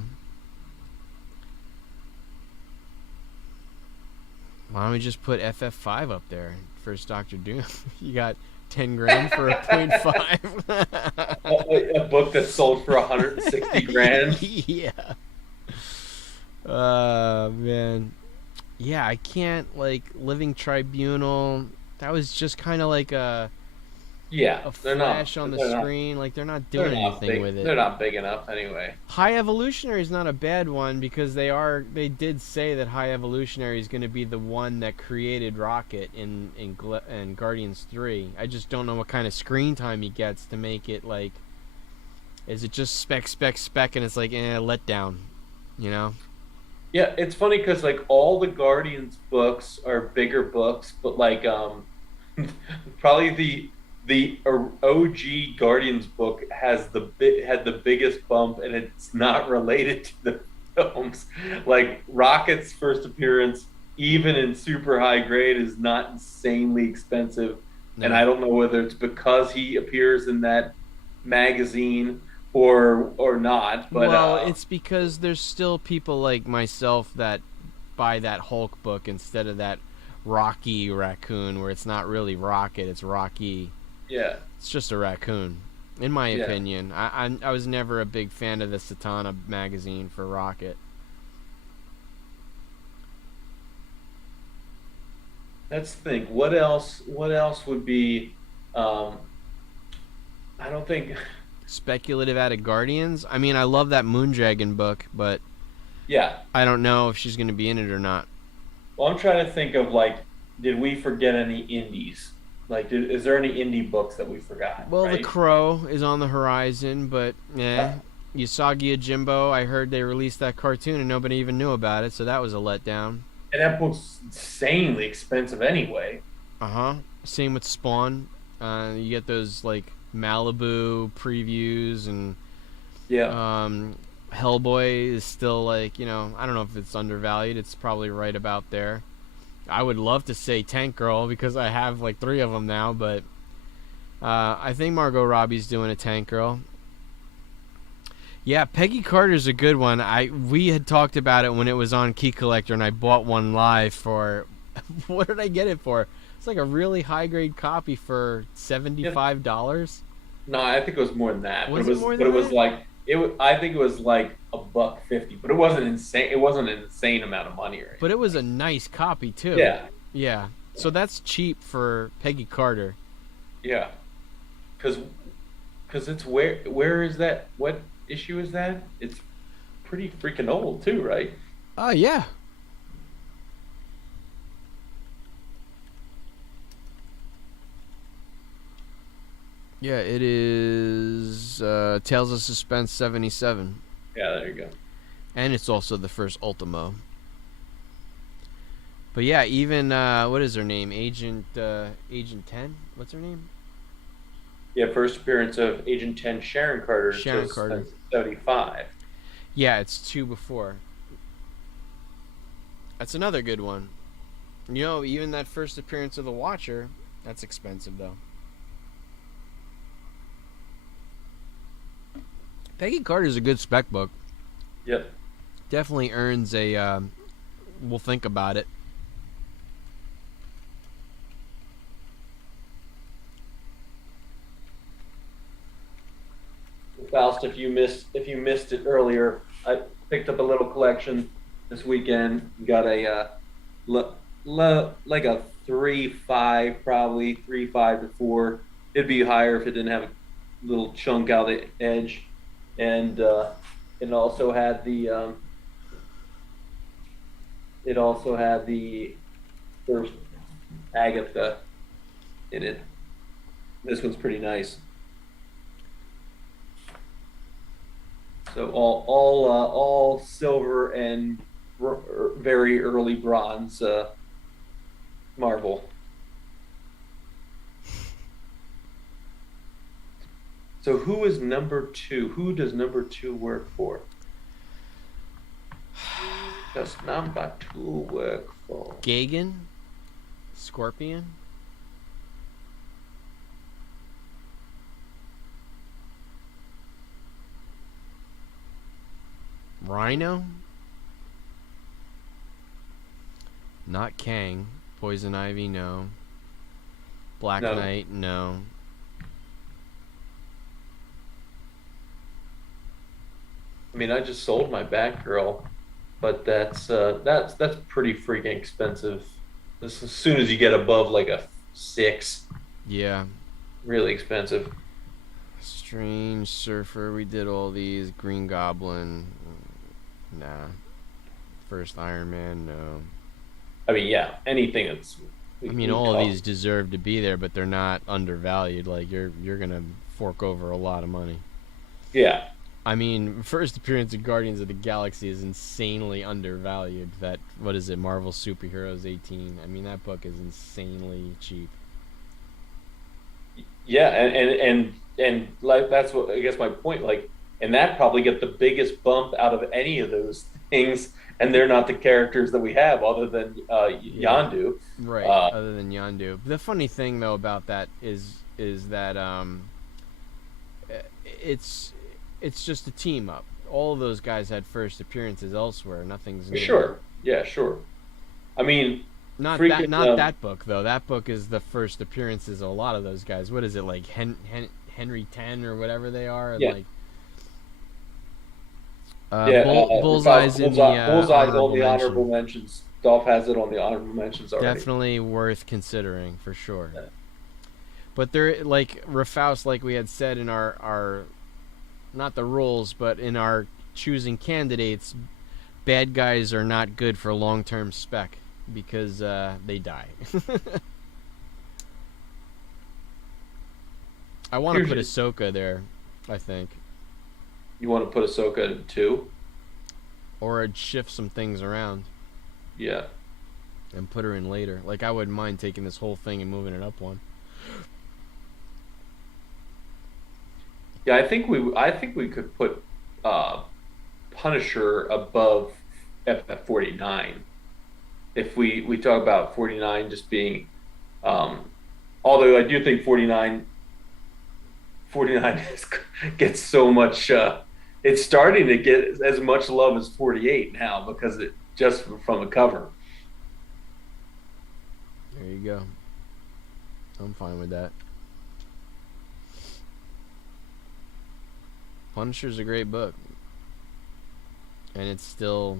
why don't we just put FF5 up there? First Doctor Doom. You got 10 grand for a point .5. A book that sold for 160 grand. Yeah. Man. Yeah, I can't, like, Living Tribunal. That was just kind of like a Yeah, they're not. flash on the They're not. screen. Like, they're not They're doing not anything big. with it. They're not big enough anyway. High Evolutionary is not a bad one because they did say that High Evolutionary is going to be the one that created Rocket in Guardians 3. I just don't know what kind of screen time he gets to make it like. Is it just spec and it's like let down, you know? Yeah, it's funny because like all the Guardians books are bigger books, but like probably the OG Guardians book had the biggest bump, and it's not related to the films. Like Rocket's first appearance, even in super high grade, is not insanely expensive, and I No. don't know whether it's because he appears in that magazine or not. But Well, it's because there's still people like myself that buy that Hulk book instead of that Rocky raccoon, where it's not really Rocket, it's Rocky. yeah, It's just a raccoon, in my yeah. opinion. I was never a big fan of the Satana magazine for Rocket. let's think. What else? What else would be? Um, I don't think. Speculative out of Guardians. I mean, I love that Moondragon book, but Yeah. I don't know if she's going to be in it or not. Well, I'm trying to think of like, did we forget any indies? Like, is there any indie books that we forgot? Well, The Right. Crow is on the horizon, but Uh, Usagi Yojimbo, I heard they released that cartoon and nobody even knew about it, so that was a letdown. And that book's insanely expensive anyway. Uh huh. Same with Spawn. You get those like Malibu previews, and Yeah. um, Hellboy is still like, I don't know if it's undervalued. It's probably right about there. I would love to say Tank Girl because I have like 3 of them now, but I think Margot Robbie's doing a Tank Girl. Yeah, Peggy Carter's a good one. We had talked about it when it was on Key Collector, and I bought one live for what did I get it for? It's like a really high grade copy for $75. No, I think it was more than that. Was But it more but than it was that? like I think it was like $1.50, but it wasn't insane. It wasn't an insane amount of money or anything. But it was a nice copy too. Yeah, Yeah. So that's cheap for Peggy Carter. yeah. Because it's where is that? What issue is that? It's pretty freaking old too, right? Oh yeah. Yeah, it is Tales of Suspense 77. Yeah, there you go. And it's also the first Ultimo. But yeah, even what is her name? Agent 10? What's her name? Yeah, first appearance of Agent 10 Sharon Carter Sharon until Carter. 75. Yeah, it's 2 before. That's another good one. Even that first appearance of the Watcher, that's expensive though. Peggy Carter's a good spec book. Yep. Definitely earns a we'll think about it. Faust, if you missed it earlier, I picked up a little collection this weekend. Got a like a 3.5, probably 3.5 to 4. It'd be higher if it didn't have a little chunk out the edge, and it also had the first Agatha in it. This one's pretty nice. So all silver and very early bronze Marvel. So who is number 2? Who does number 2 work for? Does number 2 work for? Gagan? Scorpion? Rhino? Not Kang. Poison Ivy, no. Black No. Knight, no. I mean, I just sold my Batgirl, but that's pretty freaking expensive. This as soon as you get above like a 6, Yeah. really expensive. Strange Surfer, we did all these. Green Goblin, nah. First Iron Man, no. I mean, yeah, anything that's. I mean, all of these deserve to be there, but they're not undervalued. Like you're gonna fork over a lot of money. Yeah, I mean, first appearance of Guardians of the Galaxy is insanely undervalued. That what is it? Marvel Superheroes 18. I mean, that book is insanely cheap. yeah, and like that's what I guess my point. Like, and that probably get the biggest bump out of any of those things, and they're not the characters that we have other than Yeah. Yondu. Right. Uh, Other than Yondu. The funny thing though about that is that it's it's just a team up. All of those guys had first appearances elsewhere. Nothing's new. sure, yeah, sure. I mean, Not freaking that book though. That book is the first appearances of a lot of those guys. What is it like Henry 10 or whatever they are? Yeah. Like yeah, Bullseye's in the Bullseye's on honorable the honorable mention. mentions. Dolph has it on the honorable mentions already. Definitely worth considering for sure. Yeah. But there, like Rafaus, like we had said in our not the rules, but in our choosing candidates, bad guys are not good for long term spec because they die. I want to Here's put your, Ahsoka there, I think, you want to put Ahsoka in two? or I'd shift some things around Yeah. and put her in later. Like I wouldn't mind taking this whole thing and moving it up one. Yeah, I think we could put uh, Punisher above FF49 if we talk about 49 just being um, although I do think 49 gets so much it's starting to get as much love as 48 now because it just from the cover. There you go. I'm fine with that. Punisher's a great book, and it's still.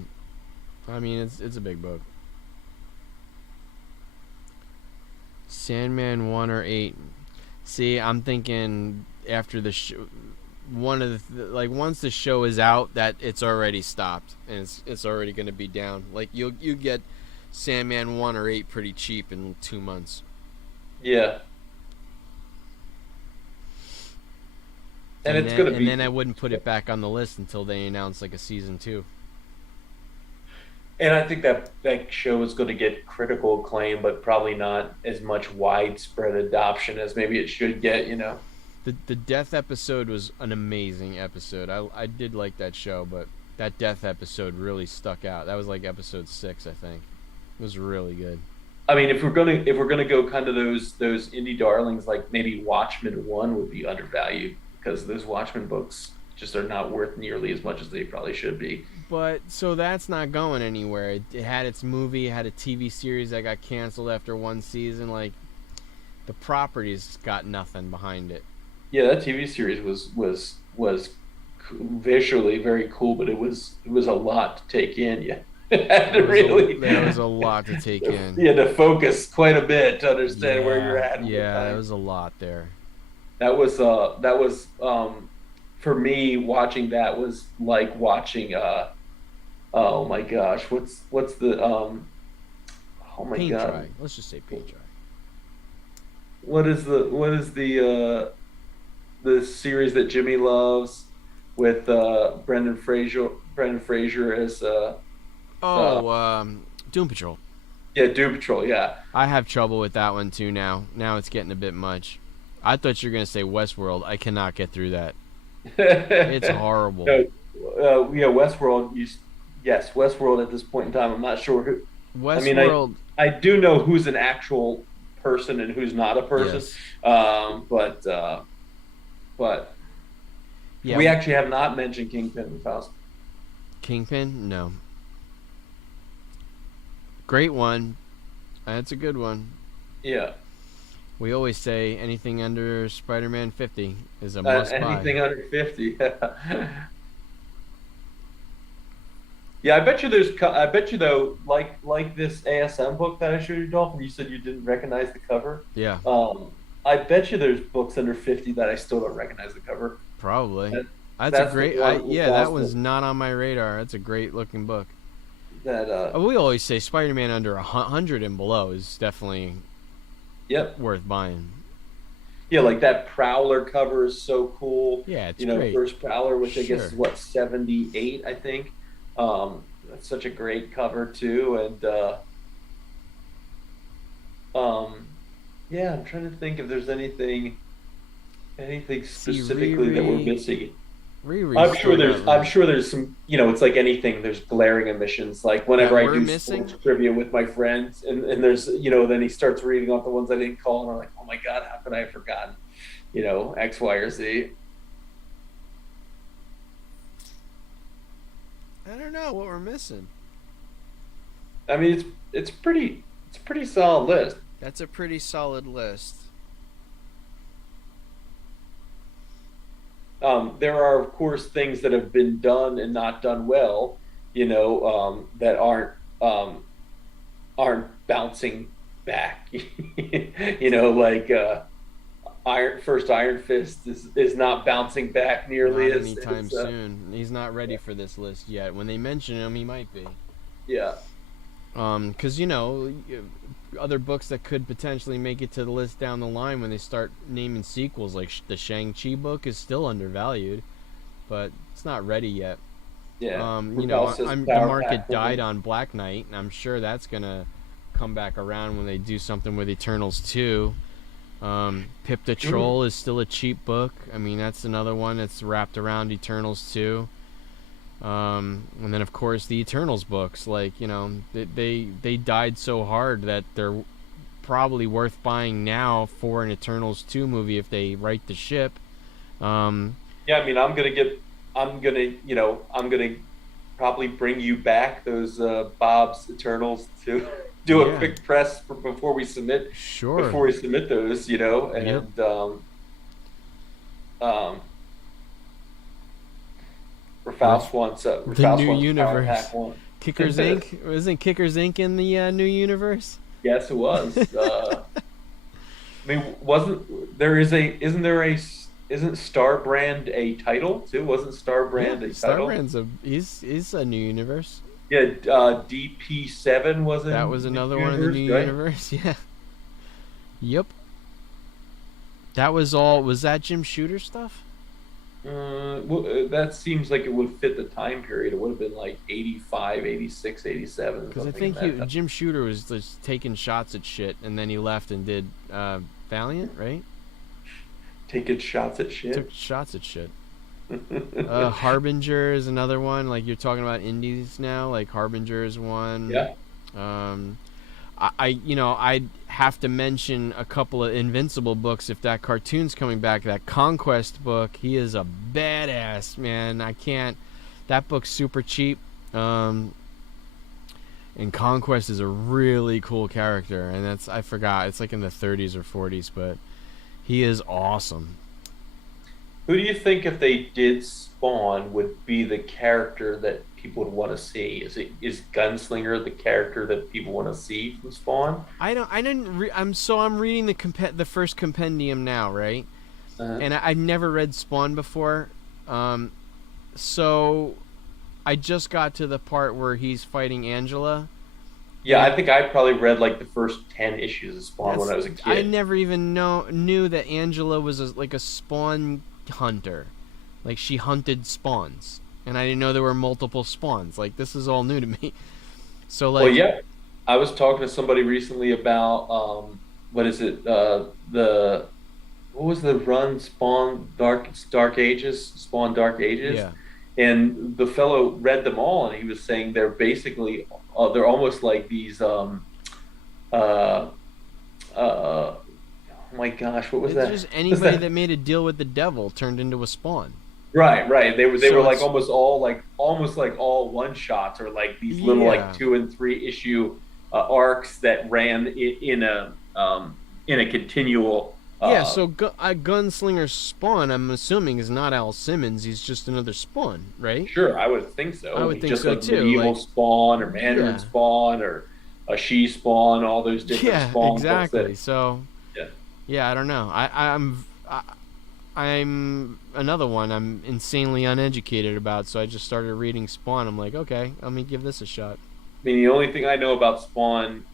I mean, it's a big book. Sandman 1 or 8. See, I'm thinking after the show, one of like once the show is out, that it's already stopped and it's already going to be down. Like you get Sandman 1 or 8 pretty cheap in 2 months. Yeah. And it's going to And be then I wouldn't put it back on the list until they announce like a season 2. and I think that show is going to get critical acclaim but probably not as much widespread adoption as maybe it should get. The death episode was an amazing episode. I did like that show, but that death episode really stuck out. That was like episode 6, I think. It was really good. I mean, if we're gonna go kind of those indie darlings, like maybe Watchmen 1 would be undervalued because those Watchmen books just are not worth nearly as much as they probably should be. But so that's not going anywhere. It had its movie, it had a TV series that got canceled after one season. Like the property's got nothing behind it. Yeah, that TV series was visually very cool, but it was a lot to take in. Yeah, had to really There was a lot to take in. you had to focus quite a bit to understand where you're at. Yeah, there was a lot there. That was for me watching that was like watching oh my gosh, what's the oh my Paint god, dry. Let's just say paint dry. what is the series that Jimmy loves with Brendan Fraser as uh Doom Patrol. yeah, Doom Patrol, yeah. I have trouble with that one too now. Now it's getting a bit much. I thought you were gonna say Westworld. I cannot get through that. It's horrible. No, yeah, Westworld. Yes, Westworld. At this point in time, I'm not sure who. I mean, Westworld. I do know who's an actual person and who's not a person. Yes. But Yeah. we actually have not mentioned Kingpin and Faust. Kingpin? No. Great one. That's a good one. Yeah, We always say anything under Spider-Man 50 is a must anything buy. under 50. Yeah, I bet you there's. I bet you though, like this ASM book that I showed you, Dolphin. You said you didn't recognize the cover. Yeah, I bet you there's books under 50 that I still don't recognize the cover. probably. That, That's a that's the great. one with Yeah, that was Boston not on my radar. That's a great looking book. that. We always say Spider-Man under 100 and below is definitely Yep. worth buying. Yeah, like that Prowler cover is so cool. Yeah, it's great. First Prowler, which I guess Sure. is what 78, I think. That's such a great cover too, and um, yeah, I'm trying to think if there's anything See, specifically that we're Riri. missing. Riri's I'm sure still there's got I'm sure there's some, it's like anything, there's glaring omissions. Like that whenever I we're do missing. sports trivia with my friends and there's then he starts reading off the ones I didn't call and I'm like, oh my God, how could I have forgotten, X, Y, or Z. I don't know what we're missing. I mean it's a pretty solid list. That's a pretty solid list. There are of course things that have been done and not done well, that aren't aren't bouncing back. Like Iron Fist is not bouncing back nearly Not as anytime soon. He's not ready for this list yet. When they mention him, he might be. yeah. 'Cause other books that could potentially make it to the list down the line when they start naming sequels, like the Shang-Chi book is still undervalued, but it's not ready yet. Yeah. The Power market Pack died Woman. on Black Knight, and I'm sure that's gonna come back around when they do something with Eternals 2. Pip the Troll is still a cheap book. I mean, that's another one that's wrapped around Eternals 2. And then of course the Eternals books, like they died so hard that they're probably worth buying now for an Eternals 2 movie if they right the ship. Yeah, I mean, I'm gonna probably bring you back those Bob's Eternals to do a Yeah, quick press sure. before we submit those, Yep. and um, Ref- the Ralph's new wants Power universe. Pack one. Kickers Inc. Isn't Kickers Inc. in the new universe? Yes, it was. I mean, wasn't there is a isn't there a isn't Star Brand a title too? Wasn't Star Yeah, Brand a title? Starbrand's he's a new universe. Yeah, DP7 was That in was the another one of the universe, new right? universe. Yeah. Yep. That was all. Was that Jim Shooter stuff? That seems like it would fit the time period. It would have been like 85, 86, 87, Because I something in think that time. Jim Shooter was just taking shots at shit, and then he left and did Valiant, right? Taking shots at shit. Took shots at shit. Harbinger is another one. Like you're talking about indies now. Like Harbinger is one. Yeah. Um, I'd have to mention a couple of Invincible books if that cartoon's coming back. That Conquest book, he is a badass, man. I can't. That book's super cheap. And Conquest is a really cool character, and I forgot. It's like in the 30s or 40s, but he is awesome. Who do you think, if they did Spawn, would be the character that people would want to see? Is Gunslinger the character that people want to see from Spawn? I didn't. I'm reading the first compendium now, right? Uh, And I've never read Spawn before. Um, so I just got to the part where he's fighting Angela, yeah, and I think I probably read like the first 10 issues of Spawn when that's I was a I kid. never even knew that Angela was like a spawn hunter, like she hunted spawns, and I didn't know there were multiple spawns. Like this is all new to me. So Well, like, yeah, I was talking to somebody recently about what is it? The what was the run? Dark Ages, Spawn Dark Ages, yeah, and the fellow read them all, and he was saying they're almost like these uh oh my gosh, what was it's that? just What's anybody that? that made a deal with the devil turned into a spawn. Right, right. They were So like it's almost like all one shots, or like these little like yeah. 2 and 3 issue arcs that ran in a continual. Yeah, so Gunslinger Spawn, I'm assuming, is not Al Simmons. He's just another Spawn, right? Sure, I would think I so. would think Just so like too. medieval Like, Spawn or Mandarin yeah, Spawn or a She Spawn, all those different yeah, Spawn books exactly. that. So, Yeah, yeah, I don't know. I'm another one I'm insanely uneducated about. So I just started reading Spawn. I'm like, okay, let me give this a shot. I mean the only thing I know about Spawn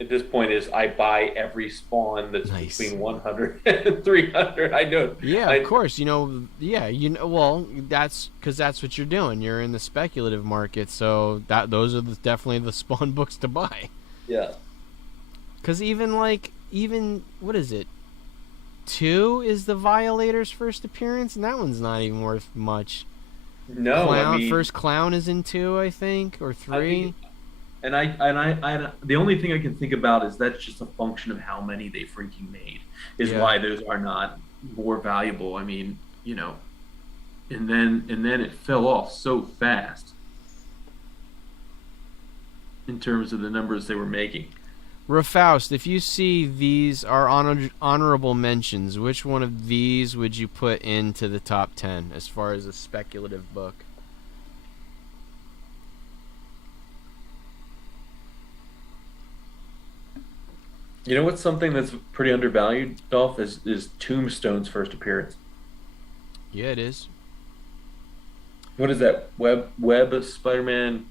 at this point is I buy every Spawn that's Nice. between 100 and 300. I know. Yeah, of I course. Yeah, Well, that's because that's what you're doing. You're in the speculative market, so those are definitely the Spawn books to buy. yeah. Because even what is it? 2 is the Violator's first appearance, and that one's not even worth much. No, I mean, First Clown is in 2, I think, or I 3. think, the only thing I can think about is that's just a function of how many they freaking made, is Yeah. why those are not more valuable. I mean, and then it fell off so fast in terms of the numbers they were making. Rafaust, if you see these are honorable mentions, which one of these would you put into the top 10 as far as a speculative book? You know what's something that's pretty undervalued, Dolph, is Tombstone's first appearance. Yeah, it is. What is that? Web of Spider-Man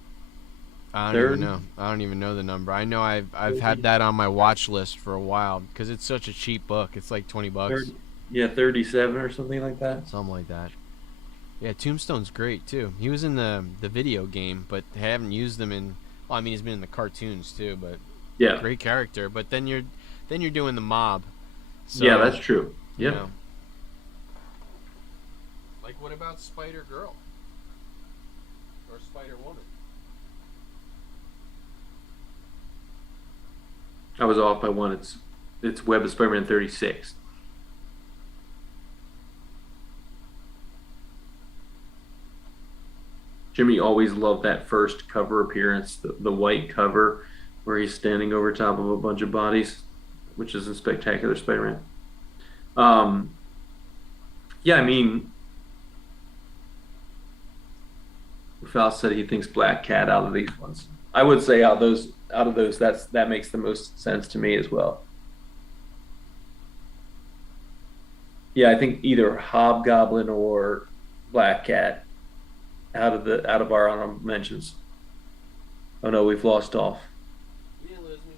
I don't even third? know. I don't even know the number. I know I've had that on my watch list for a while because it's such a cheap book. It's like 20 bucks, 30, yeah, 37 or something like that. something like that. Yeah, Tombstone's great too. He was in the video game, but they haven't used him in. Well, I mean, he's been in the cartoons too, but Yeah. great character. But then you're doing the mob, Yeah, so that's true. you Yeah. know. Like what about Spider Girl or Spider Woman? I was off by one. It's Web of Spider-Man 36. Jimmy always loved that first cover appearance, the white cover where he's standing over top of a bunch of bodies, which is in Spectacular Spider-Man. Um, yeah, I mean, Faust said he thinks Black Cat out of these ones. I would say out of those that makes the most sense to me as well. Yeah, I think either Hobgoblin or Black Cat out of our honorable mentions. Oh no, we've lost off. You didn't lose me.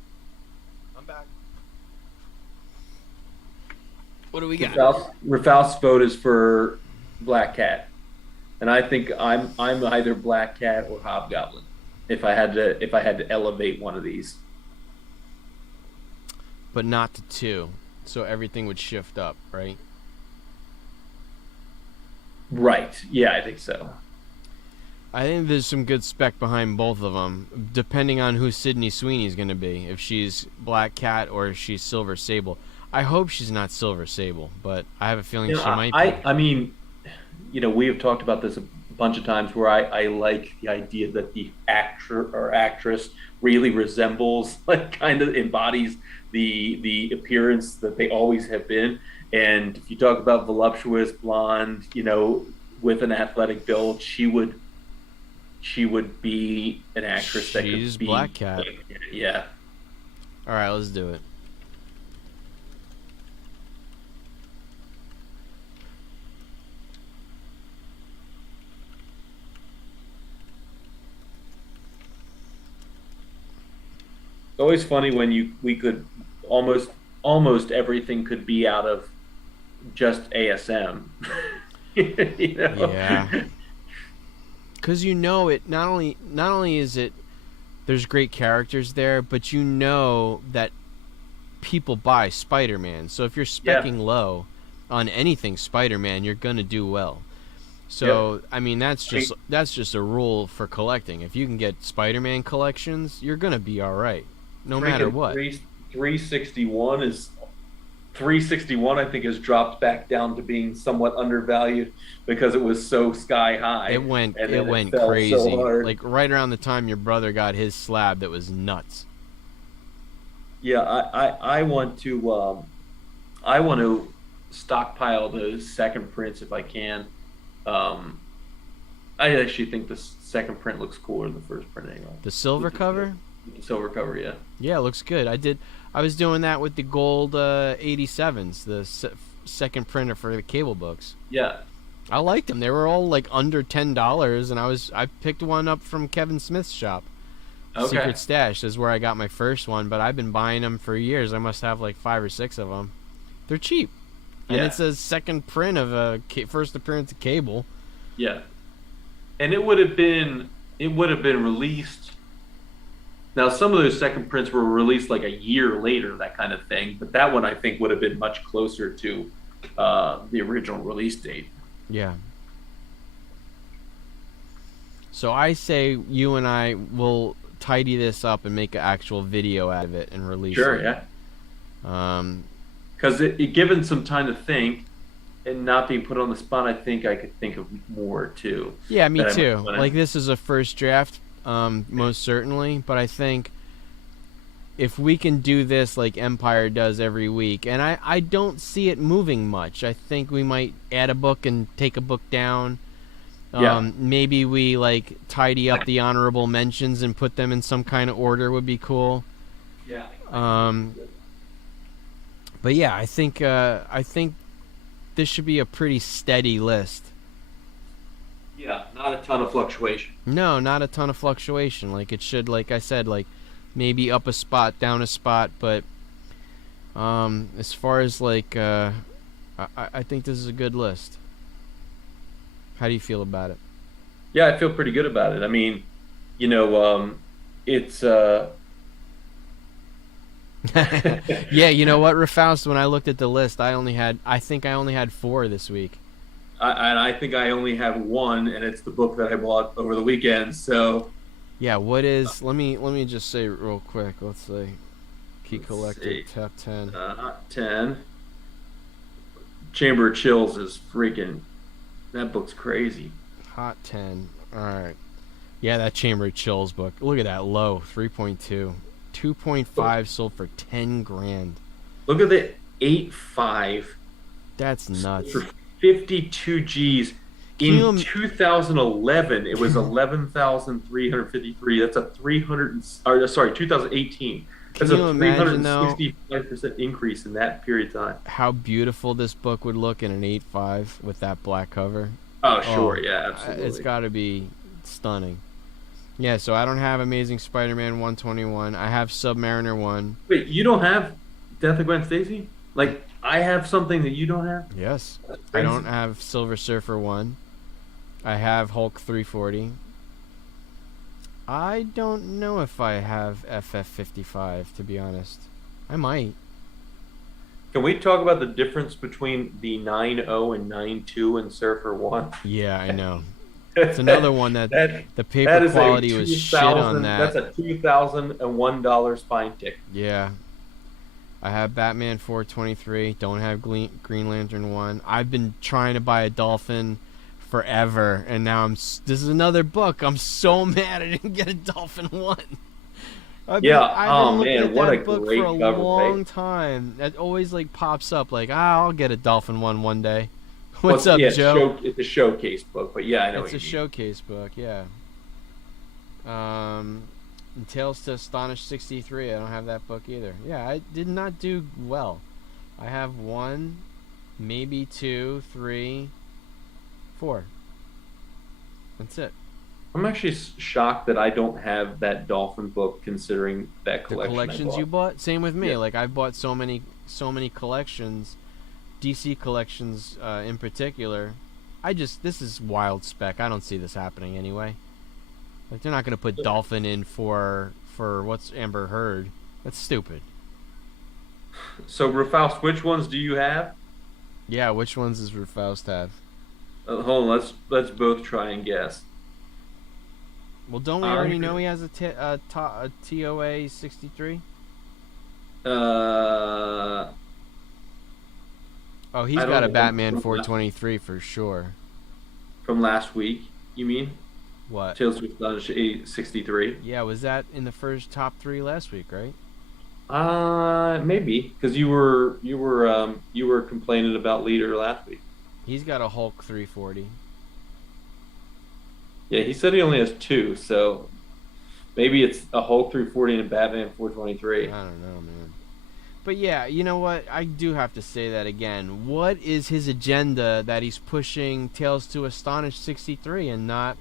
I'm back. What do we got? Ralph's vote is for Black Cat, and I think I'm either Black Cat or Hobgoblin. If I had to elevate one of these, But not to two, so everything would shift up, right? right? Yeah, I think so. I think there's some good spec behind both of them, depending on who Sydney Sweeney's going to be. If she's Black Cat or if she's Silver Sable. I hope she's not Silver Sable, but I have a feeling You she know, might be. I mean, we have talked about this a bunch of times where I like the idea that the actor or actress really resembles, like, kind of embodies the appearance that they always have been. And if you talk about voluptuous blonde, with an athletic build, she would be an actress that She's could be. Black Cat. Yeah. All right, let's do it. It's always funny when we could almost everything could be out of just ASM. you know? Yeah. Cuz it not only is it there's great characters there, but that people buy Spider-Man. So if you're Yeah. specking low on anything Spider-Man, you're going to do well. Yep. So, I mean, that's just a rule for collecting. If you can get Spider-Man collections, you're going to be all right no matter Freaking what. 361 I think has dropped back down to being somewhat undervalued because it was so sky high. It went and it then went fell crazy. so hard. Like right around the time your brother got his slab that was nuts. Yeah, I want to stockpile those second prints if I can. Um, I actually think the second print looks cooler than the first print anyway. The silver With cover? the silver cover, yeah. Yeah, it looks good. I was doing that with the gold 87s, the second printer for the cable books. Yeah. I liked them. They were all like under $10, and I picked one up from Kevin Smith's shop. Okay. Secret Stash is where I got my first one, but I've been buying them for years. I must have like 5 or 6 of them. They're cheap, and Yeah. it's a second print of a first appearance of Cable. Yeah. And it would have been released. Now, some of those second prints were released like a year later, that kind of thing. But that one, I think, would have been much closer to the original release date. Yeah. So I say you and I will tidy this up and make an actual video out of it and release Sure, it. yeah. Um, Because given some time to think and not being put on the spot, I think I could think of more too. yeah, me that I too. might wanna- Like this is a first draft, most certainly. But I think if we can do this like Empire does every week, and I don't see it moving much. I think we might add a book and take a book down. Yeah. Maybe we like tidy up the honorable mentions and put them in some kind of order would be cool. Yeah. Um, But yeah, I think this should be a pretty steady list. Yeah, not a ton of fluctuation. No, not a ton of fluctuation. Like it should, like I said, like maybe up a spot, down a spot, but as far as like I think this is a good list. How do you feel about it? Yeah, I feel pretty good about it. I mean, it's Yeah, you know what, Rafaust, when I looked at the list, I think I only had four this week. and I think I only have one, and it's the book that I bought over the weekend. So Yeah, what is? Let me just say real quick. Let's see. Key let's collected see, top 10. Hot 10. Chamber of Chills is freaking. That book's crazy. Hot 10. All right. Yeah, that Chamber of Chills book. Look at that low, 3.2. 2.5 sold for 10 grand. Look at the 8.5 That's nuts. for 52 G's. Can you In 2011, it was 11,353. That's a 2018. can That's you a imagine though 365% increase in that period of time. how beautiful this book would look in an 8.5 with that black cover? Oh, Oh, sure, yeah, it's absolutely. got to be stunning. Yeah, so I don't have Amazing Spider-Man 121. I have Submariner 1. Wait, you don't have Death of Gwen Stacy? Like, I have something that you don't have? Yes. That's I crazy. don't have Silver Surfer 1. I have Hulk 340. I don't know if I have FF55, to be honest. I might. Can we talk about the difference between the 9.0 and 9.2 in Surfer 1? Yeah, I know. It's another one that that the that paper is quality a was shit on 2000, that's that. a $2,001 spine tick. Yeah. I have Batman 423. Don't have Green Lantern 1. I've been trying to buy a Dolphin forever, and now this is another book. I'm so mad I didn't get a Dolphin 1. Yeah, I've oh been looking man, at what a that book great for a cover long page. time. That always like pops up like, I'll get a Dolphin one day. Well, What's up, yeah, Joe? it's a showcase book, but yeah, I know It's what a you mean. showcase book, yeah. And Tales to Astonish 63. I don't have that book either. Yeah, I did not do well. I have one, maybe two, three, four. That's it. I'm actually shocked that I don't have that Dolphin book, considering that The collection I collections you bought. bought, same with me. Yeah. Like I've bought so many collections, DC collections in particular. This is wild spec. I don't see this happening anyway. Like they're not gonna put Dolphin in for what's Amber Heard. That's stupid. So, Rafaus, which ones do you have? Yeah, which ones does Faust have? Hold on, let's both try and guess. Well, don't we I already know he has a TOA 63? uh, Oh, he's I got don't a know Batman 423 for sure. from last week. You mean What? Tales of Astonish 863? Yeah, was that in the first top three last week, right? Maybe because you were complaining about Leader last week. He's got a Hulk 340. Yeah, he said he only has two, so maybe it's a Hulk 340 and a Batman 423. I don't know, man. But yeah, you know what? I do have to say that again. What is his agenda that he's pushing Tales to Astonish 63 and not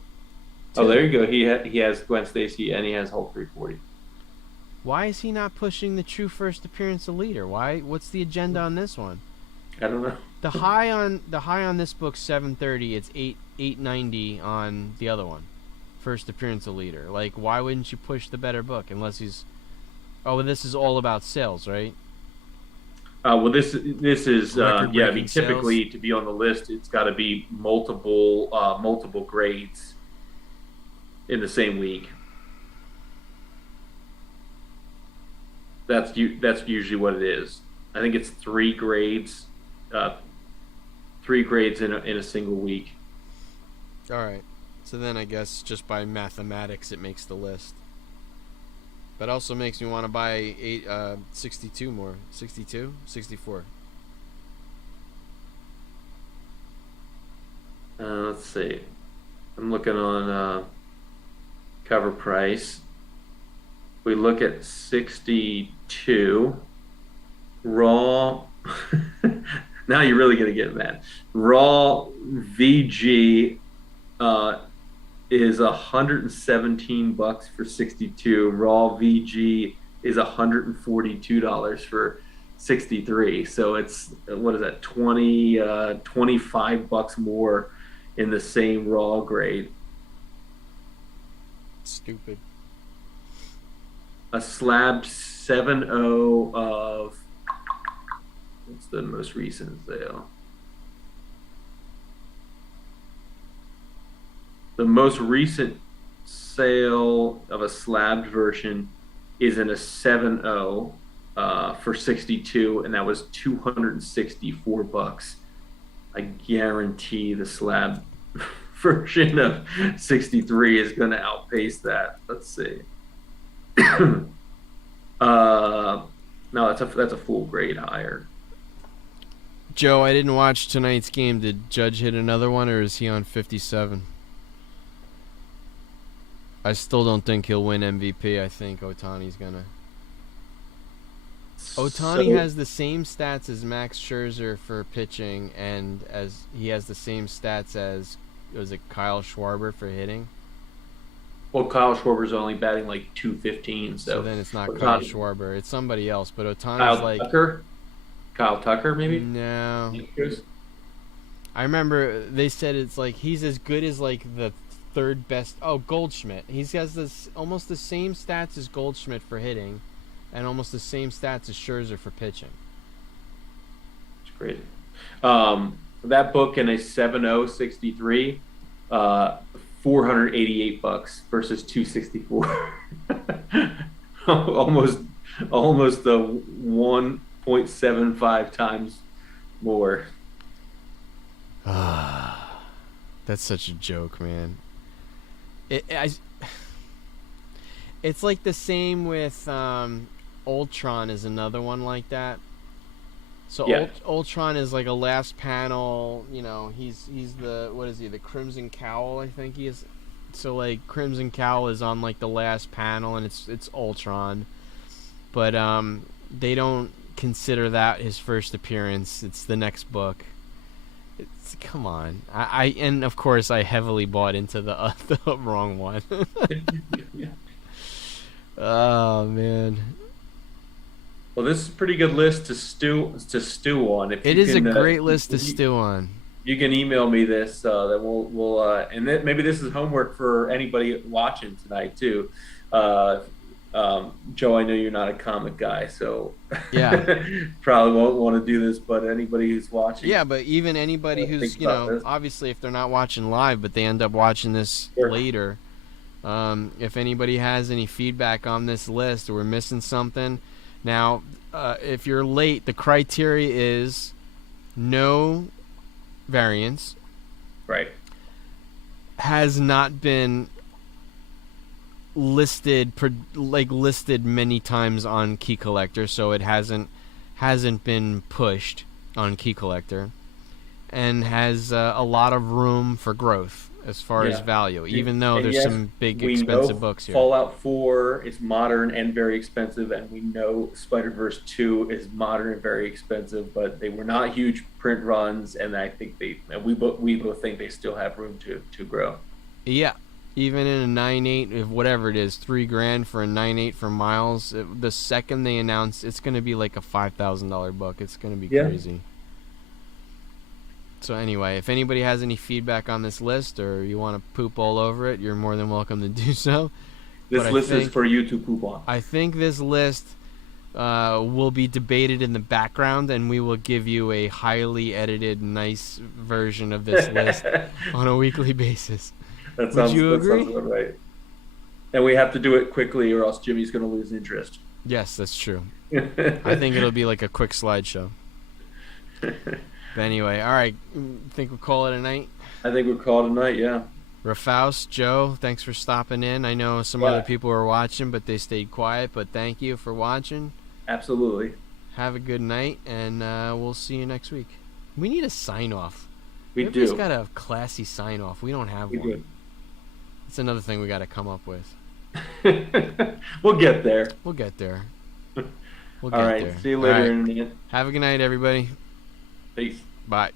Oh, there two? you go. He has Gwen Stacy and he has Hulk 340. Why is he not pushing the true first appearance of Leader? Why? What's the agenda on this one? I don't know. The high on this book 730. It's 890 on the other one. First appearance of Leader. Like, why wouldn't you push the better book unless he's? Oh, well, this is all about sales, right? Well, this is yeah. I Record-breaking mean, sales. typically to be on the list, it's got to be multiple grades in the same week. That's usually what it is. I think it's uh, 3 grades in a single week. All right. So then I guess just by mathematics it makes the list. But also makes me want to buy 62 more. 62? 64. Let's see. I'm looking on cover price. We look at 62 raw Now you're really gonna get mad. Raw VG uh, is $117 for 62. Raw VG is $142 for 63. So it's what is that, 25 bucks more in the same raw grade. Stupid. A slab 7.0 of what's the most recent sale? The most recent sale of a slabbed version is in a 7.0 for 62, and that was 264 bucks. I guarantee the slab version of 63 is going to outpace that. Let's see. No, that's a full grade higher. Joe, I didn't watch tonight's game. Did Judge hit another one, or is he on 57? I still don't think he'll win MVP. I think Ohtani's gonna. Ohtani has the same stats as Max Scherzer for pitching, and as he has the same stats as, was it Kyle Schwarber for hitting? Well, Kyle Schwarber's only batting like 215, so then it's not Kyle Schwarber. It's somebody else. But Ohtani's Kyle Tucker, maybe? No. I remember they said it's like he's as good as like the third best. Oh, Goldschmidt. He has this almost the same stats as Goldschmidt for hitting, and almost the same stats as Scherzer for pitching. It's crazy. That book in a 7.0 63, $488 versus 264. almost the 1.75 times more. That's such a joke, man. It's like the same with Ultron is another one like that. So yeah. Ultron is like a last panel, you know, he's the, what is he, the Crimson Cowl, I think he is. So like Crimson Cowl is on like the last panel, and it's Ultron. But they don't consider that his first appearance. It's the next book. It's, come on. I and of course I heavily bought into the wrong one. Yeah. Oh man. Well, this is a pretty good list to stew on. It is a great list to stew on. You can email me this. That we'll and maybe this is homework for anybody watching tonight too. Joe, I know you're not a comic guy, so yeah, probably won't want to do this. But anybody who's watching, yeah, but even anybody who's obviously if they're not watching live, but they end up watching this later. If anybody has any feedback on this list or we're missing something. Now, if you're late, the criteria is no variants. Right. Has not been listed many times on Key Collector, so it hasn't been pushed on Key Collector, and has a lot of room for growth as far as value, even though there's some big expensive books here. Fallout 4 is modern and very expensive, and we know Spider-Verse 2 is modern and very expensive, but they were not huge print runs, and I think we both think they still have room to grow. Yeah, even in a 9.8, if whatever it is, $3,000 for a 9.8 for Miles. The second they announce, it's going to be like a $5,000 book. It's going to be crazy. So anyway, if anybody has any feedback on this list or you want to poop all over it, you're more than welcome to do so. This list is for you to poop on. I think this list will be debated in the background, and we will give you a highly edited, nice version of this list on a weekly basis. Would you agree? That sounds right. And we have to do it quickly, or else Jimmy's going to lose interest. Yes, that's true. I think it'll be like a quick slideshow. But anyway, all right. Think we'll call it a night? I think we'll call it a night, yeah. Rafaus, Joe, thanks for stopping in. I know some other people were watching, but they stayed quiet. But thank you for watching. Absolutely. Have a good night, and we'll see you next week. We need a sign-off. Everybody's got a classy sign-off. We don't have one. Do. It's another thing we got to come up with. We'll get there. We'll get there. We'll All get right. there. See you All later, right. Internet. Have a good night, everybody. Peace. Bye.